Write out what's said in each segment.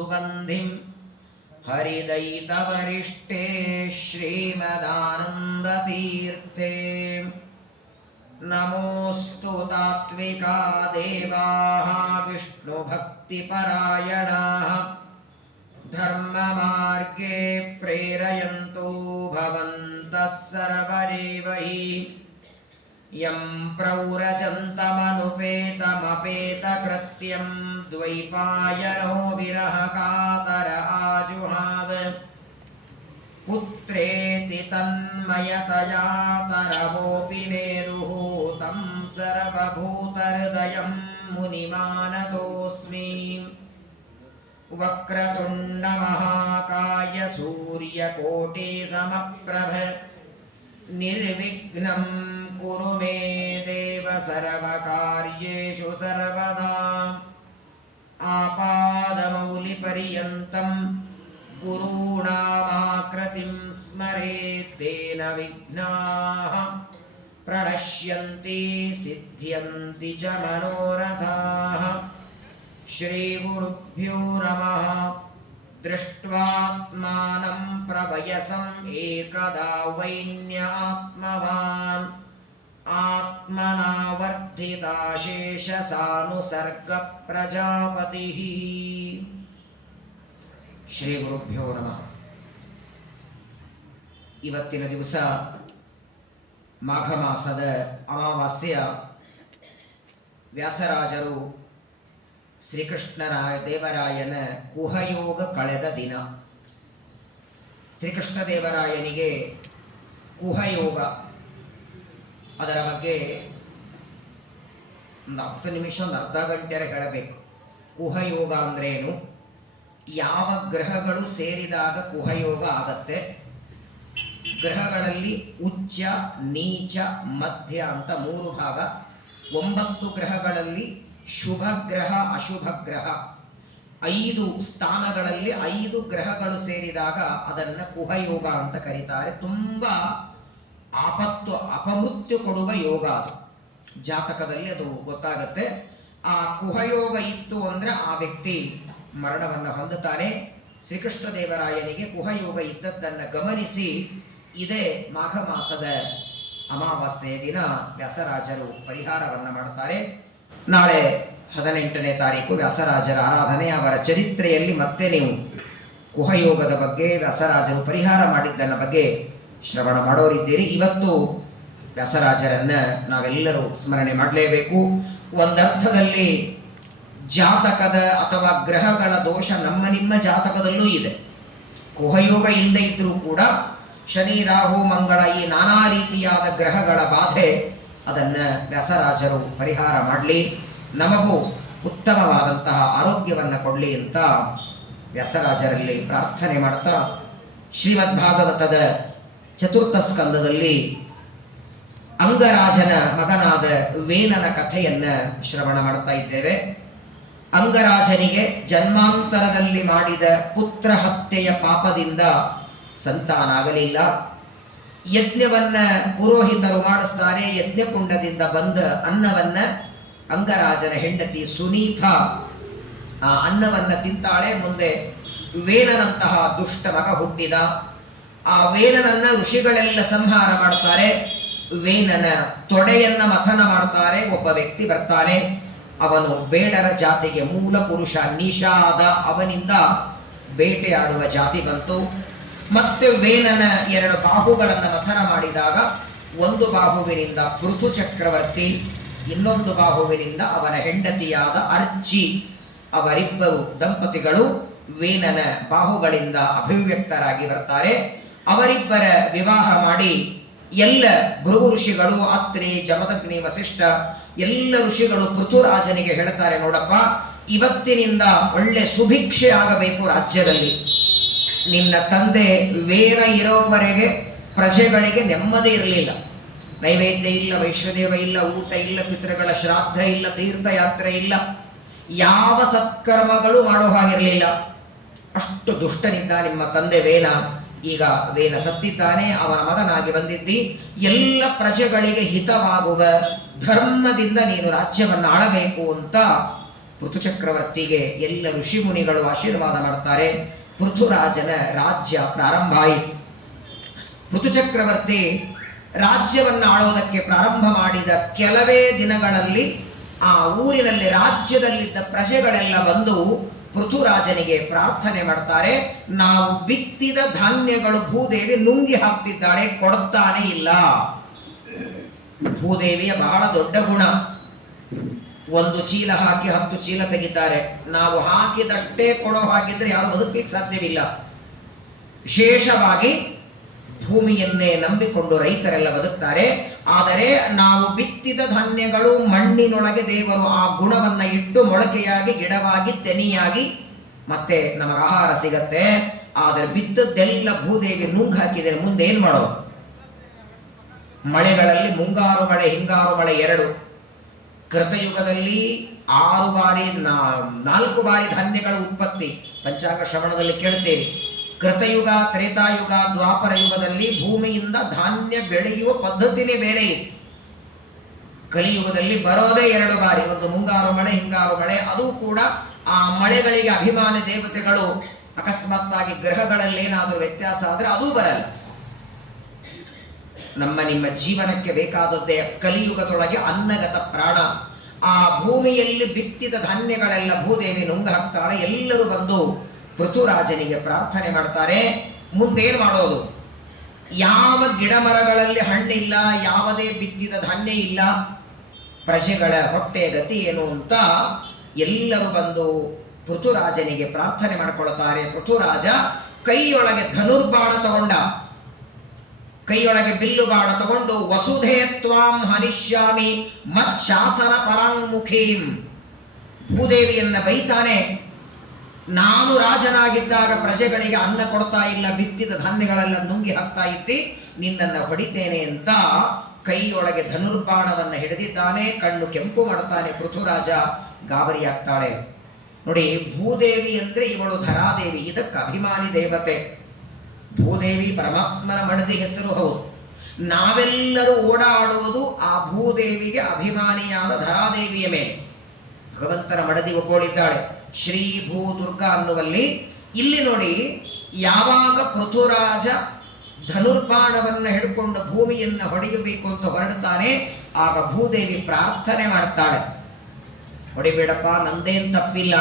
सुगन्धिं हरिदयितवरिष्ठे श्रीमदानन्दतीर्थे नमोऽस्तु तात्विका देवाः विष्णुभक्तिपरायणाः धर्ममार्गे प्रेरयन्तो भवन्तः सर्वरेव हि यं प्रव्रजन्तमनुपेतमपेतकृत्यं द्वैपायनो विरहकातर आजुहाव पुत्रेति तन्मयतया तरवोऽपि नेदुः तं सर्वभूतहृदयं मुनिमानतोऽस्मि वक्रतुण्डमहाकाय सूर्यकोटिसमप्रभ निर्विघ्नं कुरु मे देव सर्वकार्येषु सर्वदा आपादमौलिपर्यन्तं गुरूणामाकृतिं स्मरेत् तेन विघ्नाः प्रणश्यन्ति सिद्ध्यन्ति च मनोरथाः श्रीगुरुभ्यो नमः। दृष्ट्वात्मानं प्रभयसम् एकदा वैन्यात्मवान् आत्मना वर्धिताशेषसानुसर्गप्रजापतिः। ಶ್ರೀ ಗುರುಭ್ಯೋ ನಮಃ. ಇವತ್ತಿನ ದಿವಸ ಮಾಘ ಮಾಸದ ಅಮಾವಾಸ್ಯೆಯ ವ್ಯಾಸರಾಜರು ಶ್ರೀಕೃಷ್ಣರಾಯ ದೇವರಾಯನ ಕುಹಯೋಗ ಕಳೆದ ದಿನ. ಶ್ರೀಕೃಷ್ಣ ದೇವರಾಯನಿಗೆ ಕುಹಯೋಗ ಅದರ ಬಗ್ಗೆ ಒಂದು 10 ನಿಮಿಷ ಒಂದು ಅರ್ಧ ಗಂಟೆ ಹೇಳಬೇಕು. ಕುಹಯೋಗ ಅಂದ್ರೇನು, ಯಾವ ಗ್ರಹಗಳು ಸೇರಿದಾಗ ಕುಹಯೋಗ ಆಗತ್ತೆ, ಗ್ರಹಗಳಲ್ಲಿ ಉಚ್ಚ ನೀಚ ಮಧ್ಯ ಅಂತ 3 ಭಾಗ, 9 ಗ್ರಹಗಳಲ್ಲಿ ಶುಭ ಗ್ರಹ ಅಶುಭ ಗ್ರಹ, 5 ಸ್ಥಾನಗಳಲ್ಲಿ 5 ಗ್ರಹಗಳು ಸೇರಿದಾಗ ಅದನ್ನು ಕುಹಯೋಗ ಅಂತ ಕರೀತಾರೆ. ತುಂಬ ಆಪತ್ತು ಅಪಮೃತ್ಯು ಕೊಡುವ ಯೋಗ ಅದು. ಜಾತಕದಲ್ಲಿ ಅದು ಗೊತ್ತಾಗತ್ತೆ. ಆ ಕುಹಯೋಗ ಇತ್ತು ಅಂದ್ರೆ ಆ ವ್ಯಕ್ತಿ ಮರಣವನ್ನು ಹೊಂದುತ್ತಾನೆ. ಶ್ರೀಕೃಷ್ಣ ದೇವರಾಯನಿಗೆ ಕುಹಯೋಗ ಇದ್ದದ್ದನ್ನು ಗಮನಿಸಿ ಇದೇ ಮಾಘ ಮಾಸದ ಅಮಾವಾಸ್ಯೆಯ ದಿನ ವ್ಯಾಸರಾಜರು ಪರಿಹಾರವನ್ನು ಮಾಡುತ್ತಾರೆ. ನಾಳೆ 18ನೇ ತಾರೀಕು ವ್ಯಾಸರಾಜರ ಆರಾಧನೆ. ಅವರ ಚರಿತ್ರೆಯಲ್ಲಿ ಮತ್ತೆ ನೀವು ಕುಹಯೋಗದ ಬಗ್ಗೆ ವ್ಯಾಸರಾಜರು ಪರಿಹಾರ ಮಾಡಿದ್ದನ್ನ ಬಗ್ಗೆ ಶ್ರವಣ ಮಾಡೋರಿದ್ದೀರಿ. ಇವತ್ತು ವ್ಯಾಸರಾಜರನ್ನ ನಾವೆಲ್ಲರೂ ಸ್ಮರಣೆ ಮಾಡಲೇಬೇಕು. ಒಂದರ್ಥದಲ್ಲಿ ಜಾತಕದ ಅಥವಾ ಗ್ರಹಗಳ ದೋಷ ನಮ್ಮ ನಿಮ್ಮ ಜಾತಕದಲ್ಲೂ ಇದೆ. ಕುಹಯೋಗ ಇಲ್ಲದೆ ಇದ್ರೂ ಕೂಡ ಶನಿ ರಾಹು ಮಂಗಳ ಈ ನಾನಾ ರೀತಿಯಾದ ಗ್ರಹಗಳ ಬಾಧೆ ಅದನ್ನು ವ್ಯಾಸರಾಜರು ಪರಿಹಾರ ಮಾಡಲಿ, ನಮಗೂ ಉತ್ತಮವಾದಂತಹ ಆರೋಗ್ಯವನ್ನು ಕೊಡಲಿ ಅಂತ ವ್ಯಾಸರಾಜರಲ್ಲಿ ಪ್ರಾರ್ಥನೆ ಮಾಡ್ತಾ ಶ್ರೀಮದ್ಭಾಗವತದ 4ಥ ಸ್ಕಂದದಲ್ಲಿ ಅಂಗರಾಜನ ಮಗನಾದ ವೇನನ ಕಥೆಯನ್ನು ಶ್ರವಣ ಮಾಡ್ತಾ ಇದ್ದೇವೆ. ಅಂಗರಾಜನಿಗೆ ಜನ್ಮಾಂತರದಲ್ಲಿ ಮಾಡಿದ ಪುತ್ರ ಹತ್ಯೆಯ ಪಾಪದಿಂದ ಸಂತಾನ ಆಗಲಿಲ್ಲ. ಯಜ್ಞವನ್ನ ಪುರೋಹಿತರು ಮಾಡಿಸ್ತಾರೆ. ಯಜ್ಞಕುಂಡದಿಂದ ಬಂದ ಅನ್ನವನ್ನ ಅಂಗರಾಜನ ಹೆಂಡತಿ ಸುನೀತ ಆ ಅನ್ನವನ್ನ ತಿಂತಾಳೆ. ಮುಂದೆ ವೇನನಂತಹ ದುಷ್ಟ ಮಗ ಹುಟ್ಟಿದ. ಆ ವೇನನನ್ನ ಋಷಿಗಳೆಲ್ಲ ಸಂಹಾರ ಮಾಡ್ತಾರೆ. ವೇನನ ತೊಡೆಯನ್ನ ಮಥನ ಮಾಡ್ತಾರೆ. ಒಬ್ಬ ವ್ಯಕ್ತಿ ಬರ್ತಾನೆ, ಅವನು ಬೇಡರ ಜಾತಿಗೆ ಮೂಲ ಪುರುಷ ನಿಷಾದ, ಅವನಿಂದ ಬೇಟೆಯಾಡುವ ಜಾತಿ ಬಂತು. ಮತ್ತೆ ವೇನನ 2 ಬಾಹುಗಳನ್ನು ಮಥನ ಮಾಡಿದಾಗ ಒಂದು ಬಾಹುವಿನಿಂದ ಪೃಥು ಚಕ್ರವರ್ತಿ, ಇನ್ನೊಂದು ಬಾಹುವಿನಿಂದ ಅವನ ಹೆಂಡತಿಯಾದ ಅರ್ಜಿ, ಅವರಿಬ್ಬರು ದಂಪತಿಗಳು ವೇನನ ಬಾಹುಗಳಿಂದ ಅಭಿವ್ಯಕ್ತರಾಗಿ ಬರ್ತಾರೆ. ಅವರಿಬ್ಬರ ವಿವಾಹ ಮಾಡಿ ಎಲ್ಲ ಭೃಗು ಋಷಿಗಳು, ಅತ್ರಿ, ಜಮದಗ್ನಿ, ವಸಿಷ್ಠ ಎಲ್ಲ ಋಷಿಗಳು ಪೃಥುರಾಜನಿಗೆ ಹೇಳ್ತಾರೆ, ನೋಡಪ್ಪ, ಇವತ್ತಿನಿಂದ ಒಳ್ಳೆ ಸುಭಿಕ್ಷೆ ಆಗಬೇಕು ರಾಜ್ಯದಲ್ಲಿ. ನಿನ್ನ ತಂದೆ ವೇನ ಇರೋವರೆಗೆ ಪ್ರಜೆಗಳಿಗೆ ನೆಮ್ಮದಿ ಇರಲಿಲ್ಲ. ನೈವೇದ್ಯ ಇಲ್ಲ, ವೈಶ್ವದೇವ ಇಲ್ಲ, ಊಟ ಇಲ್ಲ, ಪಿತೃಗಳ ಶ್ರಾದ್ದ ಇಲ್ಲ, ತೀರ್ಥಯಾತ್ರೆ ಇಲ್ಲ, ಯಾವ ಸತ್ಕರ್ಮಗಳು ಮಾಡೋ ಹಾಗಿರಲಿಲ್ಲ. ಅಷ್ಟು ದುಷ್ಟನಿದ್ದ ನಿಮ್ಮ ತಂದೆ ವೇನ. ಈಗ ವೇನ ಸತ್ತಿದ್ದಾನೆ, ಅವನ ಮಗನಾಗಿ ಬಂದಿದ್ದಿ. ಎಲ್ಲ ಪ್ರಜೆಗಳಿಗೆ ಹಿತವಾಗುವ ಧರ್ಮದಿಂದ ನೀನು ರಾಜ್ಯವನ್ನು ಆಳಬೇಕು ಅಂತ ಪೃಥುಚಕ್ರವರ್ತಿಗೆ ಎಲ್ಲ ಋಷಿಮುನಿಗಳು ಆಶೀರ್ವಾದ ಮಾಡ್ತಾರೆ. ಪೃಥುರಾಜನ ರಾಜ್ಯ ಪ್ರಾರಂಭ ಆಯಿತು. ಪೃಥುಚಕ್ರವರ್ತಿ ರಾಜ್ಯವನ್ನು ಆಳೋದಕ್ಕೆ ಪ್ರಾರಂಭ ಮಾಡಿದ ಕೆಲವೇ ದಿನಗಳಲ್ಲಿ ಆ ಊರಿನಲ್ಲಿ ರಾಜ್ಯದಲ್ಲಿದ್ದ ಪ್ರಜೆಗಳೆಲ್ಲ ಬಂದು ಪೃಥುರಾಜನಿಗೆ ಪ್ರಾರ್ಥನೆ ಮಾಡ್ತಾರೆ. ನಾವು ಬಿತ್ತಿದ ಧಾನ್ಯಗಳು ಭೂದೇವಿ ನುಂಗಿ ಹಾಕ್ತಿದ್ದಾಳೆ, ಕೊಡುತ್ತಾನೆ ಇಲ್ಲ. ಭೂದೇವಿಯ ಬಹಳ ದೊಡ್ಡ ಗುಣ, ಒಂದು ಚೀಲ ಹಾಕಿ 10 ಚೀಲ ತೆಗಿತಾರೆ. ನಾವು ಹಾಕಿದಷ್ಟೇ ಕೊಡೋ ಹಾಗಿದ್ರೆ ಯಾರು ಬದುಕಲಿಕ್ಕೆ ಸಾಧ್ಯವಿಲ್ಲ. ವಿಶೇಷವಾಗಿ ಭೂಮಿಯನ್ನೇ ನಂಬಿಕೊಂಡು ರೈತರೆಲ್ಲ ಬದುಕ್ತಾರೆ. ಆದರೆ ನಾವು ಬಿತ್ತಿದ ಧಾನ್ಯಗಳು ಮಣ್ಣಿನೊಳಗೆ ದೇವರು ಆ ಗುಣವನ್ನ ಇಟ್ಟು ಮೊಳಕೆಯಾಗಿ ಗಿಡವಾಗಿ ತೆನಿಯಾಗಿ ಮತ್ತೆ ನಮಗೆ ಆಹಾರ ಸಿಗತ್ತೆ. ಆದರೆ ಬಿದ್ದದ್ದೆಲ್ಲ ಭೂದೇವಿ ನುಂಗ್ ಹಾಕಿದರೆ ಮುಂದೆ ಏನ್ ಮಾಡೋದು? ಮಳೆಗಳಲ್ಲಿ ಮುಂಗಾರು ಮಳೆ ಹಿಂಗಾರು ಮಳೆ 2. ಕೃತಯುಗದಲ್ಲಿ 6 ಬಾರಿ 4 ಬಾರಿ ಧಾನ್ಯಗಳ ಉತ್ಪತ್ತಿ ಪಂಚಾಂಗ ಶ್ರವಣದಲ್ಲಿ ಕೇಳ್ತೇವೆ. ಕೃತಯುಗ, ತ್ರೇತಾಯುಗ, ದ್ವಾಪರ ಯುಗದಲ್ಲಿ ಭೂಮಿಯಿಂದ ಧಾನ್ಯ ಬೆಳೆಯುವ ಪದ್ಧತಿನೇ ಬೇರೆ ಇತ್ತು. ಕಲಿಯುಗದಲ್ಲಿ ಬರೋದೇ 2 ಬಾರಿ, ಒಂದು ಮುಂಗಾರು ಮಳೆ ಹಿಂಗಾರು ಮಳೆ. ಅದು ಕೂಡ ಆ ಮಳೆಗಳಿಗೆ ಅಭಿಮಾನಿ ದೇವತೆಗಳು ಅಕಸ್ಮಾತ್ತಾಗಿ ಗ್ರಹಗಳಲ್ಲಿ ಏನಾದರೂ ವ್ಯತ್ಯಾಸ ಆದರೆ ಅದೂ ಬರಲ್ಲ. ನಿಮ್ಮ ಜೀವನಕ್ಕೆ ಬೇಕಾದದ್ದೇ ಕಲಿಯುಗದೊಳಗೆ ಅನ್ನಗತ ಪ್ರಾಣ. ಆ ಭೂಮಿಯಲ್ಲಿ ಬಿತ್ತಿದ ಧಾನ್ಯಗಳೆಲ್ಲ ಭೂದೇವಿ ನುಂಗ ಹಾಕ್ತಾಳೆ. ಎಲ್ಲರೂ ಬಂದು ಪೃಥುರಾಜನಿಗೆ ಪ್ರಾರ್ಥನೆ ಮಾಡ್ತಾರೆ. ಮುಂದೇನು ಮಾಡೋದು? ಯಾವ ಗಿಡ ಮರಗಳಲ್ಲಿ ಹಣ್ಣಿಲ್ಲ, ಯಾವುದೇ ಬಿತ್ತಿದ ಧಾನ್ಯ ಇಲ್ಲ, ಪ್ರಜೆಗಳ ಹೊಟ್ಟೆ ಗತಿ ಏನು ಅಂತ ಎಲ್ಲರೂ ಬಂದು ಪೃಥುರಾಜನಿಗೆ ಪ್ರಾರ್ಥನೆ ಮಾಡಿಕೊಳ್ತಾರೆ. ಪೃಥುರಾಜ ಕೈಯೊಳಗೆ ಧನುರ್ಬಾಣ ತಗೊಂಡ, ಕೈಯೊಳಗೆ ಬಿಲ್ಲು ಬಾಣ ತಗೊಂಡು ವಸುಧೇ ತ್ವಾಂ ಹನಿಷ್ಯಾಮಿ ಮತ್ ಶಾಸನ ಪರಾಂಗುಖೀಂ, ಭೂದೇವಿಯನ್ನ ಬೈತಾನೆ. ನಾನು ರಾಜನಾಗಿದ್ದಾಗ ಪ್ರಜೆಗಳಿಗೆ ಅನ್ನ ಕೊಡ್ತಾ ಇಲ್ಲ, ಬಿತ್ತಿದ ಧಾನ್ಯಗಳೆಲ್ಲ ನುಂಗಿ ಹಾಕ್ತಾ ಇದ್ದಿ, ನಿನ್ನನ್ನ ಹೊಡಿತೇನೆ ಅಂತ ಕೈಯೊಳಗೆ ಧನುರ್ಬಾಣವನ್ನ ಹಿಡಿದಿದ್ದಾನೆ. ಕಣ್ಣು ಕೆಂಪು ಮಾಡ್ತಾನೆ. ಪೃಥುರಾಜ ಗಾಬರಿ ಆಗ್ತಾಳೆ. ನೋಡಿ, ಭೂದೇವಿ ಅಂದ್ರೆ ಇವಳು ಧರಾದೇವಿ, ಇದಕ್ಕೆ ಅಭಿಮಾನಿ ದೇವತೆ. ಭೂದೇವಿ ಪರಮಾತ್ಮನ ಮಡದಿ ಹೆಸರು ಹೌದು. ನಾವೆಲ್ಲರೂ ಓಡಾಡೋದು ಆ ಭೂದೇವಿಗೆ ಅಭಿಮಾನಿಯಾದ ಧರಾದೇವಿಯ ಮೇಲೆ. ಭಗವಂತನ ಮಡದಿ ಒಪ್ಪಿಕೊಂಡಿದ್ದಾಳೆ ಶ್ರೀ ಭೂ ದುರ್ಗಾ ಅನ್ನುವಲ್ಲಿ. ಇಲ್ಲಿ ನೋಡಿ, ಯಾವಾಗ ಪೃಥುರಾಜ ಧನುರ್ಬಾಣವನ್ನ ಹಿಡ್ಕೊಂಡು ಭೂಮಿಯನ್ನ ಹೊಡೆಯಬೇಕು ಅಂತ ಹೊರಡ್ತಾನೆ, ಆಗ ಭೂದೇವಿ ಪ್ರಾರ್ಥನೆ ಮಾಡ್ತಾಳೆ, ಹೊಡಿಬೇಡಪ್ಪ, ನಂದೇನ್ ತಪ್ಪಿಲ್ಲ.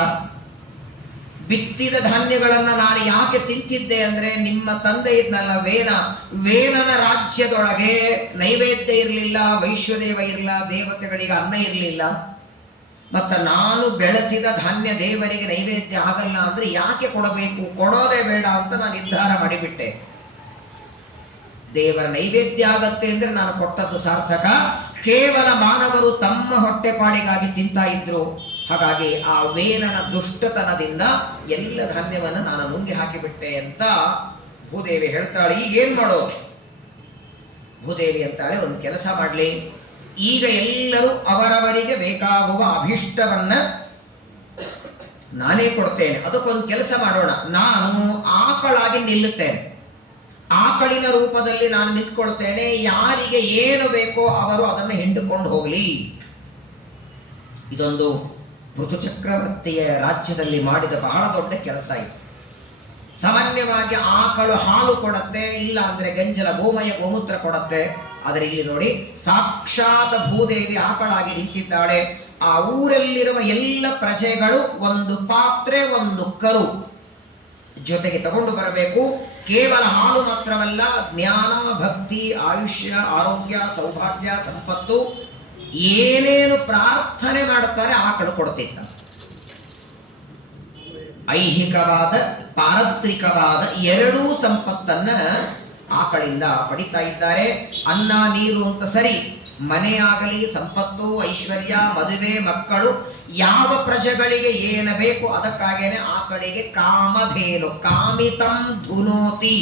ಬಿತ್ತಿದ ಧಾನ್ಯಗಳನ್ನ ನಾನು ಯಾಕೆ ತಿಂತಿದ್ದೆ ಅಂದ್ರೆ, ನಿಮ್ಮ ತಂದೆ ಇದ್ನಲ್ಲ ವೇನನ ರಾಜ್ಯದೊಳಗೆ ನೈವೇದ್ಯ ಇರಲಿಲ್ಲ, ವೈಶ್ವದೇವ ಇರಲಿಲ್ಲ, ದೇವತೆಗಳಿಗೆ ಅನ್ನ ಇರಲಿಲ್ಲ. ಮತ್ತ ನಾನು ಬೆಳೆಸಿದ ಧಾನ್ಯ ದೇವರಿಗೆ ನೈವೇದ್ಯ ಆಗಲ್ಲ ಅಂದ್ರೆ ಯಾಕೆ ಕೊಡಬೇಕು? ಕೊಡೋದೇ ಬೇಡ ಅಂತ ನಾನು ನಿರ್ಧಾರ ಮಾಡಿಬಿಟ್ಟೆ. ದೇವರ ನೈವೇದ್ಯ ಆಗತ್ತೆ ಅಂದ್ರೆ ನಾನು ಕೊಟ್ಟದ್ದು ಸಾರ್ಥಕ. ಕೇವಲ ಮಾನವರು ತಮ್ಮ ಹೊಟ್ಟೆಪಾಡಿಗಾಗಿ ತಿಂತಾ ಇದ್ರು. ಹಾಗಾಗಿ ಆ ವೇನನ ದುಷ್ಟತನದಿಂದ ಎಲ್ಲ ಧಾನ್ಯವನ್ನು ನಾನು ನುಂಗಿ ಹಾಕಿಬಿಟ್ಟೆ ಅಂತ ಭೂದೇವಿ ಹೇಳ್ತಾಳೆ. ಈಗ ಏನ್ ಮಾಡೋದು? ಭೂದೇವಿ ಅಂತಾಳೆ, ಒಂದು ಕೆಲಸ ಮಾಡ್ಲಿ, ಈಗ ಎಲ್ಲರೂ ಅವರವರಿಗೆ ಬೇಕಾಗುವ ಅಭೀಷ್ಟವನ್ನ ನಾನೇ ಕೊಡ್ತೇನೆ. ಅದಕ್ಕೊಂದು ಕೆಲಸ ಮಾಡೋಣ, ನಾನು ಆಕಳಾಗಿ ನಿಲ್ಲುತ್ತೇನೆ, ಆಕಳಿನ ರೂಪದಲ್ಲಿ ನಾನು ನಿಂತ್ಕೊಳ್ತೇನೆ. ಯಾರಿಗೆ ಏನು ಬೇಕೋ ಅವರು ಅದನ್ನು ಹಿಂಡಿಕೊಂಡು ಹೋಗಲಿ. ಇದೊಂದು ಋತುಚಕ್ರವರ್ತಿಯ ರಾಜ್ಯದಲ್ಲಿ ಮಾಡಿದ ಬಹಳ ದೊಡ್ಡ ಕೆಲಸ ಇದು. ಸಾಮಾನ್ಯವಾಗಿ ಆಕಳು ಹಾಲು ಕೊಡತ್ತೆ, ಇಲ್ಲ ಅಂದ್ರೆ ಗಂಜಲ ಗೋಮಯ ಗೋಮೂತ್ರ ಕೊಡತ್ತೆ. ಆದರೆ ಇಲ್ಲಿ ನೋಡಿ, ಸಾಕ್ಷಾತ್ ಭೂದೇವಿ ಆಕಳಾಗಿ ನಿಂತಿದ್ದಾಳೆ. ಆ ಊರಲ್ಲಿರುವ ಎಲ್ಲ ಪ್ರಜೆಗಳು ಒಂದು ಪಾತ್ರೆ, ಒಂದು ಕರು ಜೊತೆಗೆ ತಗೊಂಡು ಬರಬೇಕು. ಕೇವಲ ಹಾಲು ಮಾತ್ರವಲ್ಲ, ಜ್ಞಾನ, ಭಕ್ತಿ, ಆಯುಷ್ಯ, ಆರೋಗ್ಯ, ಸೌಭಾಗ್ಯ, ಸಂಪತ್ತು, ಏನೇನು ಪ್ರಾರ್ಥನೆ ಮಾಡುತ್ತಾರೆ ಆಕಳು ಕೊಡ್ತಿದ್ದ. ಐಹಿಕವಾದ ಪಾರತ್ರಿಕವಾದ ಎರಡೂ ಸಂಪತ್ತನ್ನ ಆಕಳಿಂದ ಪಡಿತಾ ಇದ್ದಾರೆ. ಅನ್ನ ನೀರು ಅಂತ ಸರಿ, ಮನೆಯಾಗಲಿ, ಸಂಪತ್ತು, ಐಶ್ವರ್ಯ, ಮದುವೆ, ಮಕ್ಕಳು, ಯಾವ ಪ್ರಜೆಗಳಿಗೆ ಏನು ಬೇಕು ಅದಕ್ಕಾಗೇನೆ ಆಕಳಿಗೆ ಕಾಮಧೇನು, ಕಾಮಿತಂ ಧುನೋತಿ.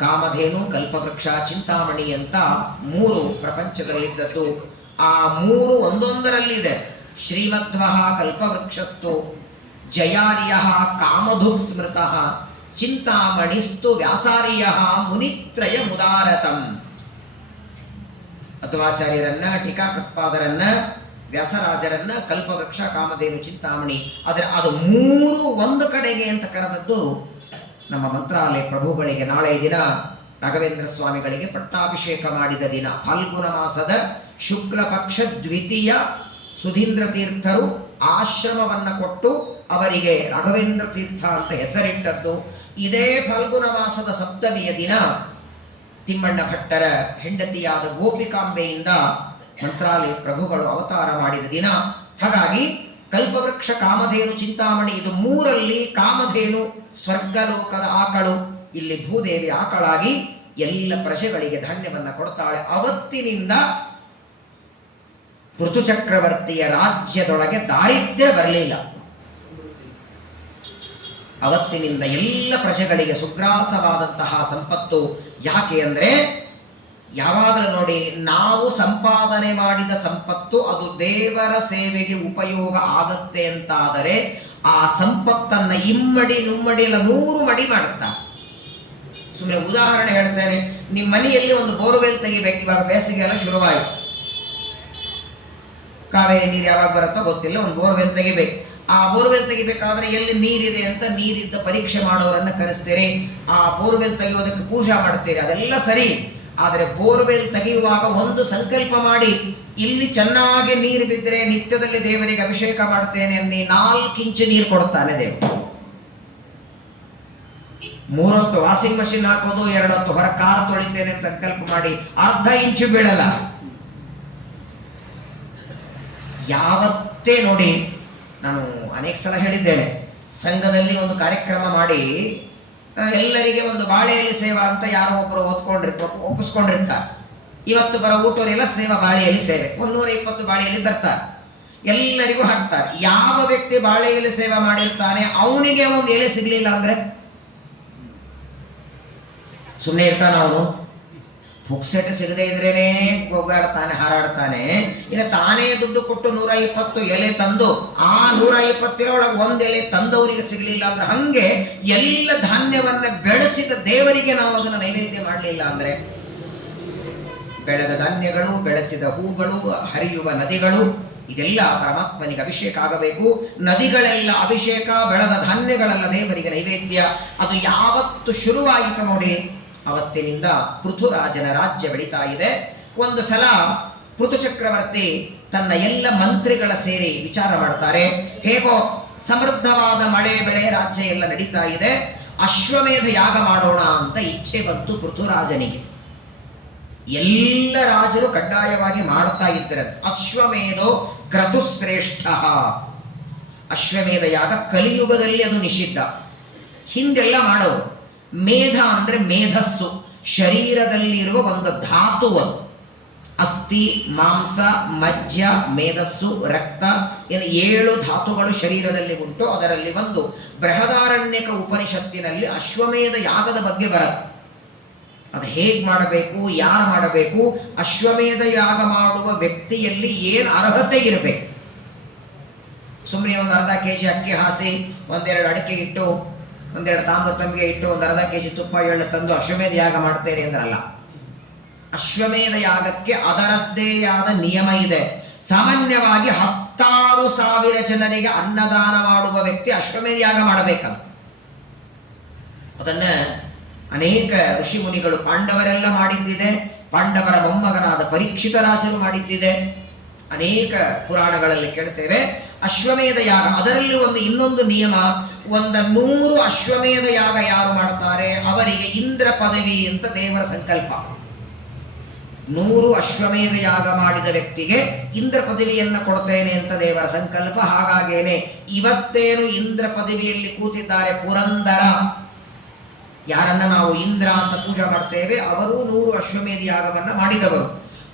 ಕಾಮಧೇನು, ಕಲ್ಪವೃಕ್ಷ, ಚಿಂತಾಮಣಿ ಅಂತ 3 ಪ್ರಪಂಚದಲ್ಲಿದ್ದದ್ದು. ಆ 3 ಒಂದೊಂದರಲ್ಲಿದೆ. ಶ್ರೀಮಧ್ವಃ ಕಲ್ಪವೃಕ್ಷಸ್ತು ಜಯಾರ್ಯಃ ಕಾಮಧುಕ್ ಸ್ಮೃತಃ ಚಿಂತಾಮಣಿಸ್ತು ವ್ಯಾಸಾರ್ಯಃ ಮುನಿತ್ರಯ ಮುದಾರತಂ. ಮಧ್ವಾಚಾರ್ಯರನ್ನ, ಟೀಕಾಕೃತ್ಪಾದರನ್ನ ವ್ಯಾಸರಾಜರನ್ನ ಕಲ್ಪವೃಕ್ಷ, ಕಾಮಧೇನು, ಚಿಂತಾಮಣಿ, ಆದರೆ ಅದು ಮೂರು ಒಂದು ಕಡೆಗೆ ಅಂತ ಕರೆದದ್ದು ನಮ್ಮ ಮಂತ್ರಾಲಯ ಪ್ರಭುಗಳಿಗೆ. ನಾಳೆ ದಿನ ರಾಘವೇಂದ್ರ ಸ್ವಾಮಿಗಳಿಗೆ ಪಟ್ಟಾಭಿಷೇಕ ಮಾಡಿದ ದಿನ, ಫಾಲ್ಗುಣ ಮಾಸದ ಶುಕ್ಲ ಪಕ್ಷ ದ್ವಿತೀಯ ಸುಧೀಂದ್ರ ತೀರ್ಥರು ಆಶ್ರಮವನ್ನು ಕೊಟ್ಟು ಅವರಿಗೆ ರಾಘವೇಂದ್ರ ತೀರ್ಥ ಅಂತ ಹೆಸರಿಟ್ಟದ್ದು. ಇದೇ ಫಾಲ್ಗುಣ ಮಾಸದ ಸಪ್ತಮಿಯ ದಿನ ತಿಮ್ಮಣ್ಣ ಭಟ್ಟರ ಹೆಂಡತಿಯಾದ ಗೋಪಿಕಾಂಬೆಯಿಂದ ಮಂತ್ರಾಲಯ ಪ್ರಭುಗಳು ಅವತಾರ ಮಾಡಿದ ದಿನ. ಹಾಗಾಗಿ ಕಲ್ಪವೃಕ್ಷ, ಕಾಮಧೇನು, ಚಿಂತಾಮಣಿ ಇದು ಮೂರಲ್ಲಿ ಕಾಮಧೇನು ಸ್ವರ್ಗಲೋಕದ ಆಕಳು, ಇಲ್ಲಿ ಭೂದೇವಿ ಆಕಳಾಗಿ ಎಲ್ಲ ಪ್ರಜೆಗಳಿಗೆ ಧಾನ್ಯವನ್ನು ಕೊಡ್ತಾಳೆ. ಅವತ್ತಿನಿಂದ ಋತುಚಕ್ರವರ್ತಿಯ ರಾಜ್ಯದೊಳಗೆ ದಾರಿದ್ರ್ಯ ಬರಲಿಲ್ಲ. ಅವತ್ತಿನಿಂದ ಎಲ್ಲ ಪ್ರಜೆಗಳಿಗೆ ಸುಗ್ರಾಸವಾದಂತಹ ಸಂಪತ್ತು. ಯಾಕೆ ಅಂದರೆ ಯಾವಾಗಲೂ ನೋಡಿ, ನಾವು ಸಂಪಾದನೆ ಮಾಡಿದ ಸಂಪತ್ತು ಅದು ದೇವರ ಸೇವೆಗೆ ಉಪಯೋಗ ಆಗತ್ತೆ ಅಂತಾದರೆ ಆ ಸಂಪತ್ತನ್ನ ಇಮ್ಮಡಿ ನುಮ್ಮಡಿ ಎಲ್ಲ 100 ಮಡಿ ಮಾಡುತ್ತಾ. ಸುಮ್ಮನೆ ಉದಾಹರಣೆ ಹೇಳ್ತೇನೆ, ನಿಮ್ಮ ಮನೆಯಲ್ಲಿ ಒಂದು ಬೋರ್ವೆಲ್ ತೆಗಿಬೇಕು. ಇವಾಗ ಬೇಸಿಗೆ ಎಲ್ಲ ಶುರುವಾಯಿತು, ಕಾವೇರಿ ನೀರು ಯಾವಾಗ ಬರುತ್ತೋ ಗೊತ್ತಿಲ್ಲ, ಒಂದು ಬೋರ್ವೆಲ್ ತೆಗಿಬೇಕು. ಆ ಬೋರ್ವೆಲ್ ತೆಗಿಬೇಕಾದ್ರೆ ಎಲ್ಲಿ ನೀರಿದೆ ಅಂತ ನೀರಿದ್ದ ಪರೀಕ್ಷೆ ಮಾಡೋರನ್ನ ಕರೆಸ್ತೀರಿ, ಆ ಬೋರ್ವೆಲ್ ತೆಗೆಯೋದಕ್ಕೆ ಪೂಜಾ ಮಾಡ್ತೀರಿ, ಅದೆಲ್ಲ ಸರಿ. ಆದರೆ ಬೋರ್ವೆಲ್ ತೆಗೆಯುವಾಗ ಒಂದು ಸಂಕಲ್ಪ ಮಾಡಿ, ಇಲ್ಲಿ ಚೆನ್ನಾಗಿ ನೀರು ಬಿದ್ದರೆ ನಿತ್ಯದಲ್ಲಿ ದೇವರಿಗೆ ಅಭಿಷೇಕ ಮಾಡ್ತೇನೆ ಅನ್ನಿ 4 ಇಂಚು ನೀರು ಕೊಡ್ತಾನೆ ದೇವರು. 3 ಹೊತ್ತು ವಾಷಿಂಗ್ ಮಷಿನ್ ಹಾಕೋದು, 2 ಹೊತ್ತು ಹೊರ ಕಾರ್ ತೊಳಿತೇನೆ ಅಂತ ಸಂಕಲ್ಪ ಮಾಡಿ ಅರ್ಧ ಇಂಚು ಬೀಳಲ್ಲ. ಯಾವತ್ತೇ ನೋಡಿ, ನಾನು ಅನೇಕ ಸಲ ಹೇಳಿದ್ದೇನೆ, ಸಂಘದಲ್ಲಿ ಒಂದು ಕಾರ್ಯಕ್ರಮ ಮಾಡಿ ಎಲ್ಲರಿಗೆ ಒಂದು ಬಾಳೆಯಲ್ಲಿ ಸೇವಾ ಅಂತ ಯಾರೋ ಒಬ್ಬರು ಒಪ್ಪಿಸ್ಕೊಂಡಿರ್ತಾರೆ. ಇವತ್ತು ಬರೋ ಊಟವರೆಲ್ಲ ಸೇವಾ ಬಾಳೆಯಲ್ಲಿ ಸೇವೆ, 120 ಬಾಳೆಯಲ್ಲಿ ಬರ್ತಾರೆ, ಎಲ್ಲರಿಗೂ ಹಾಕ್ತಾರೆ. ಯಾವ ವ್ಯಕ್ತಿ ಬಾಳೆಯಲ್ಲಿ ಸೇವೆ ಮಾಡಿರ್ತಾನೆ ಅವನಿಗೆ ಒಂದು ಎಲೆ ಸಿಗ್ಲಿಲ್ಲ ಅಂದ್ರೆ ಸುಮ್ಮನೆ ಇರ್ತಾನ ಅವನು? ಪುಕ್ಸೆಟ್ ಸಿಗದೆ ಇದ್ರೇನೆ ಹೋಗಾಡ್ತಾನೆ, ಹಾರಾಡ್ತಾನೆ. ಇನ್ನು ತಾನೇ ದುಡ್ಡು ಕೊಟ್ಟು 120 ಎಲೆ ತಂದು ಆ 120 ಒಳಗೆ 1 ಎಲೆ ತಂದವರಿಗೆ ಸಿಗಲಿಲ್ಲ ಅಂದ್ರೆ, ಹಂಗೆ ಎಲ್ಲ ಧಾನ್ಯವನ್ನ ಬೆಳೆಸಿದ ದೇವರಿಗೆ ನಾವು ಅದನ್ನು ನೈವೇದ್ಯ ಮಾಡಲಿಲ್ಲ ಅಂದ್ರೆ, ಬೆಳೆದ ಧಾನ್ಯಗಳು, ಬೆಳೆಸಿದ ಹೂಗಳು, ಹರಿಯುವ ನದಿಗಳು, ಇದೆಲ್ಲ ಪರಮಾತ್ಮನಿಗೆ ಅಭಿಷೇಕ ಆಗಬೇಕು. ನದಿಗಳೆಲ್ಲ ಅಭಿಷೇಕ, ಬೆಳೆದ ಧಾನ್ಯಗಳೆಲ್ಲ ದೇವರಿಗೆ ನೈವೇದ್ಯ. ಅದು ಯಾವತ್ತು ಶುರುವಾಯಿತು ನೋಡಿ, ಅವತ್ತಿನಿಂದ ಪೃಥುರಾಜನ ರಾಜ್ಯ ಬೆಳೀತಾ ಇದೆ. ಒಂದು ಸಲ ಪೃಥು ಚಕ್ರವರ್ತಿ ತನ್ನ ಎಲ್ಲ ಮಂತ್ರಿಗಳ ಸೇರಿ ವಿಚಾರ ಮಾಡ್ತಾರೆ. ಹೇಗೋ ಸಮೃದ್ಧವಾದ ಮಳೆ ಬೆಳೆ ರಾಜ್ಯ ಎಲ್ಲ ನಡೀತಾ ಇದೆ, ಅಶ್ವಮೇಧ ಯಾಗ ಮಾಡೋಣ ಅಂತ ಇಚ್ಛೆ ಬಂತು ಪೃಥುರಾಜನಿಗೆ. ಎಲ್ಲ ರಾಜರು ಕಡ್ಡಾಯವಾಗಿ ಮಾಡ್ತಾ ಇದ್ದಾರೆ. ಅಶ್ವಮೇಧೋ ಕ್ರತುಶ್ರೇಷ್ಠ. ಅಶ್ವಮೇಧ ಯಾಗ ಕಲಿಯುಗದಲ್ಲಿ ಅದು ನಿಷಿದ್ಧ, ಹಿಂದೆಲ್ಲ ಮಾಡೋರು. ಮೇಧ ಅಂದ್ರೆ ಮೇಧಸ್ಸು, ಶರೀರದಲ್ಲಿರುವ ಒಂದು ಧಾತು. ಅದು ಅಸ್ಥಿ, ಮಾಂಸ, ಮಜ್ಜ, ಮೇಧಸ್ಸು, ರಕ್ತ, ಏನು 7 ಧಾತುಗಳು ಶರೀರದಲ್ಲಿ ಉಂಟು. ಅದರಲ್ಲಿ ಒಂದು ಬೃಹದಾರಣ್ಯಕ ಉಪನಿಷತ್ತಿನಲ್ಲಿ ಅಶ್ವಮೇಧ ಯಾಗದ ಬಗ್ಗೆ ಬರುತ್ತೆ. ಅದು ಹೇಗೆ ಮಾಡಬೇಕು, ಯಾರು ಮಾಡಬೇಕು, ಅಶ್ವಮೇಧ ಯಾಗ ಮಾಡುವ ವ್ಯಕ್ತಿಯಲ್ಲಿ ಏನು ಅರ್ಹತೆ ಇರಬೇಕು. ಸುಮ್ಮನೆ ಒಂದು ಅರ್ಧ ಕೆಜಿ ಅಕ್ಕಿ ಹಾಸಿ, 1-2 ಅಡಿಕೆ ಇಟ್ಟು, 1-2 ತಾಮ್ರ ತಂಬಿಗೆ ಇಟ್ಟು, 1 ಅರ್ಧ ಕೆಜಿ ತುಪ್ಪ ಎಳ್ಳು ತಂದು ಅಶ್ವಮೇಧ ಯಾಗ ಮಾಡ್ತೇನೆ ಅಂದ್ರಲ್ಲ. ಅಶ್ವಮೇಧ ಯಾಗಕ್ಕೆ ಅದರದ್ದೇ ಆದ ನಿಯಮ ಇದೆ. ಸಾಮಾನ್ಯವಾಗಿ 16,000 ಜನರಿಗೆ ಅನ್ನದಾನ ಮಾಡುವ ವ್ಯಕ್ತಿ ಅಶ್ವಮೇಧ ಯಾಗ ಮಾಡಬೇಕಲ್ಲ. ಅದನ್ನ ಅನೇಕ ಋಷಿ ಮುನಿಗಳು, ಪಾಂಡವರೆಲ್ಲ ಮಾಡಿದ್ದಿದೆ, ಪಾಂಡವರ ಮೊಮ್ಮಗನಾದ ಪರೀಕ್ಷಿತ ರಾಜರು ಮಾಡಿದ್ದಿದೆ. ಅನೇಕ ಪುರಾಣಗಳಲ್ಲಿ ಕೇಳ್ತೇವೆ. ಅಶ್ವಮೇಧ ಯಾಗ, ಅದರಲ್ಲಿ ಇನ್ನೊಂದು ನಿಯಮ, 100 ಅಶ್ವಮೇಧ ಯಾಗ ಯಾರು ಮಾಡ್ತಾರೆ ಅವರಿಗೆ ಇಂದ್ರ ಪದವಿ ಅಂತ ದೇವರ ಸಂಕಲ್ಪ. 100 ಅಶ್ವಮೇಧ ಯಾಗ ಮಾಡಿದ ವ್ಯಕ್ತಿಗೆ ಇಂದ್ರ ಪದವಿಯನ್ನ ಕೊಡ್ತೇನೆ ಅಂತ ದೇವರ ಸಂಕಲ್ಪ. ಹಾಗಾಗೇನೆ ಇವತ್ತೇನು ಇಂದ್ರ ಪದವಿಯಲ್ಲಿ ಕೂತಿದ್ದಾರೆ ಪುರಂದರ, ಯಾರನ್ನ ನಾವು ಇಂದ್ರ ಅಂತ ಪೂಜೆ ಮಾಡ್ತೇವೆ, ಅವರು 100 ಅಶ್ವಮೇಧ ಯಾಗವನ್ನ ಮಾಡಿದವರು.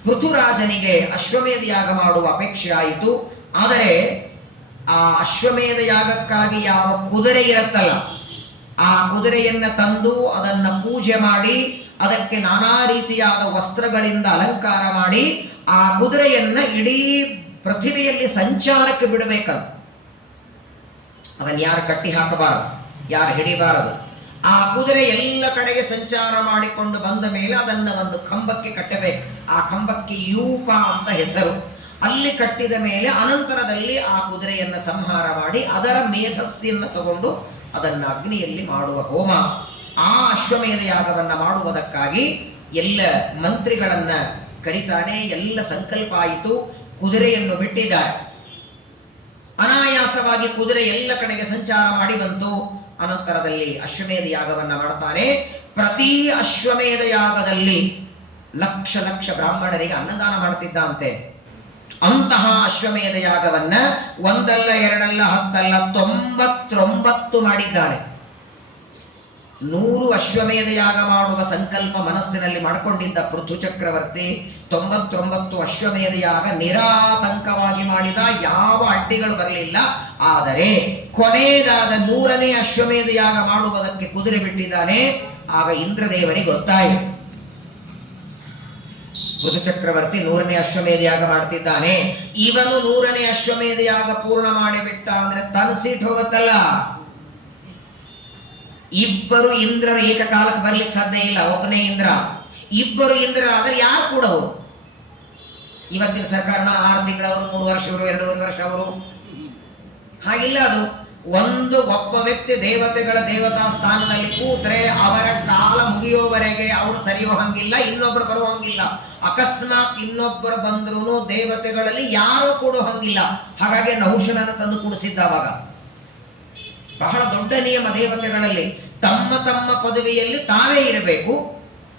ಪೃಥುರಾಜನಿಗೆ ಅಶ್ವಮೇಧ ಯಾಗ ಮಾಡುವ ಅಪೇಕ್ಷೆ ಆಯಿತು. ಆದರೆ ಆ ಅಶ್ವಮೇಧ ಯಾಗಕ್ಕಾಗಿ ಯಾವ ಕುದುರೆ ಇರುತ್ತಲ್ಲ, ಆ ಕುದುರೆಯನ್ನ ತಂದು ಅದನ್ನ ಪೂಜೆ ಮಾಡಿ, ಅದಕ್ಕೆ ನಾನಾ ರೀತಿಯಾದ ವಸ್ತ್ರಗಳಿಂದ ಅಲಂಕಾರ ಮಾಡಿ, ಆ ಕುದುರೆಯನ್ನ ಇಡೀ ಪೃಥ್ವಿಯಲ್ಲಿ ಸಂಚಾರಕ್ಕೆ ಬಿಡಬೇಕಂತ. ಅದನ್ನ ಯಾರು ಕಟ್ಟಿ ಹಾಕಬಾರದು, ಯಾರು ಹಿಡಿಬಾರದು. ಆ ಕುದುರೆ ಎಲ್ಲ ಕಡೆಗೆ ಸಂಚಾರ ಮಾಡಿಕೊಂಡು ಬಂದ ಮೇಲೆ ಅದನ್ನ ಒಂದು ಕಂಬಕ್ಕೆ ಕಟ್ಟಬೇಕು. ಆ ಕಂಬಕ್ಕೆ ಯೂಪ ಅಂತ ಹೆಸರು. ಅಲ್ಲಿ ಕಟ್ಟಿದ ಮೇಲೆ ಅನಂತರದಲ್ಲಿ ಆ ಕುದುರೆಯನ್ನು ಸಂಹಾರ ಮಾಡಿ ಅದರ ಮೇಧಸ್ಸನ್ನು ತಗೊಂಡು ಅದನ್ನು ಅಗ್ನಿಯಲ್ಲಿ ಮಾಡುವ ಹೋಮ. ಆ ಅಶ್ವಮೇಧ ಯಾಗವನ್ನು ಮಾಡುವುದಕ್ಕಾಗಿ ಎಲ್ಲ ಮಂತ್ರಿಗಳನ್ನ ಕರೀತಾನೆ. ಎಲ್ಲ ಸಂಕಲ್ಪ ಆಯಿತು, ಕುದುರೆಯನ್ನು ಬಿಟ್ಟಿದ್ದಾರೆ. ಅನಾಯಾಸವಾಗಿ ಕುದುರೆ ಎಲ್ಲ ಕಡೆಗೆ ಸಂಚಾರ ಮಾಡಿ ಬಂತು. ಅನಂತರದಲ್ಲಿ ಅಶ್ವಮೇಧ ಯಾಗವನ್ನ ಮಾಡ್ತಾನೆ. ಪ್ರತಿ ಅಶ್ವಮೇಧ ಯಾಗದಲ್ಲಿ ಲಕ್ಷ ಲಕ್ಷ ಬ್ರಾಹ್ಮಣರಿಗೆ ಅನ್ನದಾನ ಮಾಡ್ತಿದ್ದಂತೆ. ಅಂತಹ ಅಶ್ವಮೇಧ ಯಾಗವನ್ನ ಒಂದಲ್ಲ ಎರಡಲ್ಲ ಹತ್ತಲ್ಲ 99 ಮಾಡಿದ್ದಾರೆ. 100 ಅಶ್ವಮೇಧ ಯಾಗ ಮಾಡುವ ಸಂಕಲ್ಪ ಮನಸ್ಸಿನಲ್ಲಿ ಮಾಡಿಕೊಂಡಿದ್ದ ಪೃಥು ಚಕ್ರವರ್ತಿ 99 ಅಶ್ವಮೇಧ ಯಾಗ ನಿರಾತಂಕವಾಗಿ ಮಾಡಿದ. ಯಾವ ಅಡ್ಡಿಗಳು ಬರಲಿಲ್ಲ. ಆದರೆ ಕೊನೆಯದಾದ 100ನೇ ಅಶ್ವಮೇಧ ಯಾಗ ಮಾಡುವುದಕ್ಕೆ ಕುದುರೆ ಬಿಟ್ಟಿದ್ದಾನೆ. ಆಗ ಇಂದ್ರದೇವರಿಗೆ ಗೊತ್ತಾಯಿತು, ಪೃಥು ಚಕ್ರವರ್ತಿ 100ನೇ ಅಶ್ವಮೇಧ ಯಾಗ ಮಾಡ್ತಿದ್ದಾನೆ. ಇವನು 100ನೇ ಅಶ್ವಮೇಧ ಯಾಗ ಪೂರ್ಣ ಮಾಡಿಬಿಟ್ಟ ಅಂದ್ರೆ ತನ್ನ ಸೀಟ್ ಹೋಗುತ್ತಲ್ಲ. ಇಬ್ಬರು ಇಂದ್ರರು ಏಕಕಾಲಕ್ಕೆ ಬರ್ಲಿಕ್ಕೆ ಸಾಧ್ಯ ಇಲ್ಲ. ಒಬ್ಬನೇ ಇಂದ್ರ, ಇಬ್ಬರು ಇಂದ್ರರಾದ್ರೆ ಯಾರು ಕೂಡ ಅವರು. ಇವತ್ತಿನ ಸರ್ಕಾರನ 6 ತಿಂಗಳವರು, 3 ವರ್ಷವರು, 2.5 ವರ್ಷ ಅವರು, ಹಾಗಿಲ್ಲ. ಅದು ಒಬ್ಬ ವ್ಯಕ್ತಿ ದೇವತೆಗಳ ದೇವತಾ ಸ್ಥಾನದಲ್ಲಿ ಕೂತ್ರೆ ಅವರ ಕಾಲ ಮುಗಿಯುವವರೆಗೆ ಅವರು ಸರಿಯೋ ಹಂಗಿಲ್ಲ, ಇನ್ನೊಬ್ಬರು ಬರುವ ಹಂಗಿಲ್ಲ. ಅಕಸ್ಮಾತ್ ಇನ್ನೊಬ್ಬರು ಬಂದ್ರು ದೇವತೆಗಳಲ್ಲಿ ಯಾರೋ ಕೂಡೋ ಹಂಗಿಲ್ಲ. ಹಾಗಾಗಿ ನಹುಷನನ್ನು ತಂದು ಕೂಡಿಸಿದ್ದಾವಾಗ ಬಹಳ ದೊಡ್ಡ ನಿಯಮ ದೇವತೆಗಳಲ್ಲಿ. ತಮ್ಮ ತಮ್ಮ ಪದವಿಯಲ್ಲಿ ತಾವೇ ಇರಬೇಕು.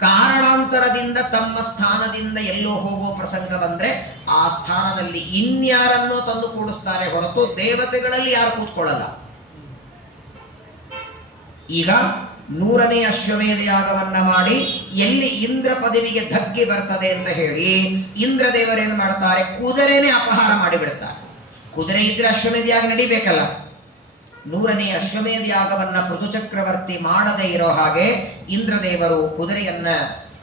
ಕಾರಣಾಂತರದಿಂದ ತಮ್ಮ ಸ್ಥಾನದಿಂದ ಎಲ್ಲೋ ಹೋಗುವ ಪ್ರಸಂಗ ಬಂದ್ರೆ ಆ ಸ್ಥಾನದಲ್ಲಿ ಇನ್ಯಾರನ್ನೋ ತಂದು ಕೂಡಿಸ್ತಾರೆ ಹೊರತು ದೇವತೆಗಳಲ್ಲಿ ಯಾರು ಕೂತ್ಕೊಳ್ಳಲ್ಲ. ಈಗ 100ನೇ ಅಶ್ವಮೇಧ ಯಾಗವನ್ನ ಮಾಡಿ ಎಲ್ಲಿ ಇಂದ್ರ ಪದವಿಗೆ ಧಕ್ಕೆ ಬರ್ತದೆ ಅಂತ ಹೇಳಿ ಇಂದ್ರದೇವರೇನು ಮಾಡ್ತಾರೆ, ಕುದುರೆನೇ ಅಪಹಾರ ಮಾಡಿಬಿಡ್ತಾರೆ. ಕುದುರೆ ಇದ್ರೆ ಅಶ್ವಮೇಧ ಯಾಗ ನಡಿಬೇಕಲ್ಲ. 100ನೇ ಅಶ್ವಮೇಧ ಯಾಗವನ್ನ ಪೃಥು ಚಕ್ರವರ್ತಿ ಮಾಡದೇ ಇರೋ ಹಾಗೆ ಇಂದ್ರದೇವರು ಕುದುರೆಯನ್ನ